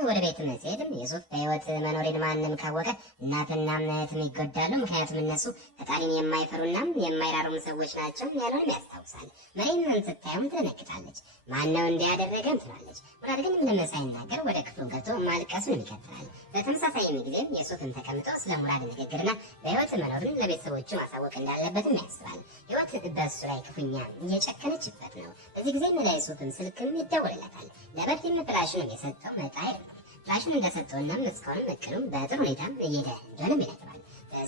ወደ ቤትም ሲሄድም የሱፍ በህይወት መኖሬን ማንም ካወቀ እናትና እህትም ይጎዳሉ፣ ምክንያቱም እነሱ ፈጣሪን የማይፈሩና የማይራሩም ሰዎች ናቸው ያለውን ያስታውሳል። መሬምን ስታየውም ትደነግጣለች። ማነው እንዲያደረገም ትላለች። ሙራድ ግን ምንም ሳይናገር ወደ ክፍሉ ገብቶ ማልቀሱን ይቀጥላል። በተመሳሳይ ጊዜም የሱፍን ተቀምጦ ስለ ሙራድ ንግግርና በህይወት መኖርን ለቤተሰቦቹ ማሳወቅ እንዳለበትም ያስባል። ህይወት በእሱ ላይ ክፉኛ እየጨከነችበት ነው። በዚህ ጊዜ ለሱፍም ስልክም ይደወልለታል። ለበርቲም ፍላሹን የሰጠው ጣይር ነው። ፍላሹን እንደሰጠውና እስካሁን መቀኑ በጥሩ ሁኔታ እየሄደ እንደሆነም ይነግረዋል።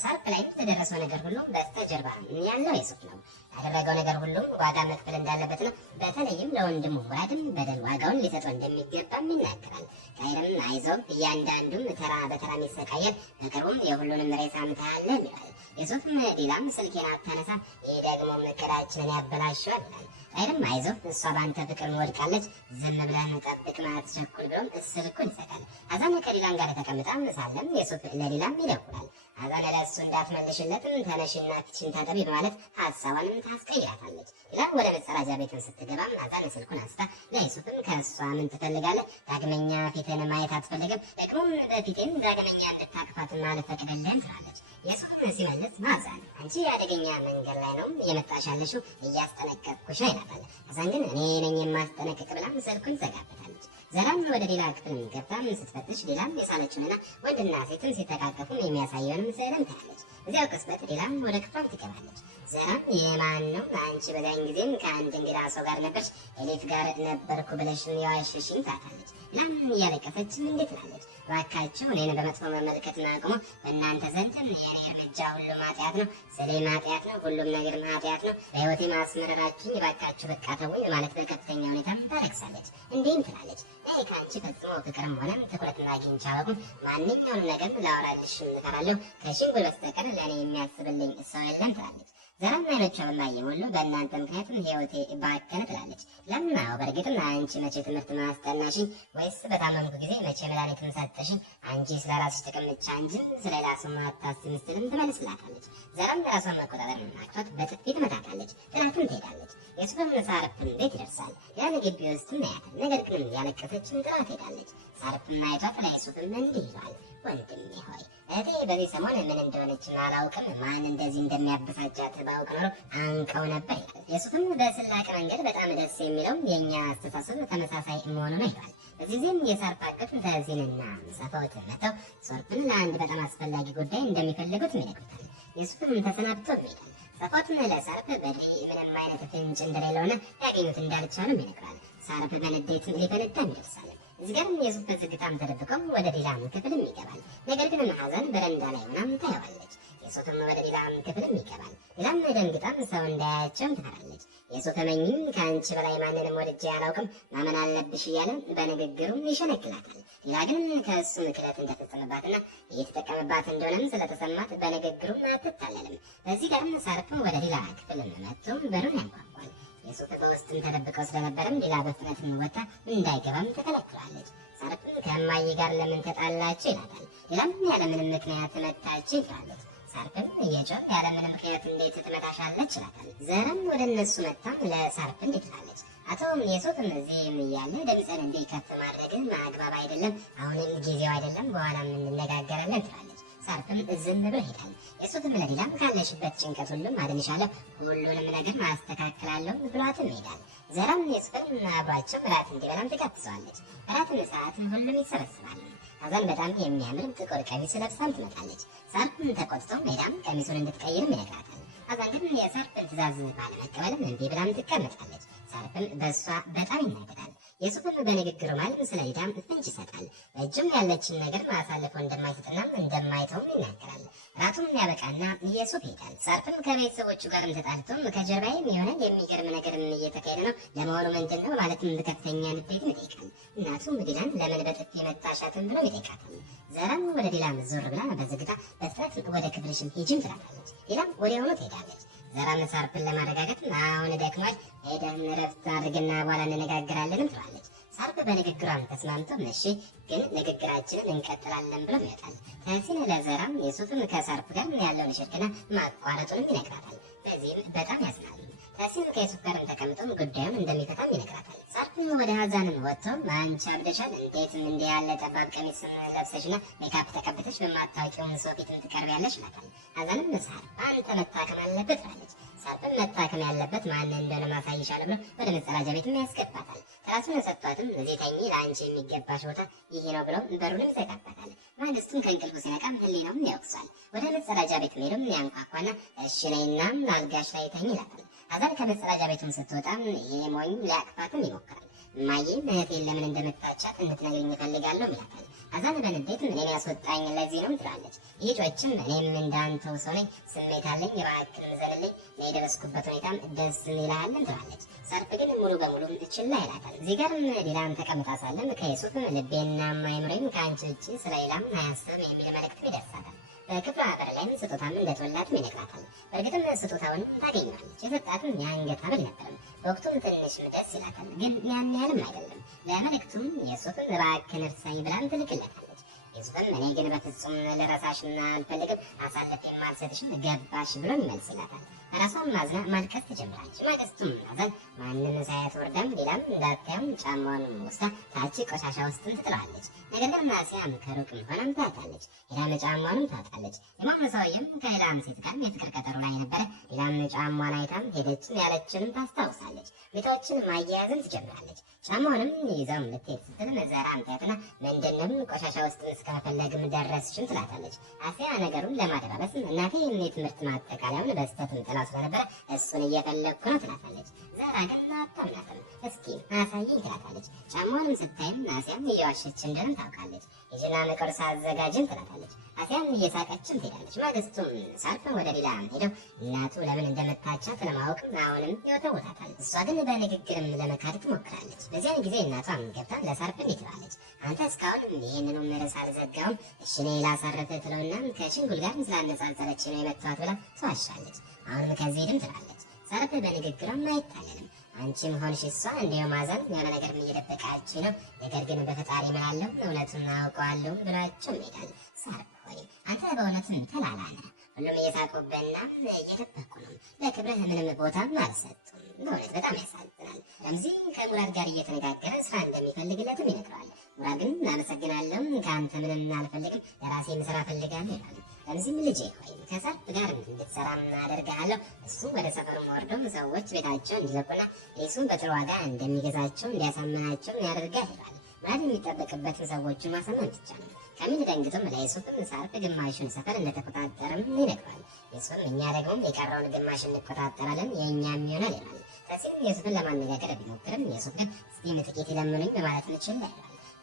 ሳርፍ ላይ የተደረሰው ነገር ሁሉ በስተጀርባ ያለው የሱፍ ነው። ያደረገው ነገር ሁሉም ዋጋ መክፈል እንዳለበት ነው። በተለይም ለወንድሙ ሙራድም በደል ዋጋውን ሊሰጠው እንደሚገባም ይናገራል። ጣይርም አይዞህ፣ እያንዳንዱም ተራ በተራ ይሰቃያል፣ በቅርቡም የሁሉንም ሬሳ ምታያለህ ይላል። የሱፍም ሌላም ስልኬን አታነሳ፣ ይህ ደግሞ እቅዳችንን ያበላሸዋል ይላል። ጣይርም አይዞህ፣ እሷ በአንተ ፍቅር ወድቃለች፣ ዝም ብለን ጠብቅ፣ አትቸኩል ብሎም ስልኩን ይሰጣል። አዛን ከዲላን ጋር ተቀምጣ ሳለም የሱፍ ለዲላም ይደውላል። አዛን ለእሱ እንዳትመልሽለትም ተነሽና ፊትሽን ታጠቢ በማለት ሀሳቧንም ታስቀይራታለች። ዲላን ወደ መጸዳጃ ቤትን ስትገባም አዛን ስልኩን አንስታ ለዩሱፍም ከእሷ ምን ትፈልጋለህ? ዳግመኛ ፊትን ማየት አትፈልግም? ደግሞም በፊቴም ዳግመኛ እንድታቅፋትና ልፈቅድልህም ትላለች። የሱፍም ሲመልስ አዛን አንቺ አደገኛ መንገድ ላይ ነው እየመጣሽ ያለሽው፣ እያስጠነቀቅኩሽ ይላታል። አዛን ግን እኔ ነኝ የማስጠነቅቅ ብላም ስልኩን ዘጋበታለች። ዘራም ወደ ሌላ ክፍል ገብታም ስትፈትሽ ሌላም የሳለችውንና ወንድና ሴትን ሲተቃቀፉም የሚያሳየውንም ስዕልም ታያለች። እዚያው ቅጽበት ሌላም ወደ ክፍሏ ትገባለች። ዘራም የማን ነው? አንቺ በዛን ጊዜም ከአንድ እንግዳ ሰው ጋር ነበርሽ፣ ኤሊት ጋር ነበርኩ ብለሽ የዋሸሽኝ ታታለች። ላም እያለቀሰችም እንዴት ትላለች። እባካችሁ እኔን በመጥፎ መመልከትና አቁሙ፣ በእናንተ ዘንድ የኔ እርምጃ ሁሉም ኃጢአት ነው፣ ስሌም ኃጢአት ነው፣ ሁሉም ነገር ኃጢአት ነው፣ በህይወቴ ማስመረራችሁኝ፣ እባካችሁ በቃ ተውኝ በማለት በከፍተኛ ሁኔታም ታለቅሳለች። እንዲህም ትላለች፣ እኔ ከአንቺ ፈጽሞ ፍቅርም ሆነም ትኩረትና አግኝቼ አላውቅም። ማንኛውንም ነገር ላወራልሽ እፈራለሁ፣ ከሽንጉል በስተቀር ለእኔ የሚያስብልኝ ሰው የለም ትላለች። ዘራም አይኖቿ በማየ ሁሉ በእናንተ ምክንያቱም ህይወቴ ባከነ ትላለች። ለምናው በእርግጥም አንቺ መቼ ትምህርት ማስጠናሽኝ? ወይስ በታመምኩ ጊዜ መቼ መድኃኒትን ሰጠሽኝ? አንቺ ስለራስሽ ጥቅም ብቻ እንጂ ስለሌላ ሰው አታስቢም ስትልም ትመልስላታለች። ዘራም ራሷን መቆጣጠር አቅቷት በጥፊ ትመታታለች። ጥላትም ትሄዳለች። የሱፍም ሳርፍን ቤት ይደርሳል። ያን ግቢ ውስጥም ያያታል። ነገር ግን ያለቀሰችም ጥላት ትሄዳለች። ሳርፍም አይቷት ለዩሱፍም እንዲህ ይላል፣ ወንድሜ ሆይ እህቴ በዚህ ሰሞን ምን እንደሆነች አላውቅም። ማን እንደዚህ እንደሚያበሳጫት ባውቅ ኖሮ አንቀው ነበር ይላል። የሱፍም በስላቅ መንገድ በጣም ደስ የሚለው የእኛ አስተሳሰብ ተመሳሳይ መሆኑ ነው ይላል። በዚህ ጊዜም የሳርፍ አቅፍ ተዚንና ሰፋውት መተው ሶርፍን ለአንድ በጣም አስፈላጊ ጉዳይ እንደሚፈልጉት ይነግሩታል። የሱፍም ተሰናብቶ ይሄዳል። ሰፋውትም ለሳርፍ በድሪ ምንም አይነት ፍንጭ እንደሌለውና ያገኙት እንዳልቻሉም ይነግራል። ሳርፍ በንዴት ሊፈነዳም ይደርሳል። እዚህ ጋርም የሱፍ በዝግታም ተደብቀው ወደ ዲላም ክፍልም ይገባል። ነገር ግን ሀዛን በረንዳ ላይ ሆናም ታየዋለች። የሱፍም ወደ ዲላም ክፍልም ይገባል። ዲላም ደንግጣም ሰው እንዳያቸውም ትፈራለች። የሱፍ መኝም ከአንቺ በላይ ማንንም ወድጄ አላውቅም፣ ማመን አለብሽ እያለ በንግግሩም ይሸነግላታል። ዲላ ግን ከእሱ ምክለት እንደፈጸመባትና እየተጠቀመባት እንደሆነም ስለተሰማት በንግግሩም አትታለልም። በዚህ ጋርም ሳርፍም ወደ ዲላ ክፍልም መጥቶም በሩን ያንኳኳል። የሱፍ በውስጥም ተደብቀው ስለነበረም ዲላ በፍጥነትም ወጣ እንዳይገባም ተከለክላለች። ሳርፍም ከእማዬ ጋር ለምን ተጣላችሁ ይላታል። ዲላም ያለምንም ምክንያት መታችሁ ትላለች። ሳርፍም እየጮህ ያለምንም ምክንያት እንዴት ትመታሻለች ይላታል። ዘረም ወደ እነሱ መጣም ለሳርፍ እንዲህ ትላለች፣ አቶ የሱፍም እዚህም እያለ ድምፅን እንዲህ ከፍ ማድረግ አግባብ አይደለም፣ አሁንም ጊዜው አይደለም፣ በኋላም እንነጋገራለን ትላለች። ሳርፍም ዝም ብሎ ይሄዳል። የሱፍም ለዲላም ካለሽበት ጭንቀት ሁሉም አድንሻለሁ፣ ሁሉንም ነገር ማስተካከላለሁ ብሏትም ይሄዳል። ዘራም የሱፍን አብሯቸው እራት እንዲበላም ትጋብዘዋለች። እራትም ሰዓት ሁሉም ይሰበስባሉ። ሀዛን በጣም የሚያምር ጥቁር ቀሚስ ለብሳም ትመጣለች። ሳርፍም ተቆጥቶ ሜዳም ቀሚሱን እንድትቀይርም ይነግራታል። ሀዛን ግን የሳርፍን ትእዛዝ ባለመቀበልም እንዲህ ብላም ትቀመጣለች። ሳርፍም በእሷ በጣም ይናገራል። የሱፍም በንግግሩ ማለት ስለ ዲላም ፍንጭ ይሰጣል። በእጁም ያለችን ነገር አሳልፎ እንደማይሰጥና እንደማይተውም ይናገራል። ራቱም ያበቃና የሱፍ ይሄዳል። ሳርፍም ከቤተሰቦቹ ጋርም ተጣልቶም ከጀርባዬም የሆነ የሚገርም ነገር እየተካሄደ ነው፣ ለመሆኑ ምንድን ነው ማለትም በከፍተኛ ንዴትም ይጠይቃል። እናቱም ዲላን ለምን በጥፊ መታሻትን ብሎ ይጠይቃታል። ዘራም ወደ ዲላም ዞር ብላ በዝግታ በፍጥነት ወደ ክፍልሽም ሂጂም ትላታለች። ዲላም ወዲያውኑ ትሄዳለች። ዘራም ሳርፍን ለማረጋጋት አሁን ደክሟል፣ ሄደን እረፍት አድርግና በኋላ እንነጋገራለንም ትላለች። ሰርፕ በንግግሯም ተስማምቶ እሺ ግን ንግግራችንን እንቀጥላለን ብሎ ይመጣል። ተሲን ለዘራም የሱፍም ከሰርፕ ጋር ያለውን ሽርክና ማቋረጡንም ይነግራታል። በዚህም በጣም ያዝናሉ። ተሲን ከሱፍ ጋርም ተቀምጦም ጉዳዩን እንደሚፈታም ይነግራታል። ሰርፕም ወደ ሀዛንም ወጥቶ አንቺ አብደሻል፣ እንዴትም እንዲህ ያለ ጠባብ ቀሚስ ለብሰሽና ሜካፕ ተቀብተሽ በማታወቂውን ሰው ፊት ትቀርቢያለሽ ይላታል። ሀዛንም ሰርፕ አንተ መታከም አለበት ትላለች። ሰርፕም መታከም ያለበት ማን እንደሆነ ማሳይሻለሁ ብሎ ወደ መጸዳጃ ቤትም ያስገባታል። ራሱን ሰጥቷትም እዚህ ተኚ፣ ለአንቺ የሚገባሽ ቦታ ይሄ ነው ብሎ በሩንም ይዘጋባታል። ማግስቱም ከእንቅልፉ ሲነቃም ህሊናውን ያውቅሷል። ወደ መጸዳጃ ቤት ሄዶም ያንኳኳና እሺ ነይና አልጋሽ ላይ ተኚ ይላታል። ሀዛን ከመጸዳጃ ቤቱን ስትወጣም ይሄ ሞኝ ሊያቅፋትም ይሞክራል። እማዬ እህቴን ለምን እንደምታቻት እንድትነግሪኝ እፈልጋለሁ ይላታል። ሀዛን በንዴት እኔን ያስወጣኝ ለዚህ ነው ትላለች። ይህጮችም እኔም እንዳንተው ሰው ነኝ፣ ስሜት አለኝ፣ እባክህ ዘልልኝ፣ እኔ የደረስኩበት ሁኔታም ደስ ይልሃልን ትላለች። ሰርፕ ግን ሙሉ በሙሉ ችላ ይላታል። እዚህ ጋርም ዲላም ተቀምጣ ሳለም ከዩሱፍ ልቤና አይምሮዬም ከአንቺ ውጭ ስለ ሌላም አያስብ የሚል መልእክት ይደርሳታል። በክፍለ ሀገር ላይም ስጦታም እንደተወላትም ይነግራታል። በእርግጥም ስጦታውን ታገኛለች። የሰጣትም የአንገት ሐብል ነበርም። በወቅቱም ትንሽም ደስ ይላታል፣ ግን ያን ያህልም አይደለም። ለመልእክቱም የሱፍን እባክህን እርሳኝ ብላም ትልክለታለች። ዩሱፍም እኔ ግን በፍጹም ልረሳሽና አልፈልግም፣ አሳልፌ የማልሰጥሽም ገባሽ ብሎ ይመልስላታል። ራሷን ማዝና ማልቀስ ትጀምራለች። ማግስቱም ሀዛን ማንም ሳያት ወርዳም ሌላም እንዳታየም ጫማውን ወስዳ ታች ቆሻሻ ውስጥም ትጥላለች። ነገር ግን ናሲያም ከሩቅም ሆናም ታያታለች። ሌላም ጫማውንም ታጣለች። የማም ሰውዬም ከሌላም ሴት ጋር የፍቅር ቀጠሮ ላይ ነበረ። ሌላም ጫማውን አይታም ሄደችም ያለችንም ታስታውሳለች። ቤቶችን ማያያዝም ትጀምራለች። ጫማውንም ይዛም ልትሄድ ስትል መዘራም ታያትና ምንድንም ቆሻሻ ውስጥ እስከመፈለግም ደረስሽም ትላታለች። አሲያ ነገሩን ለማደባበስ እናቴ የትምህርት ማጠቃለያውን በስተትም ጥላ ስለነበረ እሱን እየፈለግኩ ነው ትላታለች። ዘራ ግን አታምናትም። እስኪ አሳይኝ ትላታለች። ጫማውንም ስታይም አሲያም እየዋሸች እንደሆነ ታውቃለች። የጅና ቁርስ አዘጋጅም ትላታለች። አሲያም እየሳቀችም ትሄዳለች። ማግስቱም ሰርፕ ወደ ሌላ ሄደው እናቱ ለምን እንደመታቻት ለማወቅ አሁንም ይወተውታታል። እሷ ግን በንግግርም ለመካድ ትሞክራለች። በዚያን ጊዜ እናቷም ገብታ ለሰርፕ እንዲህ ትላለች፣ አንተ እስካሁን ይህንኑም ርዕስ አልዘጋውም፣ እሺ እኔ ላሳርፍ ትለውና ከሽንጉል ጋር ስላነጻጸረች ነው የመታወት ብላ ትዋሻለች። አሁንም ከዚህ ድም ትላለች። ሰርፕ በንግግሯም አይታለልም። አንቺም ሆንሽ እሷ እንዲያው ማዘን የሆነ ነገር እየደበቃችሁ ነው፣ ነገር ግን በፈጣሪ እምላለሁ እውነቱን አውቀዋለሁ ብላቸው ይሄዳል። ሰርፕ ሆይ አንተ በእውነትም ተላላ ነህ፣ ሁሉም እየሳቁብህና እየደበቁ ነው፣ ለክብርህ ምንም ቦታም አልሰጡም። በእውነት በጣም ያሳዝናል። ለምዚህ ከሙራድ ጋር እየተነጋገረ ስራ እንደሚፈልግለትም ይነግረዋል። ሙራድ ግን እናመሰግናለሁ፣ ከአንተ ምንም አልፈልግም፣ የራሴን ስራ ፈልጋለሁ ይላል። ለምዚህም ልጄ ሆይ ከሰርፕ ጋር እንድትሰራ አደርግሃለሁ፣ እሱ ወደ ሰፈሩ ወርዶም ሰዎች ቤታቸው እንዲለቁና እሱም በጥሩ ዋጋ እንደሚገዛቸው እንዲያሳምናቸው ያደርጋል ይላል። ሙራድ የሚጠበቅበትን ሰዎችን ማሳመን ብቻ ነው። ከሚል ደንግጦም ለዩሱፍም ሰርፕ ግማሹን ሰፈር እንደተቆጣጠረም ይነግረዋል። ዩሱፍም እኛ ደግሞ የቀረውን ግማሽ እንቆጣጠራለን፣ የእኛም ይሆናል ይላል። ከዚህም ዩሱፍን ለማነጋገር ቢሞክርም ዩሱፍ ግን እስቲ ጥቂት ይለምኑኝ በማለት ምችል ይላል።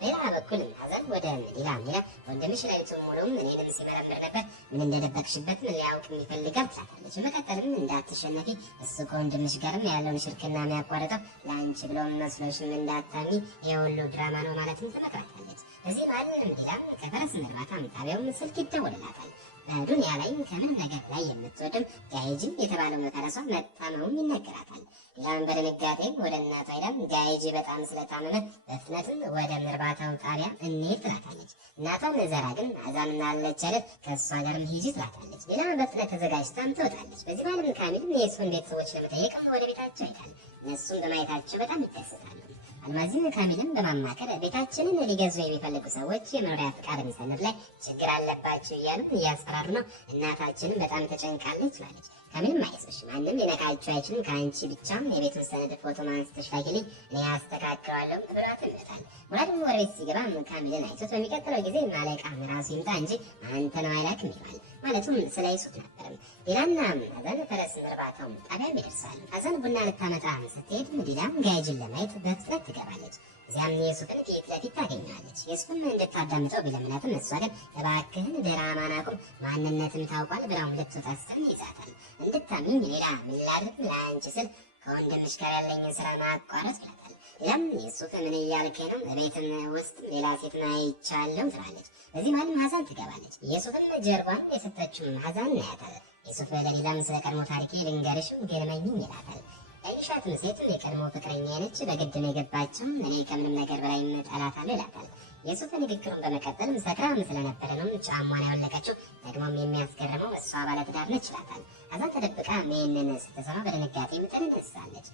በሌላ በኩል ሀዛን ወደ ሌላ ሜዳ ወንድምሽ ሌሊቱን ሙሉም እኔንም ሲመረምር ነበር፣ ምን እንደደበቅሽበት ምን ሊያውቅ የሚፈልጋል ትላታለች። በመቀጠልም እንዳትሸነፊ፣ እሱ ከወንድምሽ ጋርም ያለውን ሽርክና የሚያቋርጠው ለአንቺ ብለውም መስሎሽም እንዳታሚ የሁሉ ድራማ ነው ማለትም ትመክራታለች። በዚህ ባል ሌላም ከፈረስ እርባታ ጣቢያውም ስልክ ይደወልላታል። ዱንያ ላይ ከምንም ነገር ላይ የምትወድም ጋይጂ የተባለው ፈረሷ መታመሙም ይነገራታል። ሌላም በድንጋጤ ወደ እናቷ ሄዳም ጋይጂ በጣም ስለታመመ በፍጥነትም ወደ እርባታው ጣቢያ እንሂድ ትላታለች። እናቷም ዘራ ግን አዛምና አለች አይደል ከእሷ ጋርም ሂጂ ትላታለች። ሌላም በፍጥነት ተዘጋጅታም ትወጣለች። በዚህ ባለም ካሚልም የእሱን ቤተሰቦች ለመጠየቅ ወደ ቤታቸው ይሄዳል። እነሱም በማየታቸው በጣም ይደሰታሉ። አልማዝም ካሚልን በማማከር ቤታችንን ሊገዙ የሚፈልጉ ሰዎች የመኖሪያ ፍቃድ ሰነድ ላይ ችግር አለባቸው እያሉ እያስፈራሩ ነው፣ እናታችንን በጣም ተጨንቃለች ማለች። ካሚልም አይዞሽ ማንም ሊነካችሁ አይችልም፣ ከአንቺ ብቻም የቤቱን ሰነድ ፎቶ ማንስተሽ ላኪልኝ እኔ አስተካክለዋለሁ ብሏት ይመጣል። ሙራድም ወደ ቤት ሲገባ ካሚልን አይቶት በሚቀጥለው ጊዜ ማለቃ ራሱ ይምጣ እንጂ አንተ ነው አይላክም ይላል። ማለቱም ስለ ዩሱፍ ነበርም። ሌላና ሀዛን ፈረስ እርባታው ጣቢያ ይደርሳል። ሀዛን ቡና ልታመጣ ስትሄድ ዲላም ጋይጅን ለማየት በፍጥነት ትገባለች። እዚያም የሱፍን ፊት ለፊት ታገኘዋለች። የሱፍም እንድታዳምጠው ቢለምናትም እሷ ግን እባክህን ድራማን አቁም፣ ማንነትን ታውቋል ብላውም ልትወጣ ስትል ይዛታል። እንድታምኝ ሌላ ምን ላድርግ ለአንቺ ስል ከወንድምሽ ጋር ያለኝን ስራ ማቋረጥ ይላታል። ሌላም የሱፍ ምን እያልከኝ ነው? ቤትን ውስጥ ሌላ ሴትን አይቻለሁ ትላለች። በዚህ ማለም ሀዛን ትገባለች። የሱፍም ጀርባን የሰጠችውን ሀዛን እናያታል። የሱፍ ለሌላም ስለ ቀድሞ ታሪኬ ልንገርሽ ገርመኝም ይላታል። አይሻትም ሴት የቀድሞ ፍቅረኛ ነች፣ በግድ ነው የገባችው፣ እኔ ከምንም ነገር በላይ እጠላታለሁ ይላታል። የሱፍ ንግግሩን በመቀጠልም ሰክራም ስለነበረ ነው ጫሟን ያወለቀችው፣ ደግሞም የሚያስገርመው እሷ ባለትዳር ነች ይላታል። ከዛም ተደብቃ ይህንን ስትሰማ በድንጋጤ ትነሳለች።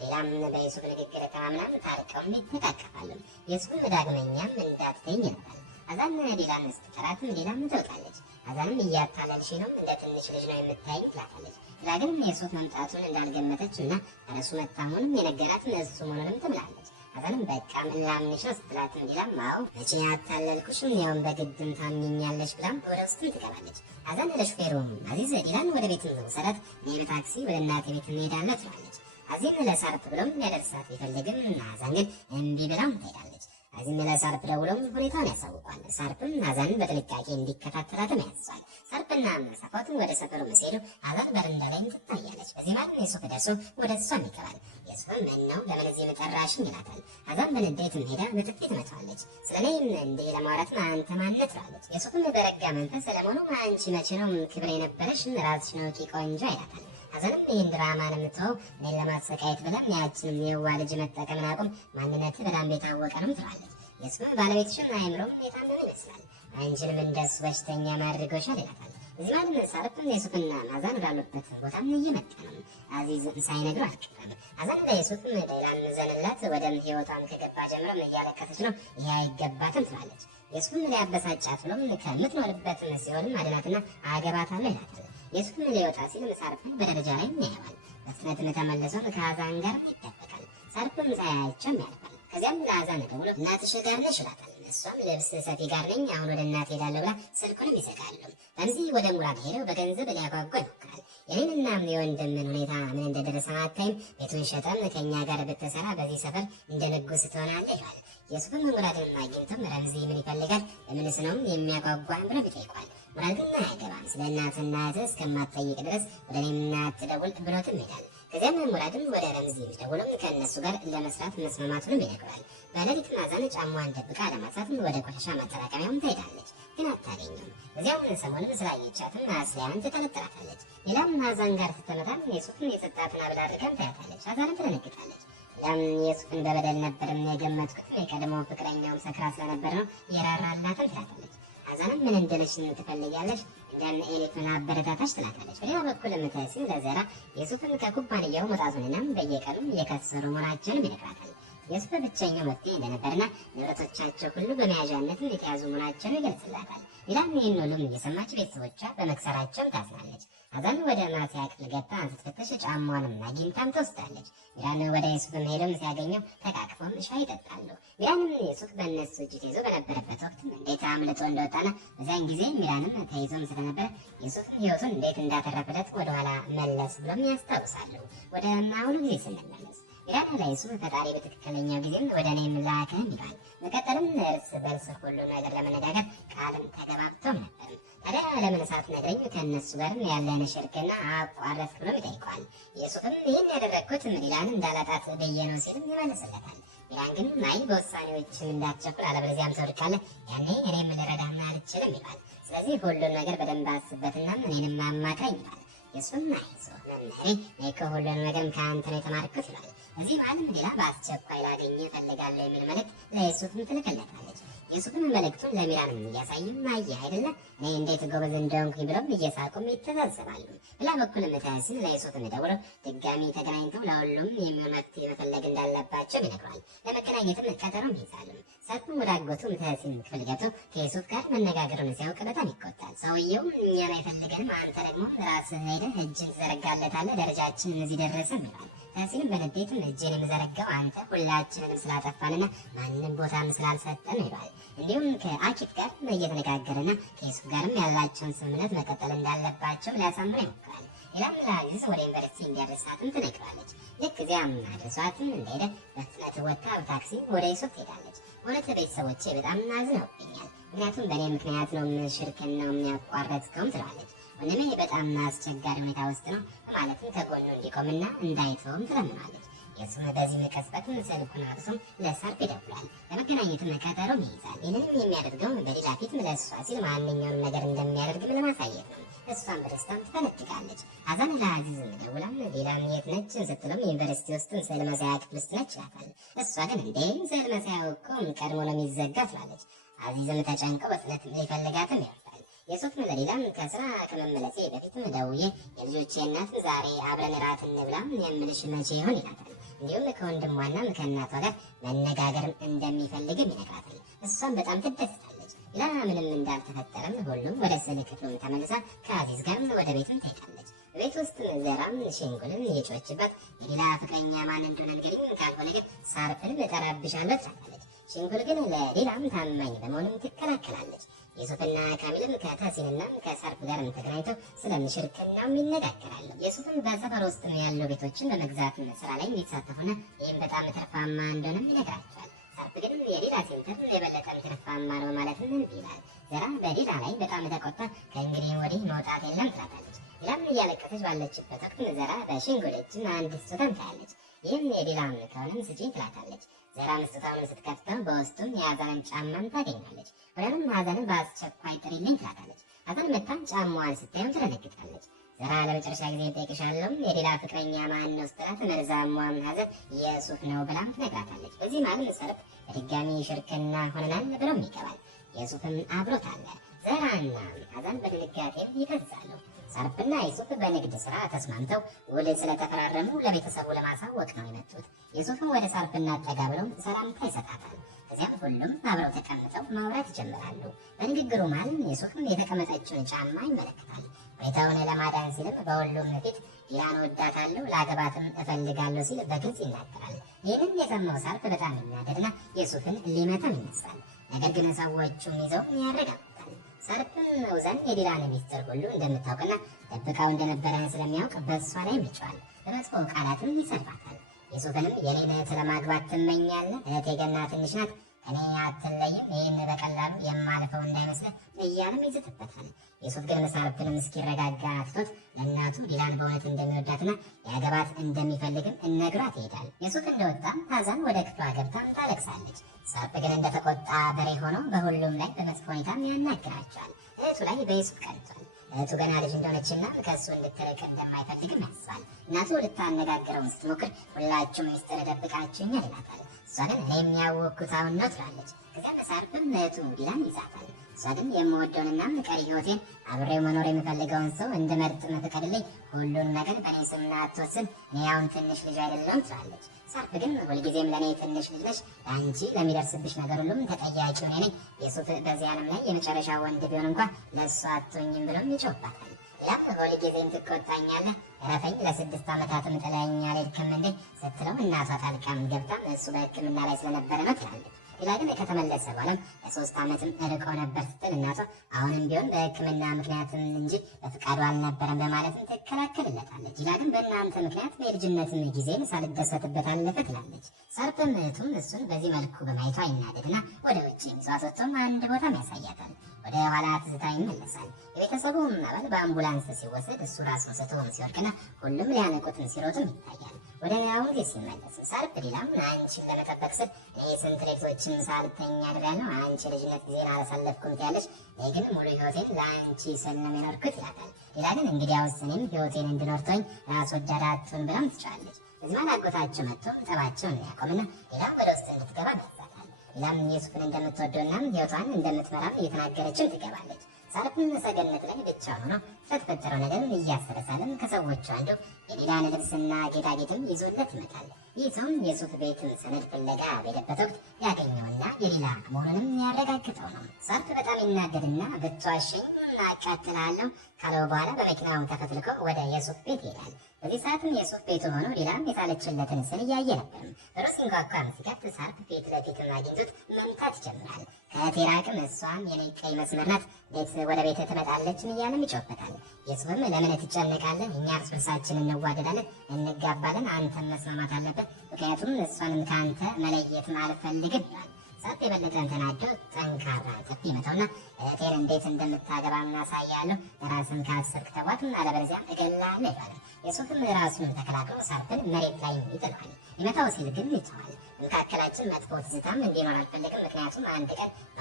ሌላም በየሱፍ ንግግር ተማምናም ታርቀው ይተቃቀፋሉ። የሱፍም ዳግመኛም እንዳትተኝ ይላታል። አዛን ሌላም ስትጠራትም ሌላም ትወጣለች። አዛንም እያታለልሽ ነው፣ እንደ ትንሽ ልጅ ነው የምታይኝ ትላታለች። ዳግም የሱፍ መምጣቱን እንዳልገመተች እና እርሱ መታሙንም የነገራትን እሱ መሆኑንም ትብላለች። አዛንም በቃ ምን ላምንሽ ነው ስትላትም ሌላም አዎ መቼ ያታለልኩሽም ያውን በግድም ታምኝኛለሽ ብላም ወደ ውስጥም ትገባለች። አዛን ለሹፌሩም አዚዝ ዲላን ወደ ቤት መውሰዳት እኔ በታክሲ ወደ እናቴ ቤት እንሄዳለን ትላለች። አዚም ለሳርፕ ብሎም ሊያደርሳት ቢፈልግም አዛን ግን እምቢ ብላም ትሄዳለች። አዚም ለሳርፕ ደውሎም ሁኔታውን ያሳውቋል። ሳርፕም አዛንን በጥንቃቄ እንዲከታተላትም ያዛል። ሳርፕና ሳፋቱም ወደ ሰፈሩ ሲሄዱ አዛን በረንዳ ላይ ትታያለች። በዚህ ማለት የሱፍ ደርሶ ወደ እሷም ይገባል። የሱፍም ምነው ለምን እዚህ መጠራሽኝ ይላታል። አዛን በንዴትም ሄዳ በጥፊ ትመታዋለች። ስለኔም እንዴ ለማውራት አንተ ማነህ ትላለች። የሱፍም በረጋ መንፈስ ሰለሞኑ አንቺ መቼ ነው ክብር የነበረሽ ራስሽን ወቂ ቆንጆ ይላታል። አዛንም ይህን ድራማ ለምትተው እኔን ለማሰቃየት ብለን ያችንም የዋ ልጅ መጠቀምን አቁም፣ ማንነት በጣም የታወቀ ነው ትላለች። የሱፍም ባለቤትሽን አእምሮም የታመመ ይመስላል፣ አንቺንም እንደሱ በሽተኛ ማድረጎሻል ይላታል። እዚህ ማለት ሳርፕም የሱፍና አዛን ወዳሉበት ቦታም እየመጣ ነው። አዚዝ ሳይነግረው አልቀረም። አዛን ለየሱፍም ሌላም ዘንላት ወደ ህይወቷም ከገባ ጀምሮ እያለቀሰች ነው፣ ይሄ አይገባትም ትላለች። የሱፍም ሊያበሳጫት ብሎም ከምትኖርበት ሲሆንም አድናትና አገባታለሁ ይላታል። የሱፍም ሊወጣ ሲል ሳርፕም በደረጃ ላይ ያየዋል። በፍጥነትም ተመልሶም ከአዛን ጋር ይጠበቃል። ሳርፕም ሳያያቸውም ያልፋል። ከዚያም ለአዛን ደውሎ እናትሽ ጋር ነሽ ይላታል። እሷም ልብስ ሰፊ ጋር ነኝ፣ አሁን ወደ እናቴ ሄዳለሁ ብላ ስልኩንም ይዘጋሉ። በዚህ ወደ ሙራድ ሄደው በገንዘብ ሊያጓጓ ይሞክራል። የኔንና የወንድምን ሁኔታ ምን እንደደረሰ አታይም? ቤቱን ሸጠም ከእኛ ጋር ብትሰራ በዚህ ሰፈር እንደ ንጉስ ትሆናለህ ይላል። የሱፍም ሙራድን አግኝቶም ረምዚ ምን ይፈልጋል? ለምንስ ነው የሚያጓጓን ብሎ ይጠይቋል። ሙራድ ግን አይገባም፣ ስለ እናትና እህትህ እስከማትጠይቅ ድረስ ወደ እኔም አትደውል ብሎትም ይሄዳል። ከዚያም ሙራድም ወደ ረምዚ ቢደውልም ከእነሱ ጋር ለመስራት መስማማቱንም ይነግረዋል። በሌሊትም አዛን ጫሟን ደብቃ ለማንሳትም ወደ ቆሻሻ ማጠራቀሚያውም ትሄዳለች፣ ግን አታገኘውም። እዚያም ሰሞኑን ስላየቻትም አስሊያን ትጠረጥራታለች። ሌላም አዛን ጋር ስትመጣም የሱፍን የሰጣትን አብል አድርጋም ታያታለች። አዛንም ትደነግጣለች። ለም የሱፍን በበደል ነበርም የገመትኩት፣ የቀድሞ ፍቅረኛውም ሰክራ ስለነበር ነው የራራላትም ትላታለች። አዛንም ምን እንደለሽኝ ትፈልጊያለሽ? እንደም ኤሌክትሮን አበረታታሽ ትላታለች። በሌላ በኩል ምትሲል ለዘራ የሱፍን ከኩባንያው መውጣቱንና በየቀኑ እየከሰሩ መሆናቸውንም ይነግራታል። የሱፍ ብቸኛው መፍትሄ እንደነበርና ንብረቶቻቸው ሁሉ በመያዣነት የተያዙ መሆናቸውን ይገልጽላታል። ሌላም ይህን ሁሉም እየሰማች ቤተሰቦቿ በመክሰራቸውም ታዝናለች። አዛን ወደ ማፊያ ክፍል ገብታ ስትፈትሽ ጫሟንም አግኝታም ትወስዳለች። ሚራን ወደ ዩሱፍ ሄደም ሲያገኘው ተቃቅፈውም ሻይ ይጠጣሉ። ሚራንም ዩሱፍ በእነሱ እጅ ተይዞ በነበረበት ወቅት እንዴት አምልጦ እንደወጣና በዚያን ጊዜ ሚራንም ተይዞም ስለነበረ ዩሱፍ ህይወቱን እንዴት እንዳተረፈለት ወደኋላ መለስ ብሎም ያስታውሳሉ። ወደ አሁኑ ጊዜ ስንመለስ ሚራን ለዩሱፍ ፈጣሪ በትክክለኛው ጊዜም ወደ እኔ ምላክህም ይላል። በቀጠልም እርስ በርስ ሁሉ ነገር ለመነጋገር ቃልም ተገባብተው ነበር። ታዲያ ለምን ሳትነግረኝ ከእነሱ ጋርም ያለን ሽርክና አቋረጥክ ብሎም ይጠይቀዋል። ዩሱፍም ይህን ያደረግኩት ሚራን እንዳላጣት ብዬ ነው ሲልም ይመልስለታል። ሚራን ግን አይ በውሳኔዎችም እንዳትቸኩል፣ አለበለዚያም ትወድቃለህ፣ ያኔ እኔም ልረዳህም አልችልም ይላል። ስለዚህ ሁሉን ነገር በደንብ አስበትና እኔንም አማክረኝ ይላል። ዩሱፍም አይዞህ መምህሬ፣ እኔ እኮ ሁሉንም ነገር ከአንተ ነው የተማርኩት ይላል። እዚህ ማለት ሌላ በአስቸኳይ ላገኘህ እፈልጋለሁ የሚል መልእክት ለዩሱፍም ትልክለታለች። ዩሱፍም መልእክቱን ለሚራንም እያሳይም አየህ አይደለ እኔ እንዴት ጎበዝ እንደሆንኩኝ ብሎም እየሳቁም ይተዛዘባሉ። ሌላ በኩል ምትሲል ለዩሱፍም ደውለው ድጋሚ ተገናኝተው ለሁሉም የሚሆን መፍትሄ መፈለግ እንዳለባቸው ይነግረዋል። ለመገናኘትም ቀጠሮም ይይዛሉ። ሳቁም ወደ አጎቱ ምትሲል ክፍል ገብቶ ከዩሱፍ ጋር መነጋገሩን ሲያውቅ በጣም ይቆጣል። ሰውየውም እኛን አይፈልገንም፣ አንተ ደግሞ ራስህ ሄደህ እጅን ትዘረጋለታለህ፣ ደረጃችን እዚህ ደረሰም ይላል። ሲልም በንዴትም እጄን የምዘረጋው አንተ ሁላችንንም ስላጠፋንና ማንም ቦታም ስላልሰጠን ይሏል። እንዲሁም ከአኪት ጋር እየተነጋገረና ከዩሱፍ ጋርም ያላቸውን ስምምነት መቀጠል እንዳለባቸው ሊያሳምኑ ይሞክራል። ሌላም ለአዚዝ ወደ ዩኒቨርሲቲ እንዲያደርሳትም ትነግረዋለች። ልክ እዚያም አድርሷትም እንደሄደ በፍጥነት ወጥታ በታክሲ ወደ ዩሱፍ ትሄዳለች። እውነት ቤተሰቦቼ በጣም አዝነውብኛል፣ ምክንያቱም በእኔ ምክንያት ነው ሽርክን ነው የሚያቋረጥከውም ትላለች። ወንድሜ በጣም አስቸጋሪ ሁኔታ ውስጥ ነው በማለትም ከጎኑ እንዲቆምና እንዳይተውም ትለምናለች። ዩሱፍ በዚህ መቀስበትም ስልኩን አብሶም ለሳርፕ ይደውላል። ለመገናኘትም ቀጠሮም ይይዛል። ይህንንም የሚያደርገው በሌላ ፊት ለእሷ ሲል ማንኛውንም ነገር እንደሚያደርግም ለማሳየት ነው። እሷን በደስታም ትፈነድቃለች። ሐዘን ለአዚዝም ደውላም ሌላም የት ነች ስትለም ዩኒቨርሲቲ ውስጥ ስዕል መሳያ ክፍል ውስጥ ነች ይላታል። እሷ ግን እንዴ ስዕል መሳያው እኮ ቀድሞ ነው የሚዘጋ ትላለች። አዚዝም ተጨንቆ በፍጥነት ሊፈልጋትም ያርፋል። የሱፍም ለሌላም ከስራ ከመመለሴ በፊትም ደውዬ የልጆቼ እናት ዛሬ አብረን እራት እንብላም የምልሽ መቼ ይሆን ይላታል። እንዲሁም ከወንድሟና ከእናቷ ጋር መነጋገርም እንደሚፈልግም ይነግራታል። እሷም በጣም ትደስታለች። ሌላ ምንም እንዳልተፈጠረም ሁሉም ወደ ስዕል ክፍሉም ተመልሳ ከአዚዝ ጋር ወደ ቤትም ትሄዳለች። ቤት ውስጥ ዘራም ሽንጉልም እየጮኸችባት የሌላ ፍቅረኛ ማን እንደሆነ ንገሪኝ፣ ካልሆነ ግን ሳርፍን እጠራብሻለሁ ትላለች። ሽንጉል ግን ለሌላም ታማኝ በመሆኑም ትከላከላለች። የሱፍና ካሚልም ከታሲንና ከሳርፍ ጋር ተገናኝተው ስለምሽርክናው ይነጋገራሉ። የሱፍም በሰፈር ውስጥ ያሉ ቤቶችን በመግዛት ስራ ላይ የሚሳተፉና ይህም በጣም ትርፋማ እንደሆነም ይነግራቸዋል። ሳርፍ ግን የሌላ ሴንተር የበለጠ ትርፋማ ነው ማለትም ይላል። ዘራ በሌላ ላይ በጣም ተቆጣ። ከእንግዲህ ወዲህ መውጣት የለም ትላታለች። ሌላም እያለቀሰች ባለችበት ወቅት ዘራ በሽንጉል እጅ አንድ ስጦታን ታያለች። ይህም የሌላም ከሆነም ስጪኝ ትላታለች። ዘራ ስጦታውን ስትከፍተው በውስጡም የሀዘንን ጫማን ታገኛለች። ወዲያውም ሀዘንን በአስቸኳይ ጥሪልኝ ትላታለች። ሀዘን መታም ጫማዋን ስታየው ትደነግጣለች። ዘራ ለመጨረሻ ጊዜ እጠይቅሻለሁ የሌላ ፍቅረኛ ማን ነው ስትላት መርዛሟም ሀዘን የሱፍ ነው ብላም ትነግራታለች። በዚህ መሀልም ሰርፍ በድጋሚ ሽርክና ሆነናል ብሎም ይገባል። የሱፍም አብሮት አለ። ዘራና ሀዘን በድንጋጤ ይከሳሉ። ሰርፍና የሱፍ በንግድ ስራ ተስማምተው ውል ስለተፈራረሙ ለቤተሰቡ ለማሳወቅ ነው የመጡት። የሱፍም ወደ ሰርፍና ጠጋ ብለው ሰላምታ ይሰጣታል። ከዚያም ሁሉም አብረው ተቀምጠው ማውራት ይጀምራሉ። በንግግሩ መሃል የሱፍም የተቀመጠችውን ጫማ ይመለከታል። ሁኔታውን ለማዳን ሲልም በሁሉም ፊት ዲላን ወዳታለሁ፣ ላገባትም እፈልጋለሁ ሲል በግልጽ ይናገራል። ይህንን የሰማው ሳርፍ በጣም ይናደድና የሱፍን ሊመታም ይነሳል። ነገር ግን ሰዎቹም ይዘው ያረጋግጣል። ሳርፍም ውዘን የዲላን ሚስጥር ሁሉ እንደምታውቅና ደብቃው እንደነበረ ስለሚያውቅ በእሷ ላይ ይመጫዋል። በመጥፎ ቃላትም ይሰድባታል። የሱፍንም የኔን እህት ለማግባት ትመኛለህ? እህቴ ገና ትንሽ ናት፣ ከኔ አትለይም፣ ይህን በቀላሉ የማልፈው እንዳይመስልህ እያለም ይዝትበታል። የሱፍ ግን ሳርፍንም እስኪረጋጋ ትቶት ለእናቱ ዲላን በእውነት እንደሚወዳትና የአገባት እንደሚፈልግም እነግሯት ይሄዳል። የሱፍ እንደወጣ ሀዛን ወደ ክፍሏ ገብታ ታለቅሳለች። ሳርፍ ግን እንደተቆጣ በሬ ሆኖ በሁሉም ላይ በመጥፎ ሁኔታም ያናግራቸዋል። እህቱ ላይ በየሱፍ ቀንቷል። እህቱ ገና ልጅ እንደሆነችና ከእሱ እንድትርቅ እንደማይፈልግም ያስባል። እናቱ ልታነጋግረው ስትሞክር ሁላችሁም ሚስጥር ደብቃችሁኛል ይላታል። እሷ ግን እኔ የሚያወቅኩት አሁን ነው ትላለች። ከዚያም በሳርፍም እህቱ ዲላን ይዛታል። እሷ ግን የምወደውንና ቀሪ ህይወቴን አብሬው መኖር የምፈልገውን ሰው እንድመርጥ መፍቀድልኝ፣ ሁሉን ነገር በእኔ ስምና አትወስን፣ እኔ አሁን ትንሽ ልጅ አይደለም ትላለች። ሳርፍ ግን ሁልጊዜም ለእኔ ትንሽ ልጅ ነሽ፣ ለአንቺ ለሚደርስብሽ ነገር ሁሉም ተጠያቂው እኔ ነኝ። የሱፍ በዚህ ዓለም ላይ የመጨረሻ ወንድ ቢሆን እንኳን ለእሱ አትሆኝም ብሎም ይጮባታል። ያም ሁልጊዜም ትቆጣኛለህ፣ እረፈኝ፣ ለ6 ዓመታትም ጥለኸኝ አልሄድክም እንዴ ስትለው እናቷ ጣልቃም ገብታም እሱ በሕክምና ላይ ስለነበረ ነው ትላለች። ሌላ ግን ከተመለሰ በኋላም ለ3 ዓመትም እርቆ ነበር ስትል እናቷ አሁንም ቢሆን በሕክምና ምክንያትም እንጂ በፍቃዱ አልነበረም በማለትም ትከላከልለታለች። ሌላ ግን በእናንተ ምክንያት በልጅነትም ጊዜን ሳልደሰትበት አለፈ ትላለች። ሳርፍም እህቱም እሱን በዚህ መልኩ በማየቷ ይናደድና ወደ ውጭ ይዟት ወጥቶም አንድ ቦታም ያሳያታል። ወደ ኋላ ትዝታ ይመለሳል። የቤተሰቡም አባል በአምቡላንስ ሲወሰድ እሱ ራሱ ስቶም ሲወድቅና ሁሉም ሊያነቁትም ሲሮጥም ይታያል። ወደ አሁን ጊዜ ሲመለስ ሳርፍ ዲላም አንቺን ለመጠበቅ ስል እኔ ስንት ሌሊቶችን ሳልተኛ አድሬያለሁ፣ አንቺ ልጅነት ጊዜን አላሳለፍኩም ትያለሽ፣ እኔ ግን ሙሉ ህይወቴን ለአንቺ ስል ነው የኖርኩት ይላታል። ሌላ ግን እንግዲያውስ እኔም ህይወቴን እንድኖር ተወኝ፣ ራስ ወዳድ አትሁን ብላም ትችላለች። በዚህ መሃል አጎታቸው መጥቶ ጠባቸውን ያቆምና ሌላም ወደ ውስጥ እንድትገባ ያዛታል። ሌላም የሱፍን እንደምትወደውና ህይወቷን እንደምትመራም እየተናገረችም ትገባለች። ሳርፍም ሰገነት ላይ ብቻውን ሆኖ ስለተፈጠረው ነገር እያሰረሳለም ከሰዎቹ አንዱ የዲላን ልብስና ጌጣጌጥም ይዞለት ይመጣል። ይህ ሰውም የሱፍ ቤትን ሰነድ ፍለጋ በሄደበት ወቅት ያገኘውና የዲላ መሆኑንም ያረጋግጠው ነው። ሳርፍ በጣም ይናደድና ብትዋሸኝ አቃጥላለሁ ካለው በኋላ በመኪናው ተፈትልኮ ወደ የሱፍ ቤት ይሄዳል። በዚህ ሰዓትም የሱፍ ቤቱ ሆኖ ዲላም የሳለችለትን ስል እያየ ነበር። በሩ ሲንኳኳም ሲከፍት ሳርፍ ፊት ለፊትም አግኝቶት መምታት ይጀምራል። ከቴራቅም እሷም የኔ ቀይ መስመር ናት፣ ቤት ወደ ቤት ትመጣለችን እያለም ይጮበታል። የሱፍም ለምን ትጨነቃለህ? እኛ እርስ በርሳችን እንዋደዳለን፣ እንጋባለን፣ አንተም መስማማት አለበት፣ ምክንያቱም እሷንም ከአንተ መለየትም አልፈልግም ይላል። ሳርፍ የበለጠን ተናዶ ጠንካራ ጥፊ መተውና እህቴን እንዴት እንደምታገባ እናሳያለሁ፣ ራስን ካሰብክ ተዋት፣ አለበለዚያ እገላለሁ ይላል። የሱፍም ራሱን ተከላክሎ ሳርፍን መሬት ላይ ይጥለዋል። ሊመታው ሲል ግን ይተዋል። መካከላቸው በውስጣችን መጥፎ ትዝታም እንዲኖር አልፈልግም። ምክንያቱም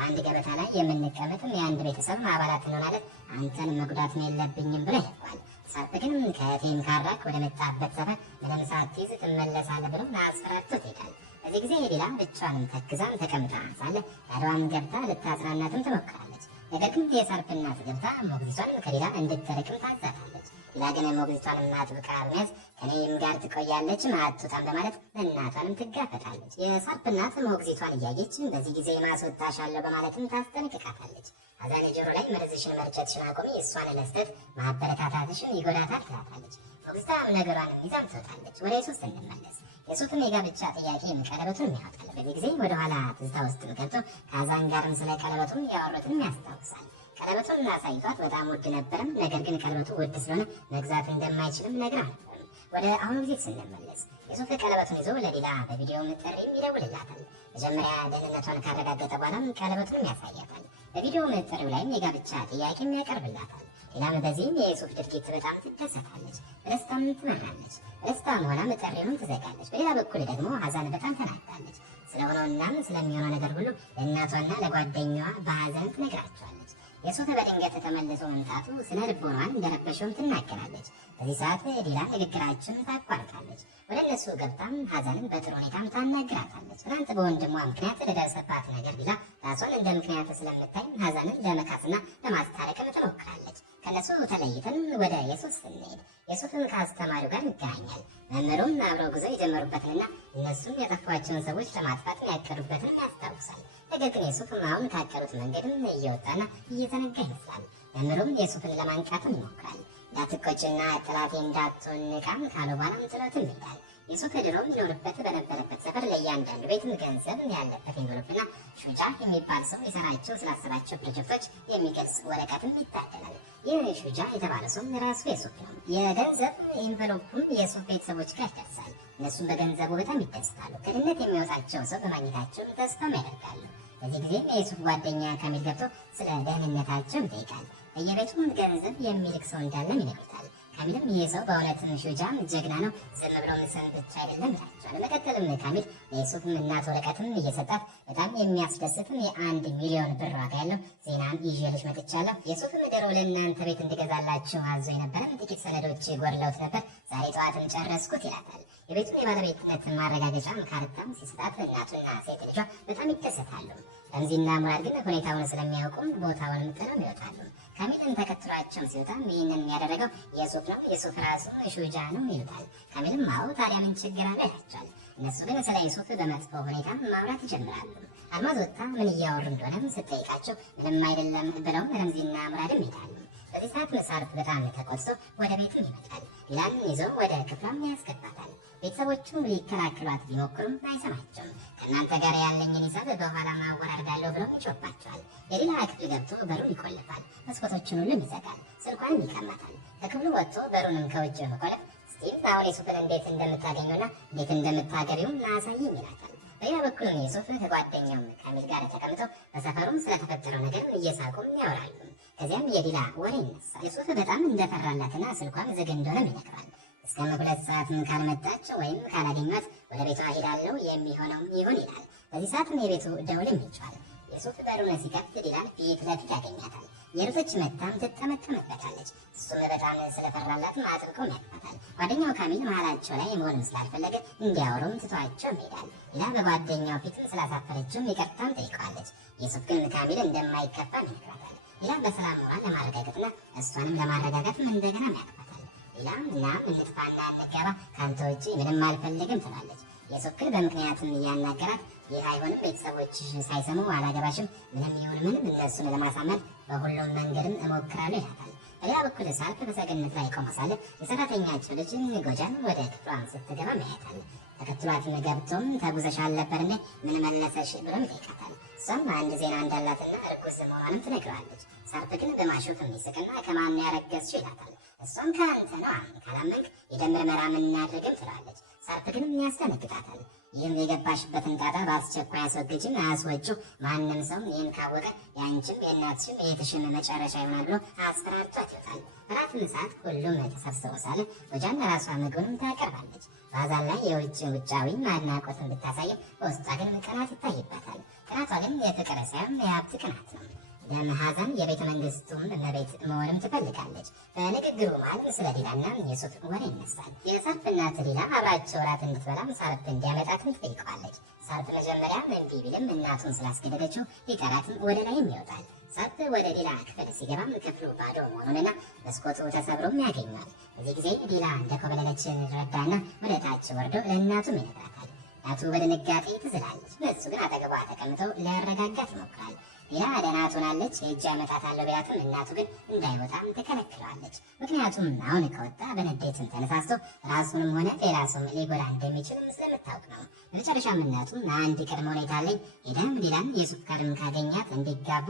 አንድ ገበታ ላይ የምንቀመጥም የአንድ ቤተሰብ አባላት እንሆናለን። አንተን መጉዳት የለብኝም ብሎ ይልኳል። ሳርፍ ግን ከቴም ካራክ ወደ መጣበት ሰፈር ምንም ሳትይዝ ትመለሳለህ ብሎ አስፈራርቶት ይሄዳል። በዚህ ጊዜ ዲላ ብቻዋንም ተክዛም ተቀምጣ ሳለ ያለዋን ገብታ ልታጽናናትም ትሞክራለች። ነገር ግን የሳርፍ እናት ገብታ ሞግዚቷን ከዲላ እንድትርቅም ታዛታለች። ዲላ ግን ሞግዚቷን አጥብቃ በመያዝ ከኔም ጋር ትቆያለች አትወጣም በማለት እናቷንም ትጋፈጣለች። የሳርፍ እናት ሞግዚቷን እያየች በዚህ ጊዜ ማስወጣሻለሁ በማለትም ታስጠነቅቃታለች። አዛኔ ጆሮ ላይ መርዝሽን መርጨትሽን አቁሚ፣ እሷን ለመስጠት ማበረታታትሽን ይጎዳታል ትላታለች። ሞግዚቷም ነገሯን ይዛም ትወጣለች። ወደ ሱስ እንመለስ። የሱፍም የጋብቻ ጥያቄ ቀለበቱን ያወጣል። በዚህ ጊዜ ወደኋላ ትዝታ ውስጥ ገብቶ ከአዛን ጋርም ስለ ቀለበቱ ያወሩትን ያስታውሳል። ቀለበቱን አሳይቷት በጣም ውድ ነበርም፣ ነገር ግን ቀለበቱ ውድ ስለሆነ መግዛት እንደማይችልም ነግራ ነበርም። ወደ አሁኑ ጊዜ ስንመለስ የሱፍ ቀለበቱን ይዞ ለዲላ በቪዲዮ ጥሪም ይደውልላታል። መጀመሪያ ደህንነቷን ካረጋገጠ በኋላም ቀለበቱንም ያሳያታል። በቪዲዮ ጥሪው ላይም የጋብቻ ጥያቄም ያቀርብላታል። ዲላም በዚህም የሱፍ ድርጊት በጣም ትደሰታለች፣ በደስታም ትመራለች። በደስታም ሆና ጥሪውን ትዘጋለች። በሌላ በኩል ደግሞ ሀዛን በጣም ተናዳለች። ስለሆነውናም ስለሚሆነው ነገር ሁሉ ለእናቷና ለጓደኛዋ በሀዘን ትነግራቸዋለች። የሱፍ በድንገት ተመልሶ መምጣቱ ስነ ልቦናዋን እንደረበሸውም ትናገራለች። በዚህ ሰዓት ዲላ ንግግራቸውን ታቋርጣለች። ወደ እነሱ ገብታም ሀዛንን በጥሩ ሁኔታም ታናግራታለች። ትናንት በወንድሟ ምክንያት ለደረሰባት ነገር ዲላ ራሷን እንደ ምክንያት ስለምታይ ሀዛንን ለመካስና ለማስታረቅም ትሞክራለች። ከነሱ ተለይተን ወደ የሱፍ ስንሄድ የሱፍም ከአስተማሪው ጋር ይገናኛል። መምህሩም አብረው ጉዞ የጀመሩበትንና እነሱም ያጠፏቸውን ሰዎች ለማጥፋት ያቀዱበትን ያስታውሳል። ነገር ግን የሱፍም አሁን ካቀዱት መንገድም እየወጣና እየተነጋ ይመስላል። መምህሩም የሱፍን ለማንቃትም ይሞክራል። እንዳትቆጭና ጥላቴ እንዳትሆን ቃም ካለ በኋላም ጥሎትም ይሄዳል። የሱፍ ድሮ ይኖርበት በነበረበት ሰፈር ለእያንዳንዱ ቤትም ገንዘብ ያለበት ኤንቨሎፕና ሹጃ የሚባል ሰው የሰራቸው ስላሰባቸው ፕሮጀክቶች የሚገልጽ ወረቀትም ይታደላል። ይህ ሹጃ የተባለ ሰው ራሱ የሱፍ ነው። የገንዘብ ኤንቨሎፑም የሱፍ ቤተሰቦች ጋር ይደርሳል። እነሱም በገንዘቡ በጣም ይደሰታሉ። ከድህነት የሚወጣቸው ሰው በማግኘታቸውም ተስፋም ያደርጋሉ። በዚህ ጊዜም የሱፍ ጓደኛ ካሚል ገብቶ ስለ ደህንነታቸው ይጠይቃል። በየቤቱም ገንዘብ የሚልክ ሰው እንዳለም ይነግሩታል። ካሚልም ይህ ሰው በእውነትም ሹጃም ጀግና ነው፣ ዝም ብሎ ምስል ብቻ አይደለም ይላቸዋል። በመቀጠልም ካሚል የሱፍም እናት ወረቀትም እየሰጣት በጣም የሚያስደስትም የ1 ሚሊዮን ብር ዋጋ ያለው ዜናም ይዤልሽ መጥቻለሁ። የሱፍም ድሮ ለእናንተ ቤት እንድገዛላችሁ አዞ የነበረም ጥቂት ሰነዶች ጎድለውት ነበር፣ ዛሬ ጠዋትም ጨረስኩት ይላታል። የቤቱን የባለቤትነት ማረጋገጫም ካርታም ሲሰጣት እናቱና ሴት ልጇ በጣም ይደሰታሉ። ረምዚና ሙራድ ግን ሁኔታውን ስለሚያውቁም ቦታውን ጥለው ይወጣሉ። ካሚልን ተከትሏቸው ሲወጣም ይህንን ያደረገው የሱፍ ነው፣ የሱፍ ራሱ ሹጃ ነው ይሉታል። ካሚልም አዎ ታዲያ ምን ችግር አለ ይላቸዋል። እነሱ ግን ስለ ዩሱፍ በመጥፎ ሁኔታ ማውራት ይጀምራሉ። አልማዝ ወጥታ ምን እያወሩ እንደሆነም ስትጠይቃቸው ምንም አይደለም ብለውም ረምዚና ሙራድም ይሄዳሉ። በዚህ ሰዓት ሳርፍ በጣም ተቆጥቶ ወደ ቤትም ይመጣል። ዲላን ይዘው ወደ ክፍሏም ያስገባታል። ቤተሰቦቹም ሊከላከሏት ቢሞክሩም አይሰማቸውም። ከእናንተ ጋር ያለኝን ሂሳብ በኋላ ማወራርዳለሁ ብለው ይጮባቸዋል። የዲላ ክፍል ገብቶ በሩን ይቆልፋል፣ መስኮቶችን ሁሉም ይዘጋል፣ ስልኳንም ይቀማታል። ከክፍሉ ወጥቶ በሩንም ከውጭ በመቆለፍ ስቲቭ አሁን የሱፍን እንዴት እንደምታገኘውና እንዴት እንደምታገቢው ላሳይኝ ይላታል። በሌላ በኩል የሱፍ ከጓደኛው ካሚል ጋር ተቀምጠው በሰፈሩም ስለተፈጠረው ነገር እየሳቁም ያወራሉ። ከዚያም የዲላ ወሬ ይነሳል። የሱፍ በጣም እንደፈራላትና ስልኳም ዝግ እንደሆነም ይነግራል። እስከ 2 ሰዓትም ካልመጣች ወይም ካላገኟት ወደ ቤቷ ሄዳለሁ የሚሆነው ይሁን ይላል። በዚህ ሰዓትም የቤቱ ደውልም ይጮሃል። የሱፍ በሩን ሲከፍት ዲላን ፊት ለፊት ያገኛታል። የሩቶች መታም ትጠመጠምበታለች። እሱም በጣም ስለፈራላትም አጥብቆም ያቅፋታል። ጓደኛው ካሚል መሀላቸው ላይ መሆንም ስላልፈለገ እንዲያወሩም ትቷቸው ይሄዳል። ዲላ በጓደኛው ፊትም ስላሳፈረችውም ይቅርታም ጠይቀዋለች። የሱፍ ግን ካሚል እንደማይከፋም ይነግራታል። ዲላ በሰላም መዋል ለማረጋገጥና እሷንም ለማረጋጋትም እንደገና ያቅፋታል። ዲላም እንጥፋና እንገባ ከአንተ ውጭ ምንም አልፈልግም ትላለች። የሱፍ ግን በምክንያትም እያናገራት ይህ አይሆንም፣ ቤተሰቦችሽ ሳይሰሙ አላገባሽም፣ ምንም ይሁን ምንም እነሱን ለማሳመን በሁሉም መንገድም እሞክራለሁ ይላታል። በሌላ በኩል ሳልፍ በሰገነት ላይ ቆሞ ሳለ የሰራተኛቸው ልጅ ጎጃን ወደ ክፍሏም ስትገባ ያያታል። ተከትሏትም ገብቶም ተጉዘሻል ነበር እንዴ ምን መለሰሽ ብሎም ይጠይቃታል። እሷም አንድ ዜና እንዳላትና እርጉዝ መሆኗንም ትነግረዋለች። ሳርፍ ግን በማሾፍ የሚስቅና ከማን ያረገዝሽ ይላታል። እሷም ከአንተ ነው፣ ካላመንክ የደም ምርመራ የምናደርግም ትላለች። ሳርፍ ግን ያስደነግጣታል። ይህም የገባሽበትን ጣጣ በአስቸኳይ አስወግጅም አያስወጪው። ማንም ሰው ይህን ካወቀ ያንቺም የእናትሽም የእህትሽም መጨረሻ ይሆናል ብሎ አስፈራርቷት ይወጣል። እራትም ሰዓት ሁሉም ተሰብስቦ ሳለ ሮጃን ለራሷ ምግቡንም ታቀርባለች። በአዛን ላይ ውጫዊ አድናቆትን ብታሳይም በውስጧ ግን ቅናት ይታይበታል። ቅናቷ ግን የፍቅር ሳይሆን የሀብት ቅናት ነው። ለመሐዘን የቤተ መንግስቱን እመቤት መሆንም ትፈልጋለች። በንግግሩ መሃል ስለ ዲላና የሱፍ ወሬ ይነሳል። የሰርፍ እናት ዲላ አብራቸው እራት እንድትበላም ሳርፍ እንዲያመጣትም ትጠይቀዋለች። ሳርፍ መጀመሪያ እምቢ ቢልም እናቱን ስላስገደደችው ሊጠራትም ወደ ላይም ይወጣል። ሳርፍ ወደ ዲላ ክፍል ሲገባም ክፍሉ ባዶ መሆኑንና መስኮቱ ተሰብሮም ያገኛል። በዚህ ጊዜ ዲላ እንደኮበለለች ረዳና ወደ ታች ወርዶ ለእናቱም ይነግራታል። እናቱ በድንጋጤ ትዝላለች። እሱ ግን አጠገቧ ተቀምጠው ሊያረጋጋት ይሞክራል። ዲላ ደህና ትሆናለች እጅ አመጣታለሁ ቢላትም እናቱ ግን እንዳይወጣም ትከለክለዋለች። ምክንያቱም አሁን ከወጣ በንዴትም ተነሳስቶ ራሱንም ሆነ ሌላ ሰው ሊጎዳ እንደሚችልም ስለምታውቅ ነው። በመጨረሻም እናቱ አንድ ቅድመ ሁኔታ ላይ ሄደም ዲላን የሱፍ ጋርም ካገኛት እንዲጋቡ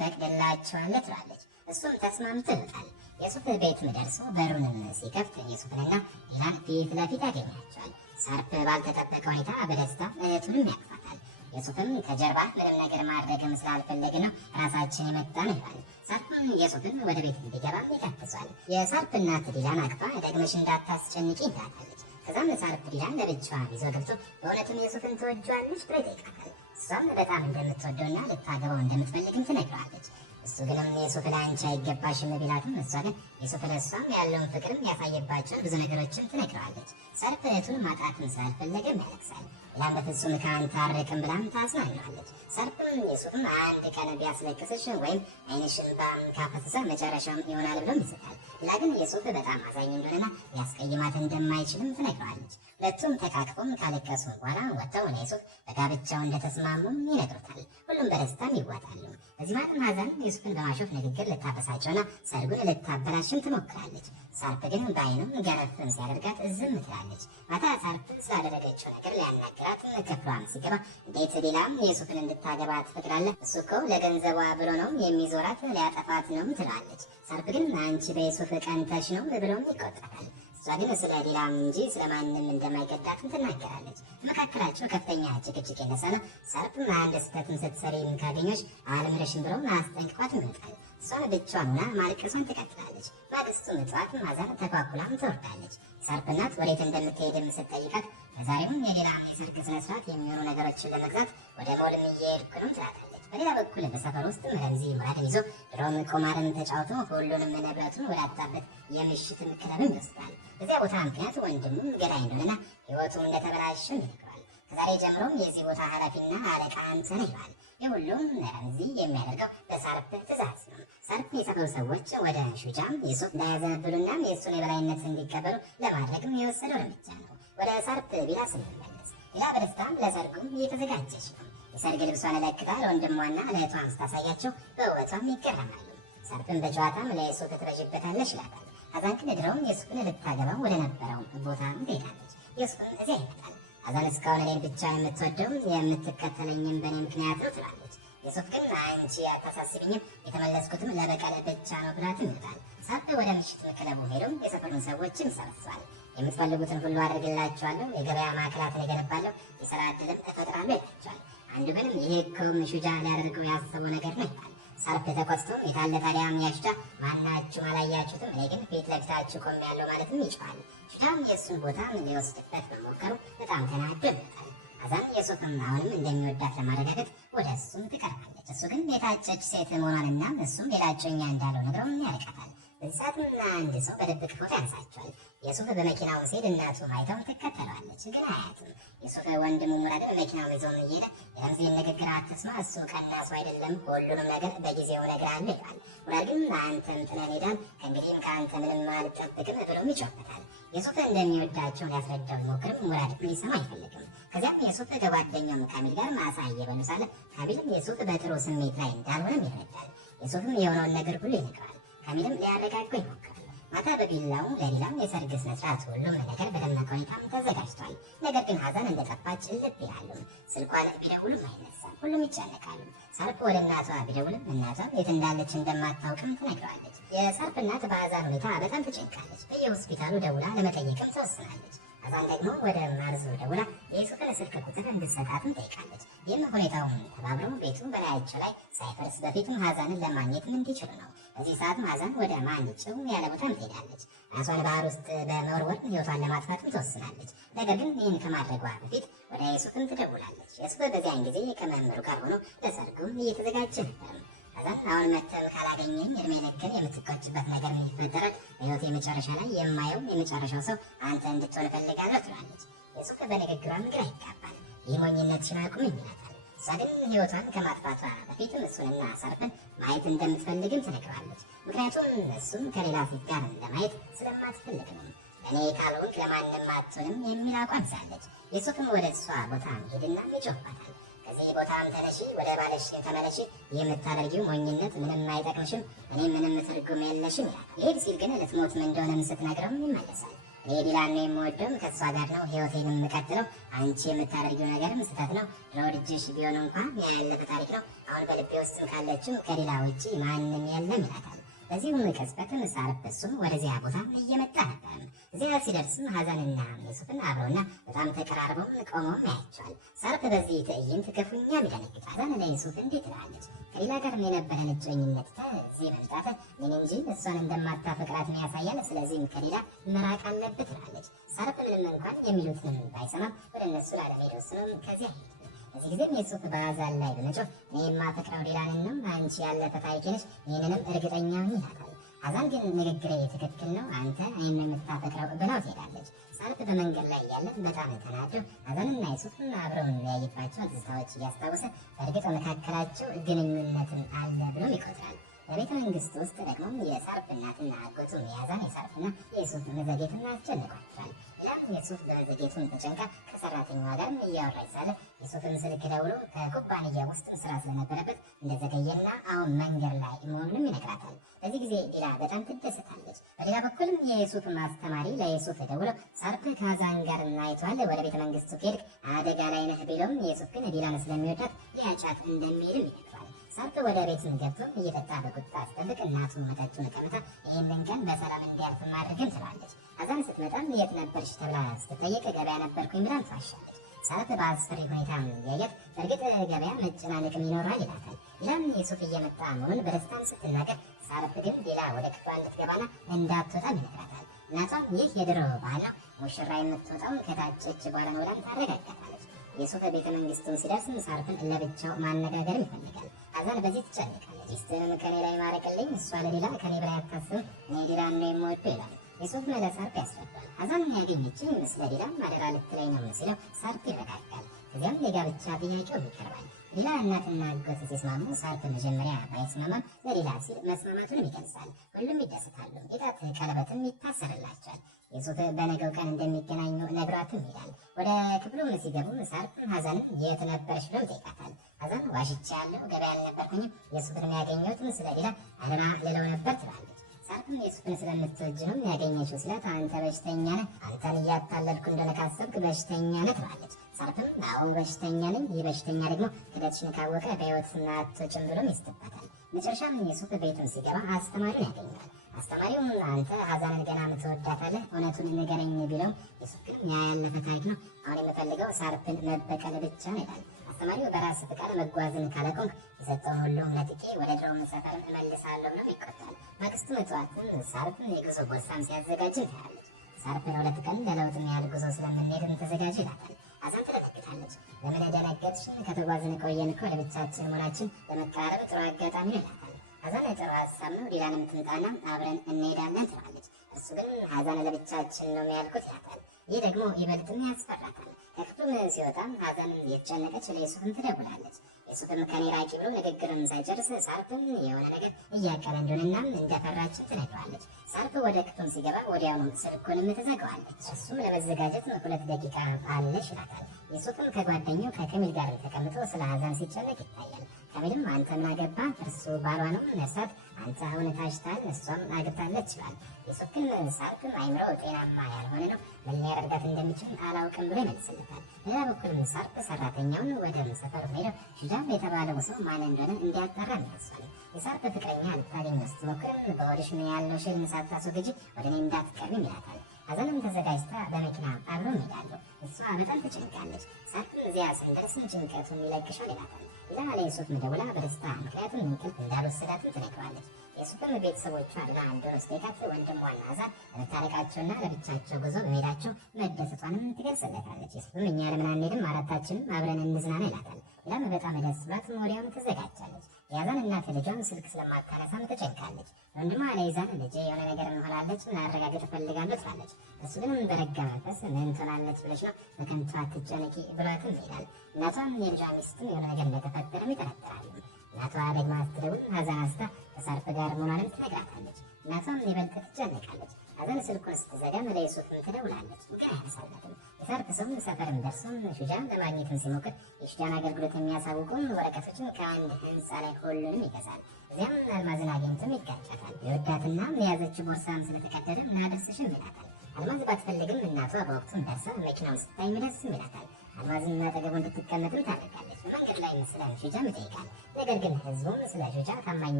ትፈቅድላቸዋለች ትላለች። እሱም ተስማምቶ ይወጣል። የሱፍ ቤትም ደርሶ በሩንም ሲከፍት የሱፍንና ዲላን ፊት ለፊት ያገኛቸዋል። ሳርፍ ባልተጠበቀ ሁኔታ በደስታ እህቱንም ያቅፋታል። የሱፍም ከጀርባ ምንም ነገር ማድረግም ስላልፈለግ ነው ራሳችን የመጣን ይላል። ሳርፍም የሱፍን ወደ ቤት እንዲገባ ይጋብዛል። የሳርፍ እናት ዲላን አቅፋ ደግመሽ እንዳታስጨንቂ ትላታለች። ከዛም ሳርፍ ዲላን ለብቻዋ ይዞ ገብቶ በእውነትም የሱፍን ትወጂዋለሽ ብሎ ይጠይቃታል። እሷም በጣም እንደምትወደውና ልታገባው እንደምትፈልግም ትነግረዋለች። እሱ ግንም የሱፍ ለአንቺ አይገባሽም ቢላትም እሷ ግን የሱፍ ለእሷም ያለውን ፍቅርም ያሳየባቸውን ብዙ ነገሮችን ትነግረዋለች። ሳርፍ እህቱን ማጣትን ስላልፈለገም ያለቅሳል። ዲላም በፍጹም ከአንተ አርቅም ብላም ታጽናናለች። ሳርፍም የሱፍም አንድ ቀን ቢያስለቅስሽ ወይም ዓይንሽን ካፈሰሰ መጨረሻም ይሆናል ብሎም ይስታል። ዲላ ግን የሱፍ በጣም አዛኝ እንደሆነና ሊያስቀይማት እንደማይችልም ትነግረዋለች። ሁለቱም ተቃቅፎም ካለቀሱ በኋላ ወጥተው የሱፍ በጋብቻው እንደተስማሙም ይነግሩታል። ሁሉም በደስታም ይዋጣሉ። በዚህ ማጥም ሐዘን የሱፍን በማሾፍ ንግግር ልታበሳጨውና ሰርጉን ልታበላሽም ትሞክራለች። ሳርፍ ግን በዓይኑም ገረፍም ሲያደርጋት ዝም ትላለች። ማታ ሳርፍ ስላደረገችው ነገር ሊያናግራት ክፍሏም ሲገባ እንዴት ዲላም የሱፍን እንድታገባ ትፈቅዳለህ? እሱ እኮ ለገንዘቧ ብሎ ነው የሚዞራት ሊያጠፋት ነው ትላለች። ሳርፍ ግን አንቺ በሱፍ ቀንተሽ ነው ብሎም ይቆጣታል። እሷ ግን ስለ ዲላም እንጂ ስለማንም እንደማይገዳትም ትናገራለች። መካከላቸው ከፍተኛ ጭቅጭቅ ይነሳል። ሳርፍም አንድ ስህተትም ስትሰሪ ካገኘሽ አልምርሽም ብሎ አስጠንቅቋት ይመጣል። እሷን ብቻዋን ሆና ማልቀሷን ትቀጥላለች። ማግስቱም ጠዋት ማዘር ተኳኩላም ትወርዳለች። ሳርፍ እናት ወዴት እንደምትሄድም ስትጠይቃት በዛሬውም የዲላም የሰርግ ስነስርዓት የሚሆኑ ነገሮችን ለመግዛት ወደ ሞልም እየሄድኩ ነው ትላታለች። በሌላ በኩል በሰፈር ውስጥ ረምዚ ሙራድን ይዞ ድሮም ቁማርን ተጫውቶ ሁሉንም ንብረቱን ወዳጣበት የምሽት ክለብም ይወስዳል። በዚያ ቦታ ምክንያት ወንድሙም ገዳይ እንደሆነና ሕይወቱ እንደተበላሸም ይነግረዋል። ከዛሬ ጀምሮም የዚህ ቦታ ኃላፊና አለቃ አንተ ነህ ይለዋል። የሁሉም ረምዚ የሚያደርገው በሳርፍ ትእዛዝ ነው። ሳርፍ የሰፈሩ ሰዎች ወደ ሹጃም የሱፍ እንዳያዘነብሉና የእሱን የበላይነት እንዲቀበሉ ለማድረግም የወሰደው እርምጃ ነው። ወደ ሳርፍ ቢላ ስንመለስ ቢላ በደስታም ለሰርጉም እየተዘጋጀች ነው። የሰርግ ልብሷን ለክታ ለወንድሟና ለእህቷም ስታሳያቸው በውበቷም ይገረማሉ። ሳርፍን በጨዋታም ለሱፍ ትበዥበታለሽ ይላታል። ሐዛን ግን ድሮም የሱፍን ልታገባው ወደ ነበረው ቦታ ትሄዳለች። የሱፍን እዚያ ይመጣል። ሐዛን እስካሁን እኔን ብቻ የምትወደው የምትከተለኝም በእኔ ምክንያት ነው ትላለች። የሱፍ ግን አንቺ አታሳስቢኝም የተመለስኩትም ለበቀል ብቻ ነው ብላት ይመጣል። ሳርፍ ወደ ምሽት ክለቡ ሄደው የሰፈሩን ሰዎችን ሰበስባል። የምትፈልጉትን ሁሉ አድርግላችኋለሁ፣ የገበያ ማዕከላትን እገነባለሁ፣ የሥራ ዕድልም እፈጥራለሁ ይላቸዋል። አንዱ ግን ይሄ እኮ ሹጃ ሊያደርገው ያሰበው ነገር ነው ይላል። ሳርፍ ተቆጥቶ የታለ ታዲያ ያሽታ ማናችሁም አላያችሁትም? እኔ ግን ፊት ለፊታችሁ ቆሜያለሁ ማለትም ይችላል። ሹጃም የእሱን ቦታ ሊወስድበት በመሞከሩ በጣም ተናዶበታል። ሐዛን የሱፍም አሁንም እንደሚወዳት ለማረጋገጥ ወደ እሱም ትቀርባለች። እሱ ግን የታጨች ሴት መሆኗንና እሱም ሌላ እጮኛ እንዳለው ነግረው ያርቃታል። በዚህ ሰዓትም አንድ ሰው በድብቅ ፎቶ ያንሳቸዋል። የሱፍ በመኪናው ሲሄድ እናቱ አይተው ትከተለዋለች፣ ግን አያትም። የሱፍ ወንድሙ ሙራድ መኪናውን ይዞ እየሄደ የረምዚን ንግግር አትስማ፣ እሱ ቀና ሰው አይደለም፣ ሁሉንም ነገር በጊዜው እነግርሃለሁ ይላል። ሙራድ ግን አንተን ጥለን ሄዳል፣ ከእንግዲህም ከአንተ ምንም አልጠብቅም ብሎም ይጮህበታል። የሱፍ እንደሚወዳቸው ሊያስረዳው ቢሞክርም ሙራድ ሊሰማ አይፈልግም። ከዚያም የሱፍ ከጓደኛው ካሚል ጋር ማሳ እየበሉ ሳለ ካሚልም የሱፍ በጥሩ ስሜት ላይ እንዳልሆነም ይረዳል። የሱፍም የሆነውን ነገር ሁሉ ይነግረዋል። ካሚልም ሊያረጋጋው ይሞክራል። ማታ በቢላው ለዲላም የሰርግ ስነስርዓት ሁሉም ነገር በደመቀ ሁኔታም ተዘጋጅቷል። ነገር ግን ሐዛን እንደጠፋች ልብ ይላሉ። ስልኳን ቢደውሉም አይነሳም። ሁሉም ይጨነቃሉ። ሳርፍ ወደ እናቷ ቢደውልም እናቷ የት እንዳለች እንደማታውቅም ትነግረዋለች። የሳርፍ እናት በሐዛን ሁኔታ በጣም ትጨንቃለች። በየሆስፒታሉ ደውላ ለመጠየቅም ተወስናለች። ሀዛን ደግሞ ወደ ማርዙ ደውላ የሱፍን ስልክ ቁጥር እንድትሰጣትም ጠይቃለች። ይህም ሁኔታውን ተባብረው ቤቱ በላያቸው ላይ ሳይፈርስ በፊቱም ሀዛንን ለማግኘትም እንዲችሉ ነው። በዚህ ሰዓትም ሀዛን ወደ ማንጭው ያለ ቦታም ትሄዳለች። ራሷን ባህር ውስጥ በመወርወር ህይወቷን ለማጥፋትም ትወስናለች። ነገር ግን ይህን ከማድረጓ በፊት ወደ የሱፍም ትደውላለች። የሱፍ በዚያን ጊዜ ከመምህሩ ጋር ሆኖ ለሰርጉም እየተዘጋጀ ነበር። ሀዛን አሁን መተህ ካላገኘኝ እድሜ ልክን የምትቆጭበት ነገር ምን ይፈጠራል? በህይወት የመጨረሻ ላይ የማየው የመጨረሻው ሰው አንተ እንድትሆን እፈልጋለሁ ትላለች። የሱፍ በንግግሯም ግራ ይጋባል። ይህ ሞኝነትሽን አቁም ይላታል። እሷ ግን ህይወቷን ከማጥፋቷ በፊትም እሱንና ሰርፍን ማየት እንደምትፈልግም ትነግረዋለች። ምክንያቱም እሱም ከሌላ ሴት ጋር ለማየት ስለማትፈልግ ነው። እኔ ካልሆንክ ለማንም አትሆንም የሚል አቋም ሳለች የሱፍም ወደ እሷ ቦታ ሄድና ይጮህባታል። ከዚህ ቦታም ተነሺ፣ ወደ ባለሽ ተመለሺ፣ የምታደርጊው ሞኝነት ምንም አይጠቅምሽም፣ እኔ ምንም ትርጉም የለሽም ይላል። ይሄድ ሲል ግን ልትሞትም እንደሆነም ስትነግረው ይመለሳል። እኔ ዲላን ነው የምወደው፣ ከእሷ ጋር ነው ህይወቴን የምቀጥለው፣ አንቺ የምታደርጊው ነገርም ስህተት ነው፣ ለወድጀሽ ቢሆን እንኳን ያለፈ ታሪክ ነው፣ አሁን በልቤ ውስጥም ካለችው ከዲላ ውጭ ማንም የለም ይላታል። በዚሁም ቅጽበትም ሳርፍ እሱም ወደዚያ ቦታ እየመጣ ነበር። እዚያ ሲደርስም ሀዛንና የሱፍን አብረውና በጣም ተቀራርበው ቆመው ያያቸዋል። ሳርፍ በዚህ ትዕይንት ክፉኛ ይደነግጣል። ሀዛን ለዩሱፍ እንዴት ትላለች? ከሌላ ጋር የነበረን እጮኝነት እዚህ መምጣት ምን እንጂ እሷን እንደማታፈቅራት ያሳያል። ስለዚህም ከሌላ መራቅ አለብህ ትላለች። ሳርፍ ምንም እንኳን የሚሉትን ባይሰማም ወደ እነሱ ላለመሄድ ወስኖም ከዚያ ሄደ። በዚህ ጊዜም የሱፍ በሀዛን ላይ በመጮህ እኔ የማፈቅረው ዲላንን ነው፣ አንቺ ያለፈ ታሪኬ ነሽ፣ ይህንንም እርግጠኛ ነኝ ይላታል። ሀዛን ግን ንግግሬ ትክክል ነው፣ አንተ እኔን የምታፈቅረው ብላው ትሄዳለች። ሳርፍ በመንገድ ላይ እያለን በጣም ተናዶ ሀዛንና የሱፍን አብረው የሚያይባቸው ትዝታዎች እያስታወሰ በእርግጥ መካከላቸው ግንኙነትን አለ ብሎም ይቆጥራል። በቤተ መንግስት ውስጥ ደግሞ የሳርፍ እናትና አጎቱ የሀዛን የሳርፍና የሱፍ መዘግየትን አስጨንቋቸዋል። ያም የሱፍ በመዘግየቱን ተጨንቃ ከሰራተኛዋ ጋር እያወራች ሳለ የሱፍን ስልክ ደውሎ ከኩባንያ ውስጥ ስራ ስለነበረበት እንደዘገየና አሁን መንገድ ላይ መሆኑንም ይነግራታል። በዚህ ጊዜ ዲላ በጣም ትደሰታለች። በሌላ በኩልም የሱፍ ማስተማሪ ለየሱፍ ደውሎ ሳርፍ ከሀዛን ጋር እናይተዋል፣ ወደ ቤተ መንግስቱ ከሄድክ አደጋ ላይ ነህ ቢለውም የሱፍ ግን ዲላን ስለሚወዳት ሊያጫት እንደሚሄድም ይነግረዋል። ሳርፍ ወደ ቤትን ገብቶ እየጠጣ በቁጣ አስጠብቅ እናቱ መጠጡን ቀምታ ይህንን ቀን በሰላም እንዲያልፍ ማድረግም ትላለች። ሀዛን ስትመጣም የት ነበርሽ ተብላ ስትጠየቅ ገበያ ነበርኩኝ ብላ ትዋሻለች። ሳርፍ በአስፈሪ ሁኔታ ያያት በእርግጥ ገበያ መጨናነቅም ይኖራል ይላታል። ሌላም የሱፍ እየመጣ መሆኑን በደስታም ስትናገር ሳርፍ ግን ሌላ ወደ ክፍሏ እንድትገባና እንዳትወጣም ይነግራታል። እናቷም ይህ የድሮ ባህል ነው፣ ሙሽራ የምትወጣው ከታጨች በኋላ ነው ብላ ታረጋግጣለች። የሱፍ ቤተ መንግስቱን ሲደርስም ሳርፍን ለብቻው ማነጋገርም ይፈልጋል። ሀዛን በዚህ ትጨነቃለች። ሚስትህን ከኔ ላይ ማረቅልኝ፣ እሷ ለሌላ ከኔ በላይ አታስብ፣ እኔ ዲላን ነው የምወደው ይላል። የሱፍ ለሳርፍ ያስረዳል። ሀዛን ያገኘችኝ ስለ ዲላ ማደራ ልትለኝ ነው ሲለው ሳርፍ ይረጋጋል። ከዚያም የጋብቻ ጥያቄው ይቀርባል። ዲላ እናትና አጎት ሲስማሙ ሳርፍ መጀመሪያ ባይስማማም ለሌላ ሲል መስማማቱንም ይገልጻል። ሁሉም ይደሰታሉ። የጣት ቀለበትም ይታሰርላቸዋል። የሱፍ በነገው ቀን እንደሚገናኙ ነግሯትም ይላል። ወደ ክፍሉም ሲገቡ ሳርፍ ሀዛንን የት ነበረች ብለው ይጠይቃታል። ሀዛን ዋሽቻለሁ፣ ገበያ አልነበርኩኝም፣ የሱፍን ያገኘሁትን ስለ ዲላ አደራ ልለው ነበር ትላለች። ሳርፍም የሱፍን ስለምትወጅ ነው ያገኘችው ሲላት አንተ በሽተኛ ነህ፣ አንተን እያታለልኩ እንደሆነ ካሰብክ በሽተኛ ነህ ትላለች። ሳርፍም አዎ በሽተኛ ነኝ፣ ይህ በሽተኛ ደግሞ ክደትሽን ካወቀ በሕይወትና አትወጭም ብሎም ይስትባታል። መጨረሻም የሱፍ ቤቱን ሲገባ አስተማሪውን ያገኛል። አስተማሪውም አንተ ሀዛንን ገና ምትወዳታለህ፣ እውነቱን ንገረኝ ቢለውም የሱፍ ግን ያለፈ ታሪክ ነው፣ አሁን የምፈልገው ሳርፍን መበቀል ብቻ ነው ይላል። አስተማሪው በራስ ፍቃድ መጓዝን ካለቆምክ የሰጠውን ሁሉ ነጥቄ ወደ ድሮ ሰፈር እመልሳለሁ ነው ይቆጣል። ማግስቱ ጠዋትም ሳርፍን የጉዞ ቦርሳም ሲያዘጋጅ ታያለች። ሳርፍን 2 ቀን ለለውጥም ያህል ጉዞ ስለምንሄድ ተዘጋጅ ይላታል። ሀዛን ትደነግጣለች። ለምን ደነገጥሽ? ከተጓዝን ቆየን እኮ ለብቻችን መሆናችን ለመቀራረብ ጥሩ አጋጣሚ ነው ይላታል። ሀዛን ጥሩ ሀሳብ ነው፣ ዲላንም ትምጣና አብረን እንሄዳለን ትላለች። እሱ ግን ሀዛን ለብቻችን ነው ያልኩት ይላታል። ይህ ደግሞ ይበልጥም ያስፈራታል። ከክፍሉም ሲወጣም ሀዛን የተጨነቀች ለዩሱፍም ትደውላለች። ዩሱፍም ከኔ ራቂ ብሎ ንግግርን ሳይጨርስ ሳርፍን የሆነ ነገር እያቀለ እንደሆነና እንደፈራች ትነግረዋለች። ሳርፍ ወደ ክፍሉም ሲገባ ወዲያውኑ ስልኩንም ትዘጋዋለች። እሱም ለመዘጋጀት 2 ደቂቃ አለሽ ይላታል። ዩሱፍም ከጓደኛው ከከሚል ጋር ተቀምጦ ስለ ሀዛን ሲጨነቅ ይታያል። ከሚልም አንተ ምን አገባህ? እርሱ ባሏ ነው ነሳት፣ አንተ አሁን ታጭታል፣ እሷም አግብታለች ይላል። ዩሱፍ ግን ሳርፍም አይምሮ ጤናማ ያልሆነ ነው፣ ምን ሊያደርጋት እንደሚችል አላውቅም ብሎ ይመልስለታል። ሌላ በኩል ሳርፍ ሰራተኛውን ወደ ሰፈር ሄደው ሂጃብ የተባለው ሰው ማን እንደሆነ እንዲያጠራ ያሳል። የሳርፍ ፍቅረኛ ልታገኝ ስትሞክርም በሆድሽ ምን ያለው ሽል ሳታስወግጂ ወደ እኔ እንዳትቀርቢም ይላታል። ሐዘንም ተዘጋጅታ በመኪና አብረው ይሄዳሉ። እሷ በጣም ተጨንቃለች። ሰርፕም እዚያ ስንደርስም ጭንቀቱን ይለቅሻል ይላታል። እዛ ለዩሱፍ መደውላ በደስታ ምክንያቱም እንቅልፍ እንዳልወሰዳትም ትነግረዋለች። የሱፍም ቤተሰቦቿ አድና እንደሆነ ስቴካት ወንድሟና አዛር ለመታረቃቸውና ለብቻቸው ጉዞ በመሄዳቸው መደሰቷንም ትገልጽለታለች። የሱፍም እኛ ለምን አንሄድም አራታችንም አብረን እንዝናና ይላታል። ሌላም በጣም ደስ ብሏት ወዲያውኑ ትዘጋጃለች። የያዛን እናት ልጇን ስልክ ስለማታነሳም ተጨንቃለች። ወንድሟ ለይዛን ልጄ የሆነ ነገር እንሆናለች ማረጋገጥ እፈልጋለሁ ትላለች። እሱ ግን በረጋ መንፈስ ምን ትሆናለች ብለሽ ነው በከንቱ አትጨነቂ ብሏትም ይላል። እናቷም የልጇ ሚስትም የሆነ ነገር እንደተፈጠረም ይጠረጥራሉ። እናቷ ደግማ ስትደውል ሐዘን አንስታ ከሰርፍ ጋር መሆኗንም ትነግራታለች። እናቷም ይበልጥ ትጨነቃለች። ሐዘን ስልኩን ስትዘጋም ለዩሱፍም ትደውላለች። ግን አይነሳላትም። የሰርፍ ሰውም ሰፈርም ደርሶም ሹጃን ለማግኘትም ሲሞክር የሹጃን አገልግሎት የሚያሳውቁን ወረቀቶችን ከአንድ ህንፃ ላይ ሁሉንም ይገዛል። እዚያም አልማዝን አግኝቶም ይጋጫታል። የወዳትና የያዘችው ቦርሳም ስለተቀደደ እናደርስሽም ይላታል። አልማዝ ባትፈልግም እናቷ በወቅቱም ደርሳ መኪናውን ስታይ የሚደርስም ይላታል። አልማዝና አጠገቡ እንድትቀመጥም ታደርጋለች። በመንገድ ላይ ስለ ሹጃም ይጠይቃል። ነገር ግን ህዝቡም ስለ ሹጃ ታማኝ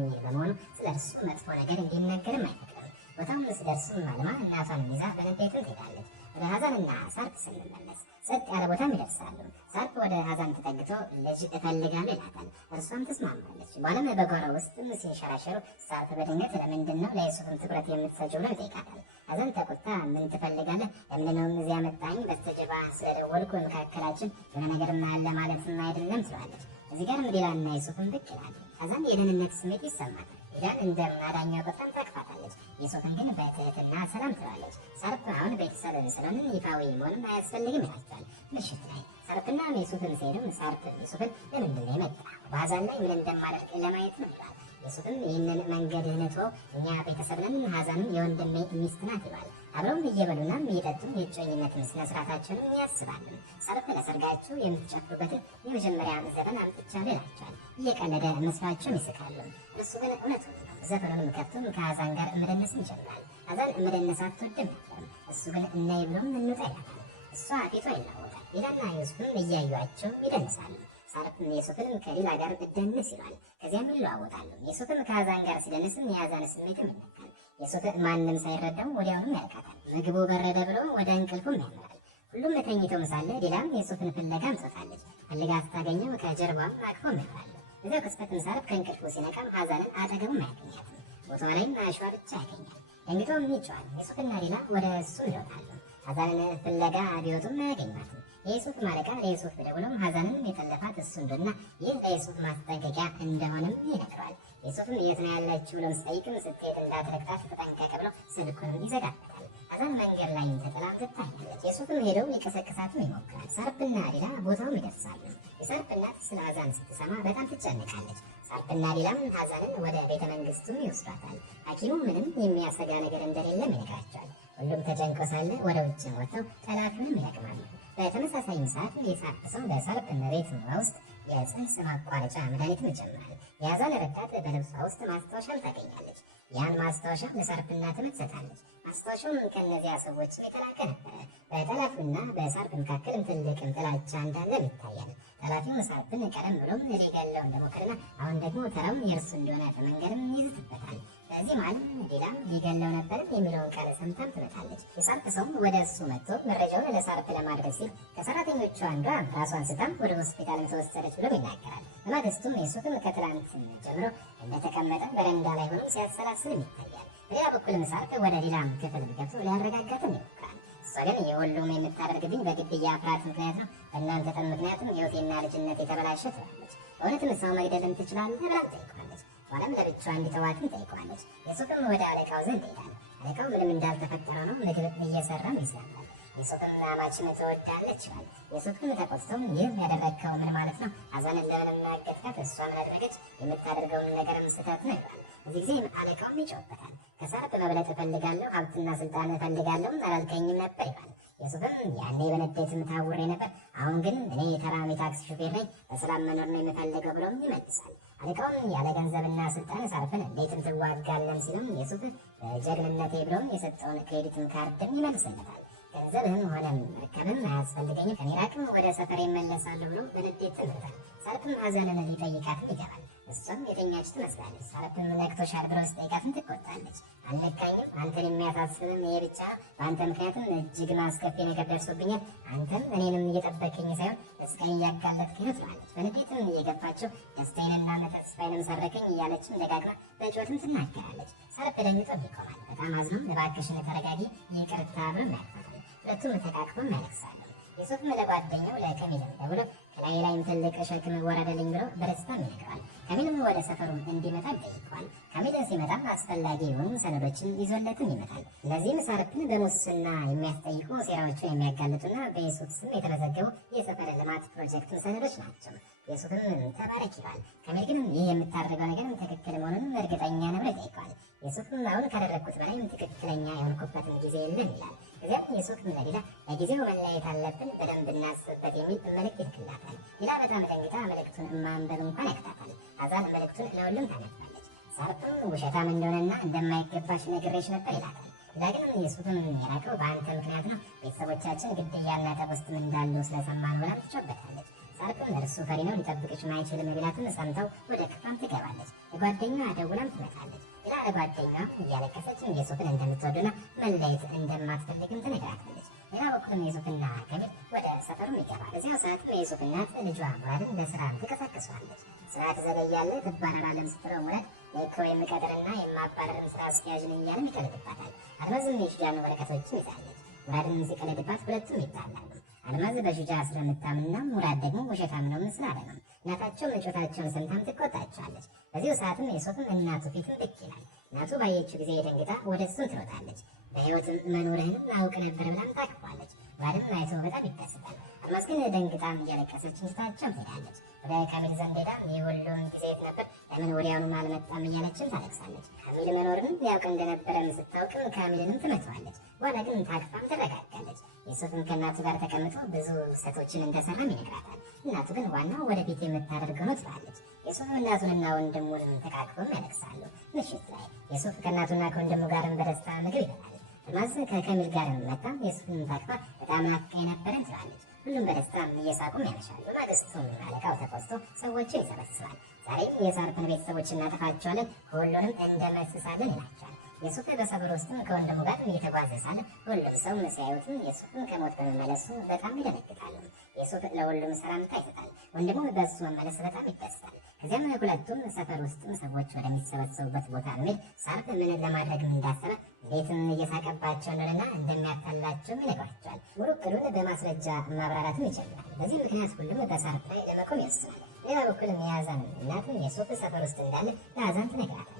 በመሆኑ ስለ እርሱ መጥፎ ነገር እንዲነገርም አይፈቅድም። ቦታውን ስደርሱም አልማ እናቷን ይዛ በንዴትም ትሄዳለች። ወደ ሐዘንና ሰርፍ ስንመለስ ጸጥ ያለ ቦታም ይደርሳሉ። ሰርፍ ወደ ሐዘን ተጠግቶ ልጅ እፈልጋለሁ ይላታል። እርሷም ትስማማለች። በኋላም በጓሮ ውስጥም ሲንሸራሸሩ ሰርፍ በድንገት ለምንድን ነው ለዩሱፍም ትኩረት የምትሰጪው ብለው ይጠይቃታል። ሐዘን ተቆጣ ምን ትፈልጋለህ? ለምንድነው እዚያ መጣኝ? በስተጀርባ ስለደወልኩ መካከላችን የሆነ ነገር አለ ማለትም አይደለም ትለዋለች። እዚህ ጋር ዲላና ዩሱፍም ብቅ ይላሉ። ሐዘን የደህንነት ስሜት ይሰማታል። ዲላን እንደምናዳኛ በጣም ታቅፋታለች። ዩሱፍን ግን በትህትና ሰላም ትለዋለች። ሰርፍ አሁን ቤተሰብን ስለምን ይፋዊ መሆንም አያስፈልግም ይላቸዋል። ምሽት ላይ ሰርፍና ዩሱፍን ሲሄዱም ሰርፍ ዩሱፍን ለምንድን ነው የመጣ በሐዘን ላይ ምን እንደማደርግ ለማየት ነው ይላል። ዩሱፍም ይህንን መንገድ ንቶ እኛ ቤተሰብ ነን፣ ሐዘንም የወንድሜ ሚስት ናት ይላል። አብረውም እየበሉና እየጠጡ የእጮኝነትን ስነስርዓታቸውንም ያስባሉ። ሰርፍ ለሰርጋችሁ የምትጨፍሩበትን የመጀመሪያ ዘፈን አምጥቻለሁ ይላቸዋል። እየቀለደ መስሏቸውም ይስቃሉ። እሱ ግን እውነቱን ነው። ዘፈኑንም ከፍቶም ከሐዘን ጋር መደነስን ይጀምራል። ሐዘን መደነስ አትወድም ነበር። እሱ ግን እናይ ብሎም እንውጣ ይላታል። እሷ ፊቷ ይለወጣል። ዲላና ዩሱፍም እያዩአቸው ይደንሳሉ። ሰርፍም ዩሱፍንም ከዲላ ጋር እደንስ ይላል። ከዚያም ይለዋወጣሉ። ዩሱፍም ከሐዘን ጋር ሲደንስም የሐዘን ስሜትም ይነካል። ዩሱፍ ማንም ሳይረዳው ወዲያውኑም ያልቃታል። ምግቡ በረደ ብሎ ወደ እንቅልፉም ያመራል። ሁሉም ተኝተው ሳለ ዲላም ዩሱፍን ፍለጋም ትወጣለች። ፈልጋ ስታገኘው ከጀርባም አቅፎም ያወራል። እዚያው ቅጽበትም ሰርፍ ከእንቅልፉ ሲነቃም ሐዘንን አጠገቡም አያገኛትም። ቦታዋ ላይም አሸዋ ብቻ ያገኛል። ደንግጦም ይጮኻል። ዩሱፍና ዲላ ወደ እሱ ይሮጣሉ። ሐዘንን ፍለጋ ቢወጡም አያገኟትም። የዩሱፍ ማለቃ ለዩሱፍ ደውለው ሐዘንን የጠለፋት እሱ እንደሆነና ይህ ለዩሱፍ ማስጠንቀቂያ እንደሆነም ይነግረዋል። ዩሱፍም የት ነው ያለችው ብሎ ሲጠይቅም ስትሄድ እንዳትረግጣት ተጠንቀቅ ብሎ ስልኩንም ይዘጋበታል። ሐዘን መንገድ ላይ ተጥላ ትታያለች። ዩሱፍም ሄደው ሊቀሰቅሳትም ይሞክራል። ሰርፍና ዲላ ቦታውም ይደርሳሉ። የሰርፍ እናት ስለ ሐዘን ስትሰማ በጣም ትጨነቃለች። ሰርፍና ዲላም ሐዘንን ወደ ቤተ መንግስቱም ይወስዷታል። ሐኪሙ ምንም የሚያሰጋ ነገር እንደሌለም ይነግራቸዋል። ሁሉም ተጨንቀው ሳለ ወደ ውጭ ወጥተው ጠላፊውንም ይለቅማሉ። በተመሳሳይም ሰዓት የሰርፍ ሰው በሰርፍ ቤት ውስጥ የጽንስ ማቋረጫ መድኃኒትም ይጨምራል። የሐዘን ረዳት በልብሷ ውስጥ ማስታወሻም ታገኛለች። ያን ማስታወሻ ለሰርፍ እናትም ትሰጣለች። ማስታወሻውም ከእነዚያ ሰዎች የተላከ ነበረ። በጠላፊውና በሰርፍ መካከልም ትልቅም ጥላቻ እንዳለም ይታያል። ጠላፊው ሰርፍን ቀደም ብሎም ሊገለው እንደሞከረና አሁን ደግሞ ተራውን የእርሱ እንደሆነ በመንገድም ይዝትበታል። በዚህ መሃል ዲላም ሊገለው ነበር የሚለውን ቃል ሰምታም ትመጣለች። የሰርፍ ሰውም ወደ እሱ መጥቶ መረጃውን ለሰርፍ ለማድረስ ሲል ከሰራተኞቹ አንዷ ራሷን ስታም ወደ ሆስፒታል ተወሰደች ብሎም ይናገራል። በማግስቱም ዩሱፍም ከትላንት ጀምሮ እንደተቀመጠ በረንዳ ላይ ሆኖ ሲያሰላስልም ይታያል። በሌላ በኩልም ሰርፍ ወደ ዲላም ክፍል ገብቶ ሊያረጋጋትም ይሞክራል። እሷ ግን የሁሉም የምታደርግብኝ በግድያ ፍርሃት ምክንያት ነው፣ በእናንተ ጠብ ምክንያትም ሕይወቴና ልጅነት የተበላሸ ትላለች። በእውነትም ሰው መግደልን ትችላለህ ብላም ጠይቋለች። ኋላም ለብቻዋ እንዲተዋትም ጠይቋለች። ዩሱፍም ወደ አለቃው ዘንድ ይሄዳል። አለቃው ምንም እንዳልተፈጠረ ነው፣ ምግብ እየሰራም ይስላል። ዩሱፍም አማችን ትወዳለች ይላል። ዩሱፍም ተቆጥቶም ይህ ያደረግከው ምን ማለት ነው? ሐዘንን ለምን አገትካት? እሷ ምን አደረገች? የምታደርገውን ነገርም ስህተት ነው ይላል። እዚህ ጊዜ አለቃውም ይጮህበታል። ከሰርፍ መብለጥ እፈልጋለሁ፣ ሀብትና ስልጣን እፈልጋለሁ አላልከኝም ነበር ይላል። ዩሱፍም ያኔ በንዴትም ታውሬ ነበር፣ አሁን ግን እኔ ተራሚ ታክሲ ሹፌር ነኝ፣ በሰላም መኖር ነው የምፈልገው ብሎም ይመልሳል። አለቃውም ያለ ገንዘብና ስልጣን ሰርፍን እንዴትም ትዋጋለን ሲልም ዩሱፍ በጀግንነቴ ብሎም የሰጠውን ክሬዲትን ካርድም ይመልስለታል። ገንዘብህም ሆነ መርከብም አያስፈልገኝም፣ ከኔ ራቅም፣ ወደ ሰፈር ይመለሳለሁ ብሎ በንዴት ትምህርታል። ሳርፕም ሀዘንን ሊጠይቃትም ይገባል። እሷም የተኛች ትመስላለች። ሳርፕም ነቅቶሻል ብሎ ሲጠይቃትም ትቆጣለች። አልነካኝም፣ አንተን የሚያሳስብም ይሄ ብቻ፣ በአንተ ምክንያትም እጅግ አስከፊ ነገር ደርሶብኛል፣ አንተም እኔንም እየጠበቅኝ ሳይሆን እስካሁን እያጋለጥከኝ ነው ትላለች። በንዴትም እየገፋቸው ደስታዬንና ተስፋዬንም ሰረከኝ እያለችም ደጋግማ በጩኸትም ትናገራለች። ሳርፕ ደንግጦም ይቆማል። በጣም አዝኖም እባክሽን ተረጋጊ፣ ይቅርታ ብሎ ያልፋታል። ሁለቱም ተቃቅፈው ያለቅሳሉ። ዩሱፍም ለጓደኛው ለከሚልም ደውሎ ከላይ ላይም ትልቅ ሸክም ወረደልኝ ብሎ በደስታም ይነግረዋል። ከሚልም ወደ ሰፈሩ እንዲመጣ ይጠይቀዋል። ከሚል ሲመጣም አስፈላጊ የሆኑ ሰነዶችን ይዞለትም ይመጣል። እነዚህም ሳርፕን በሙስና የሚያስጠይቁ ሴራዎችን የሚያጋልጡና በዩሱፍ ስም የተመዘገቡ የሰፈር ልማት ፕሮጀክት ሰነዶች ናቸው። ዩሱፍም ተባረክ ይላል። ከሚል ግን ይህ የምታደርገው ነገር ትክክል መሆኑን እርግጠኛ ነው ብሎ ይጠይቀዋል። ዩሱፍም አሁን ካደረግኩት በላይም ትክክለኛ የሆንኩበትን ጊዜ የለም ይላል። እዚያም ዩሱፍም ለዲላ ለጊዜው መለያየት አለብን፣ በደንብ እናስብበት የሚል መልእክት ይልክላታል። ዲላ በጣም ደንግጣ መልእክቱን ማንበብ እንኳን ያቅታታል። አዛን መልእክቱን ለሁሉም ታነባለች። ሳርፕም ውሸታም እንደሆነና እንደማይገባሽ ነግሬሽ ነበር ይላታል። ዲላ ግን ዩሱፍም የራቀው በአንተ ምክንያት ነው፣ ቤተሰቦቻችን ግድያና ጠብ ውስጥም እንዳሉ ስለሰማን ብላ ትጮበታለች። ሳርፕም እርሱ ፈሪ ነው፣ ሊጠብቅሽም አይችልም ቢላትም ሰምተው ወደ ክፍሏም ትገባለች። የጓደኛዋ ደውላም ትመጣለች። ዲላ ለጓደኛዋ እያለቀሰችም ዩሱፍን እንደምትወዱና መለየት እንደማትፈልግም ትነግራታለች። ሌላ በኩልም ዩሱፍና ከሚል ወደ ሰፈሩም ይገባል። እዚያው ሰዓትም የዩሱፍ እናት ልጇ ሙራድን ለስራ ትቀሳቅሷለች። ስራ ትዘገያለህ፣ ትባረራለህ ስትለው ሙራድ እኮ የምቀጥርና የማባረርም ስራ አስኪያጅ ነኝ እያለም ይቀልድባታል። አልማዝም የሹጃን ወረቀቶችን ይዛለች። ሙራድን ሲቀልድባት ሁለቱም ይጣላሉ። አልማዝ በሹጃ ስለምታምንና ሙራድ ደግሞ ውሸታም ነው ስላለ ነው። እናታቸው ምቾታቸውን ሰምታም ትቆጣቸዋለች። በዚሁ ሰዓትም ዩሱፍም እናቱ ፊትም ብቅ ይላል። እናቱ ባየችው ጊዜ ደንግጣ ወደ እሱም ትሮጣለች። በህይወት መኖርህን አውቅ ነበር ብላም ታቅፏለች። ሙራድም አይቶ በጣም ይደሰታል። አልማዝ ግን ደንግጣም እያለቀሰች ትታቸውም ትሄዳለች። ወደ ካሚል ዘንድ ሄዳ የሁሉም ጊዜ የት ነበር፣ ለምን ወዲያውኑ አልመጣም እያለችም ታለቅሳለች። ካሚል መኖርንም ያውቅ እንደነበረም ስታውቅም ካሚልንም ትመታዋለች። በኋላ ግን ታቅፋም ትረጋጋለች። ዩሱፍም ከእናቱ ጋር ተቀምጦ ብዙ ስህተቶችን እንደሰራም ይነግራታል። እናቱ ግን ዋናው ወደፊት የምታደርገው ነው ትላለች። ዩሱፍም እናቱንና ወንድሙንም ተቃቅፈውም ያለቅሳሉ። ምሽት ላይ ዩሱፍ ከእናቱና ከወንድሙ ጋርም በደስታ ምግብ ይበላል። አልማዝ ከከሚል ጋርም መጣ ዩሱፍን ታቅፋ በጣም ናፍቀኝ ነበረን ትላለች። ሁሉም በደስታም እየሳቁም ያመሻሉ። ማግስቱም አለቃው ተቆስቶ ሰዎችን ይሰበስባል። ዛሬ የሳርፕን ቤተሰቦች እናጠፋቸዋለን፣ ሁሉንም እንደመስሳለን ይላቸዋል። ዩሱፍ በሰፈር ውስጥም ከወንድሙ ጋር እየተጓዘ ሳለ ሁሉም ሰው ሲያዩትም ዩሱፍን ከሞት በመመለሱ በጣም ይደነግጣሉ። ዩሱፍ ለሁሉም ሰላምታ ይሰጣል። ወንድሙ በእሱ መመለስ በጣም ይደሰታል። ከዚያም ሁለቱም ሰፈር ውስጥም ሰዎች ወደሚሰበሰቡበት ቦታ በመሄድ ሳርፕ ምን ለማድረግም እንዳሰበ ቤትም እየሳቀባቸው እንደሆነና እንደሚያታላቸውም ይነግሯቸዋል። ሙሉ እቅዱን በማስረጃ ማብራራትም ይጀምራል። በዚህ ምክንያት ሁሉም በሳርፕ ላይ ለመቆም ይወስናል። ሌላ በኩልም የአዛን እናትም ዩሱፍ ሰፈር ውስጥ እንዳለ ለአዛን ትነግራታለች።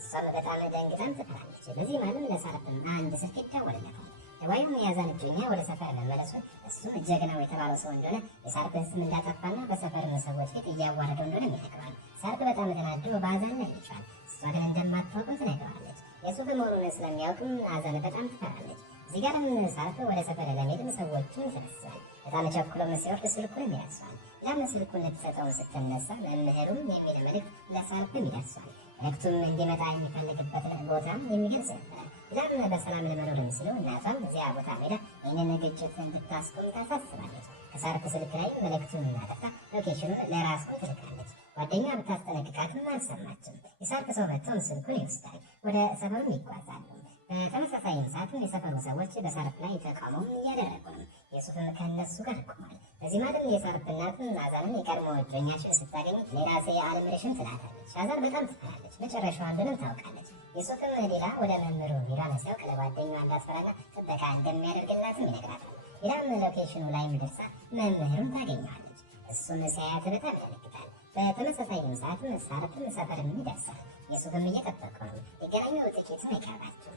እሷም በጣም ደንግጣም ትፈራለች። በዚህ ማለም ለሳርፕም አንድ ስልክ ይደወልለታል። ወይም የአዛን እጮኛ ወደ ሰፈር መመለሱን እሱም ጀግናው የተባለው ሰው እንደሆነ የሳርፕን ስም እንዳጠፋና በሰፈር ሰዎች ፊት እያዋረደው እንደሆነ ይነግረዋል። ሳርፕ በጣም ተናዶ በአዛን ላይ ይጫል። እሷ ግን እንደማታውቀው ትነግረዋለች። ዩሱፍ መሆኑን ስለሚያውቅም አዛን በጣም ትፈራለች። እዚህ ጋርም ሳርፕ ወደ ሰፈር ለመሄድም ሰዎችን ይሰበስባል። በጣም ቸኩሎም ሲወርድ ስልኩንም ይደርሰዋል። ያም ስልኩን ልትሰጠው ስትነሳ መምህሩም የሚል መልእክት ለሳርፕም ይደርሰዋል። መልእክቱም እንዲመጣ የሚፈልግበት ቦታም የሚገልጽ ነበረ። ዛም በሰላም ለመኖር ሲለው እናቷም እዚያ ቦታ ሄዳ ይህንን ግጭት እንድታስቆም ታሳስባለች። ከሳርፕ ስልክ ላይ መልእክቱን እናጠፋ ሎኬሽኑን ለራሷም ትልካለች። ጓደኛ ብታስጠነቅቃትም አልሰማችም። የሳርፕ ሰው መጥቶም ስልኩን ይወስዳል። ወደ ሰፈሩም ይጓዛሉ። በተመሳሳይም ሰዓትም የሰፈሩ ሰዎች በሳርፕ ላይ ተቃውሞም እያደረጉ ነው። ዩሱፍም ከእነሱ ጋር ቆሟል። በዚህ ማለም የሳርፕ እናትም አዛንን የቀድሞ እጮኛችን ስታገኝ ለራሴ የአልምርሽም ትላታለች። አዛን በጣም ትፈራለች። መጨረሻዋ እንደሆነም ታውቃለች። ዩሱፍም ሌላ ወደ መምህሩ ሄዷን ሲያውቅ ለጓደኛዋ እንዳትፈራና ጥበቃ እንደሚያደርግላትም ይነግራታል። ሌላም ሎኬሽኑ ላይ ደርሳ መምህሩን ታገኘዋለች። እሱም ሲያያት በጣም ያደነግጣል። በተመሳሳይም ሰዓትም ሳርፕም ሰፈርም ይደርሳል። ዩሱፍም እየጠበቀው ነው። የገናኘው ጥቂት ነው የቀራቸው።